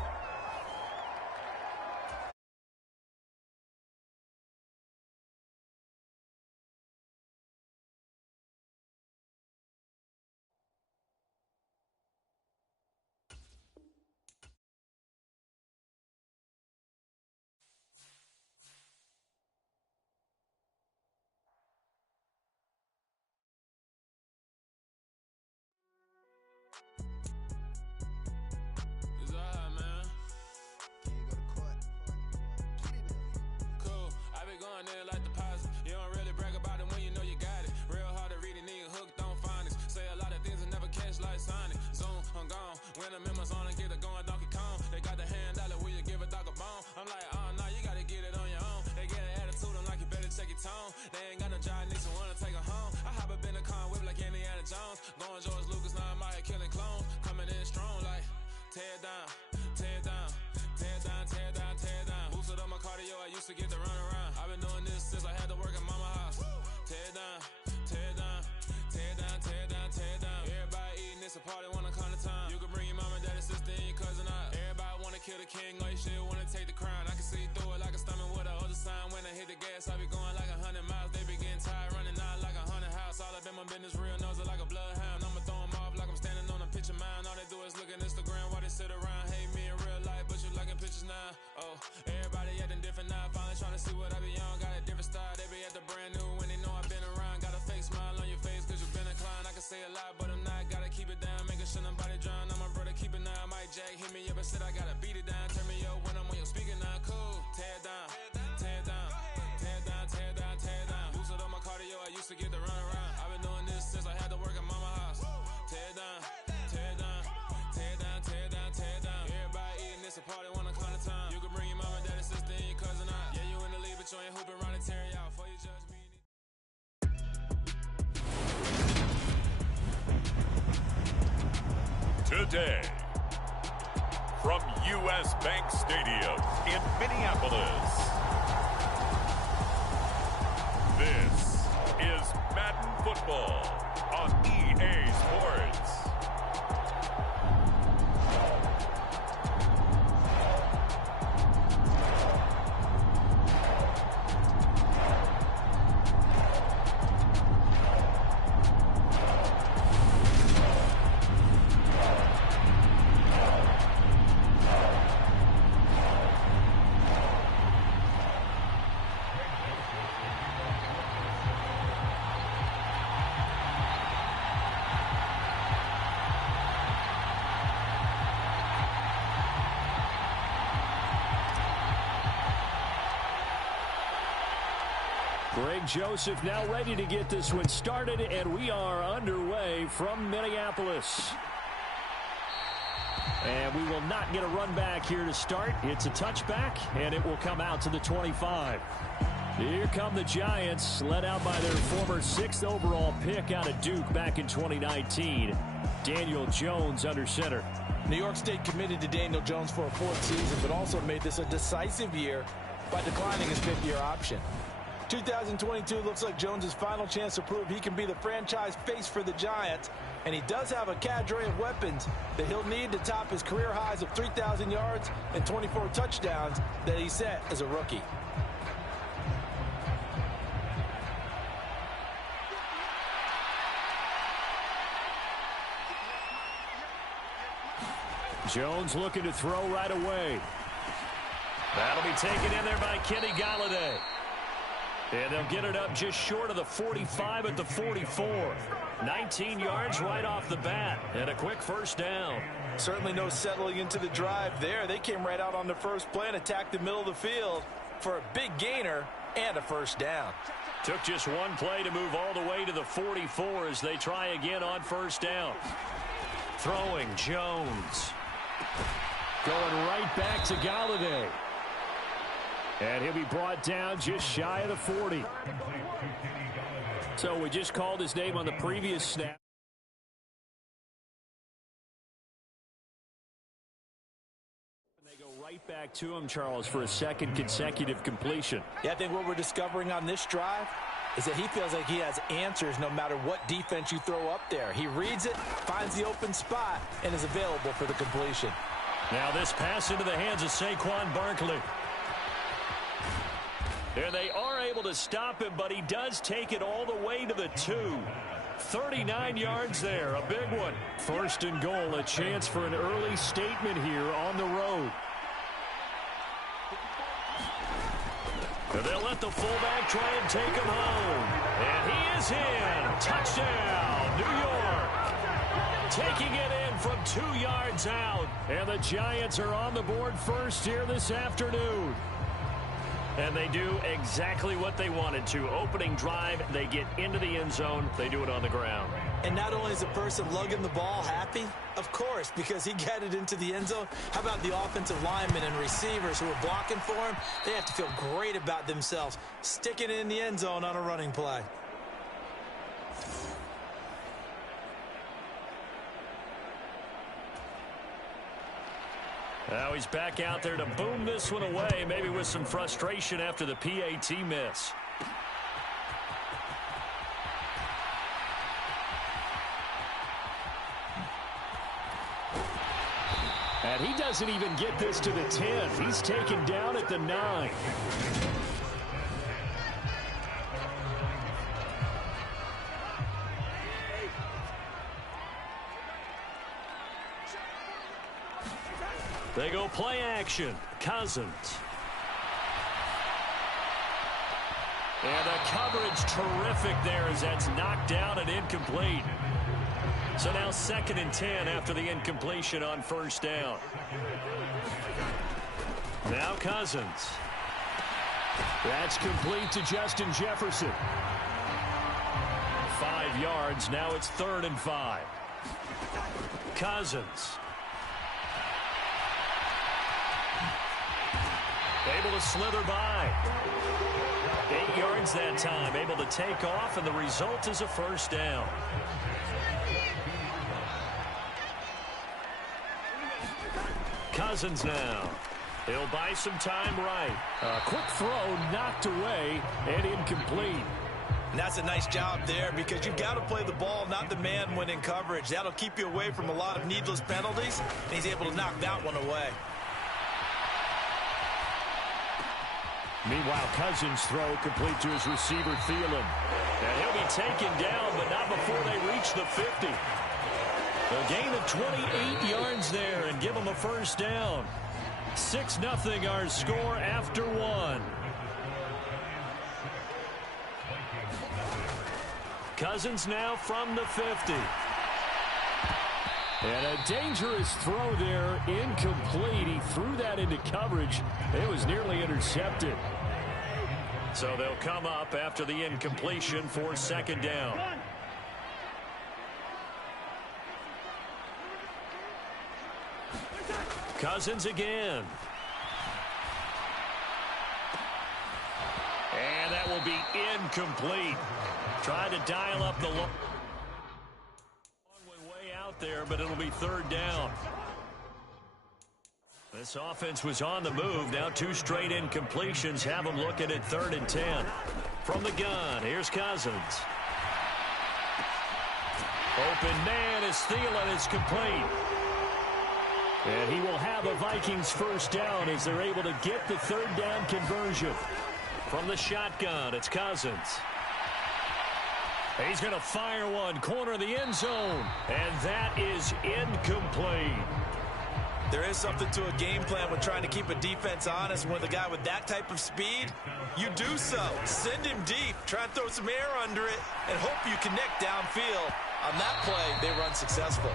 Today, from U.S. Bank Stadium in Minneapolis, this is Madden Football on EA Sports. Greg Joseph now ready to get this one started, and we are underway from Minneapolis. And we will not get a run back here to start. It's a touchback, and it will come out to the 25. Here come the Giants, led out by their former 6th overall pick out of Duke back in 2019. Daniel Jones under center. New York State committed to Daniel Jones for a 4th season, but also made this a decisive year by declining his 5th-year option. 2022 looks like Jones' final chance to prove he can be the franchise face for the Giants, and he does have a cadre of weapons that he'll need to top his career highs of 3,000 yards and 24 touchdowns that he set as a rookie. Jones looking to throw right away. That'll be taken in there by Kenny Golladay. And they'll get it up just short of the 45 at the 44. 19 yards right off the bat. And a quick first down. Certainly no settling into the drive there. They came right out on the first play and attacked the middle of the field for a big gainer and a first down. Took just one play to move all the way to the 44 as they try again on first down. Throwing Jones. Going right back to Golladay. And he'll be brought down just shy of the 40. So we just called his name on the previous snap. And they go right back to him, Charles, for a 2nd consecutive completion. Yeah, I think what we're discovering on this drive is that he feels like he has answers no matter what defense you throw up there. He reads it, finds the open spot, and is available for the completion. Now this pass into the hands of Saquon Barkley. And they are able to stop him, but he does take it all the way to the 2. 39 yards there, a big one. 1st and goal, a chance for an early statement here on the road. And they'll let the fullback try and take him home. And he is in. Touchdown, New York. Taking it in from 2 yards out. And the Giants are on the board first here this afternoon. And they do exactly what they wanted to. Opening drive, they get into the end zone. They do it on the ground. And not only is the person lugging the ball happy, of course, because he got it into the end zone. How about the offensive linemen and receivers who are blocking for him? They have to feel great about themselves, sticking it in the end zone on a running play. Now he's back out there to boom this one away, maybe with some frustration after the PAT miss. And he doesn't even get this to the 10. He's taken down at the 9. They go play action. Cousins. And the coverage terrific there as that's knocked down and incomplete. So now 2nd and 10 after the incompletion on first down. Now Cousins. That's complete to Justin Jefferson. 5 yards. Now it's 3rd and 5. Cousins. Able to slither by. 8 yards that time. Able to take off, and the result is a first down. Cousins now. He'll buy some time right. A quick throw knocked away and incomplete. And that's a nice job there because you've got to play the ball, not the man when in coverage. That'll keep you away from a lot of needless penalties, and he's able to knock that one away. Meanwhile, Cousins' throw complete to his receiver, Thielen. And he'll be taken down, but not before they reach the 50. A gain of 28 yards there and give them a first down. 6-0 our score after 1. Cousins now from the 50. And a dangerous throw there, incomplete. He threw that into coverage. It was nearly intercepted. So they'll come up after the incompletion for second down. Cousins again. And that will be incomplete. Tried to dial up the long way out there, but it'll be third down. This offense was on the move. Now 2 straight incompletions have them looking at 3rd and 10. From the gun, here's Cousins. Open man is Thielen. It's complete. And he will have a Vikings first down as they're able to get the 3rd down conversion. From the shotgun, it's Cousins. He's going to fire one, corner of the end zone. And that is incomplete. There is something to a game plan when trying to keep a defense honest. With a guy with that type of speed, you do so. Send him deep, try and throw some air under it, and hope you connect downfield. On that play, they run successful.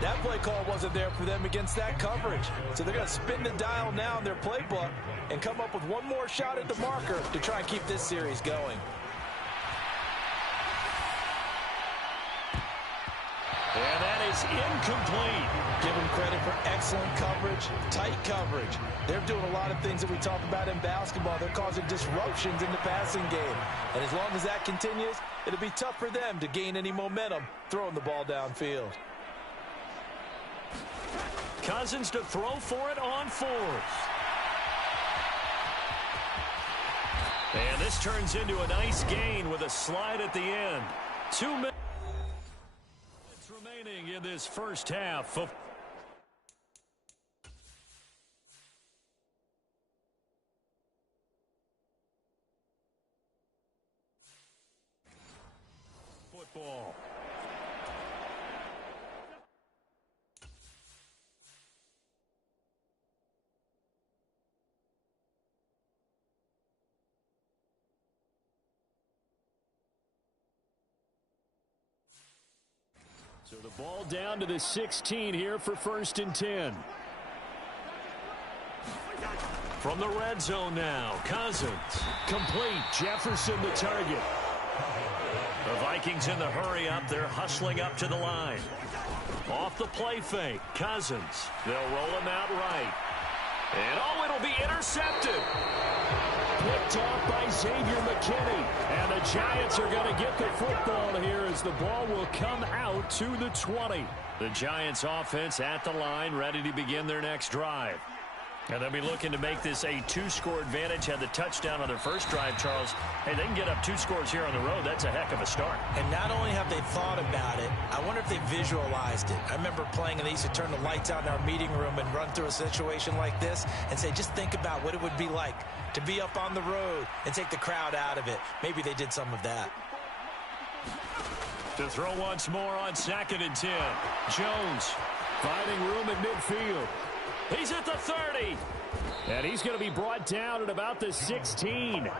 That play call wasn't there for them against that coverage. So they're going to spin the dial now in their playbook and come up with one more shot at the marker to try and keep this series going. And that is incomplete. Give them credit for excellent coverage, tight coverage. They're doing a lot of things that we talk about in basketball. They're causing disruptions in the passing game. And as long as that continues, it'll be tough for them to gain any momentum throwing the ball downfield. Cousins to throw for it on 4th. And this turns into a nice gain with a slide at the end. 2 minutes remaining in this first half of football. So the ball down to the 16 here for 1st and 10. From the red zone now, Cousins. Complete. Jefferson the target. The Vikings in the hurry up. They're hustling up to the line. Off the play fake. Cousins. They'll roll him out right. And oh, it'll be intercepted. Picked off by Xavier McKinney. And the Giants are going to get the football here as the ball will come out to the 20. The Giants offense at the line, ready to begin their next drive. And they'll be looking to make this a 2-score advantage. Had the touchdown on their first drive, Charles. Hey, they can get up 2 scores here on the road. That's a heck of a start. And not only have they thought about it, I wonder if they visualized it. I remember playing, and they used to turn the lights out in our meeting room and run through a situation like this and say, just think about what it would be like to be up on the road and take the crowd out of it. Maybe they did some of that. To throw once more on 2nd and 10. Jones finding room at midfield. He's at the 30. And he's going to be brought down at about the 16.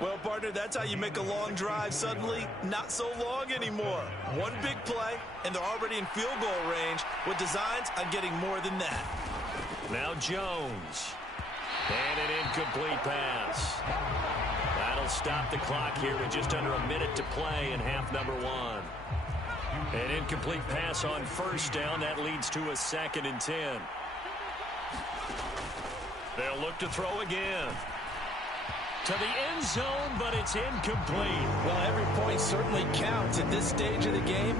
Well, partner, that's how you make a long drive suddenly not so long anymore. One big play, and they're already in field goal range with designs on getting more than that. Now Jones. And an incomplete pass. That'll stop the clock here with just under a minute to play in half number 1. An incomplete pass on 1st down. That leads to a 2nd and 10. They'll look to throw again. To the end zone, but it's incomplete. Well, every point certainly counts at this stage of the game.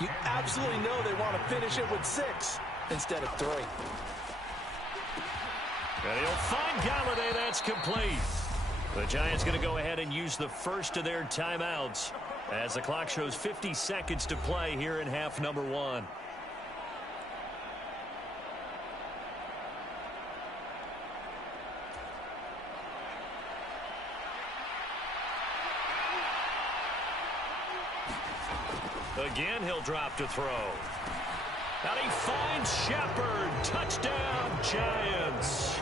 You absolutely know they want to finish it with 6 instead of 3. And he'll find Galladay. That's complete. The Giants going to go ahead and use the first of their timeouts as the clock shows 50 seconds to play here in half number 1. Again, he'll drop to throw. And he finds Shepard. Touchdown, Giants.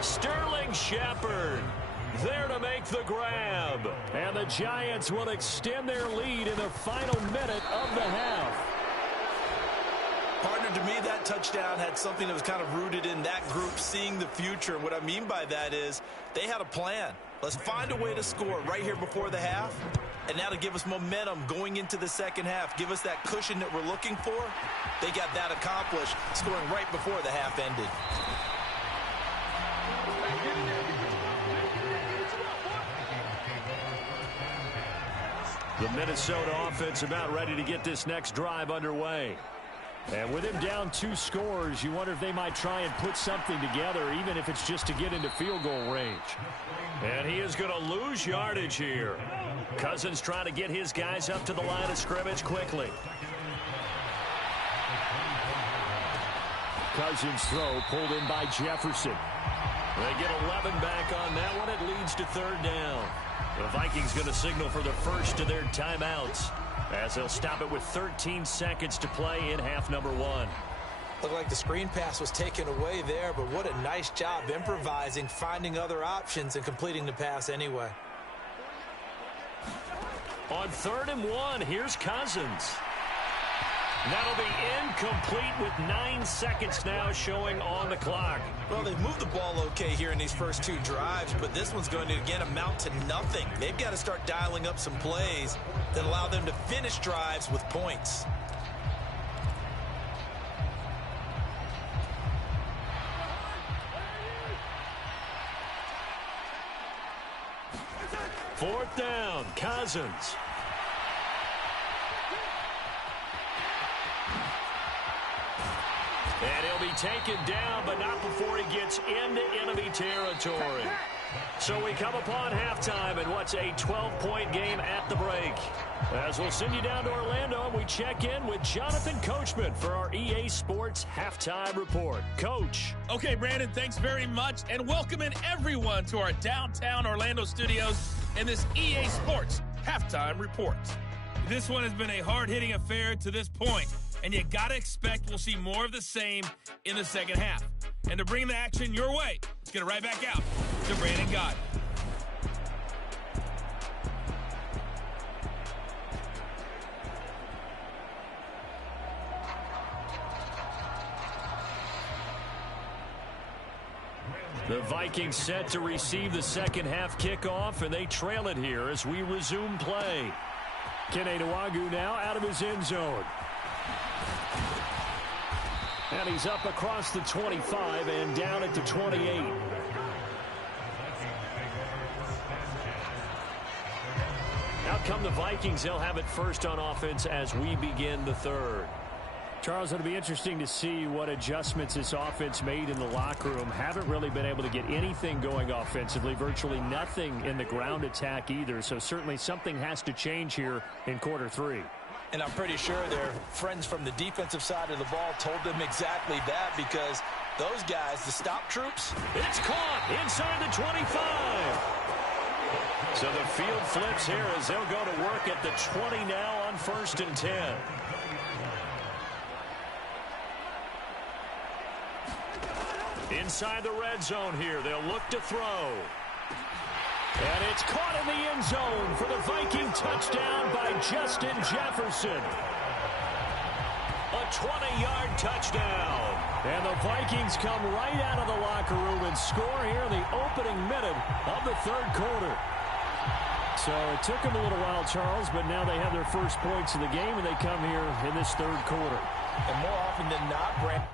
Sterling Shepard there to make the grab. And the Giants will extend their lead in the final minute of the half. Partner, And to me, that touchdown had something that was kind of rooted in that group seeing the future. And what I mean by that is they had a plan. Let's find a way to score right here before the half. And now to give us momentum going into the second half, give us that cushion that we're looking for. They got that accomplished, scoring right before the half ended. The Minnesota offense about ready to get this next drive underway. And with him down 2 scores, you wonder if they might try and put something together, even if it's just to get into field goal range. And he is going to lose yardage here. Cousins trying to get his guys up to the line of scrimmage quickly. Cousins' throw pulled in by Jefferson. They get 11 back on that one. It leads to 3rd down. The Vikings going to signal for the first of their timeouts as they'll stop it with 13 seconds to play in half number 1. Looked like the screen pass was taken away there, but what a nice job improvising, finding other options, and completing the pass anyway. On 3rd and 1, here's Cousins. That'll be incomplete with 9 seconds now showing on the clock. Well, they've moved the ball okay here in these first 2 drives, but this one's going to, again, amount to nothing. They've got to start dialing up some plays that allow them to finish drives with points. Fourth down, Cousins. And he'll be taken down, but not before he gets into enemy territory. So we come upon halftime in what's a 12-point game at the break. As we'll send you down to Orlando, and we check in with Jonathan Coachman for our EA Sports Halftime Report. Coach. Okay, Brandon, thanks very much, and welcome in everyone to our downtown Orlando studios and this EA Sports Halftime Report. This one has been a hard-hitting affair to this point, and you got to expect we'll see more of the same in the second half. And to bring the action your way, let's get it right back out to Brandon Gott. The Vikings set to receive the second half kickoff, and they trail it here as we resume play. Qbfam now out of his end zone. And he's up across the 25 and down at the 28. Out come the Vikings. They'll have it first on offense as we begin the third. Charles, it'll be interesting to see what adjustments this offense made in the locker room. Haven't really been able to get anything going offensively, virtually nothing in the ground attack either. So certainly something has to change here in quarter 3. And I'm pretty sure their friends from the defensive side of the ball told them exactly that, because those guys, the stop troops. It's caught inside the 25. So the field flips here as they'll go to work at the 20 now on 1st and 10. Inside the red zone here, they'll look to throw. And it's caught in the end zone for the Viking touchdown by Justin Jefferson. A 20-yard touchdown. And the Vikings come right out of the locker room and score here in the opening minute of the third quarter. So it took them a little while, Charles, but now they have their first points of the game, and they come here in this third quarter. And more often than not, Brandon,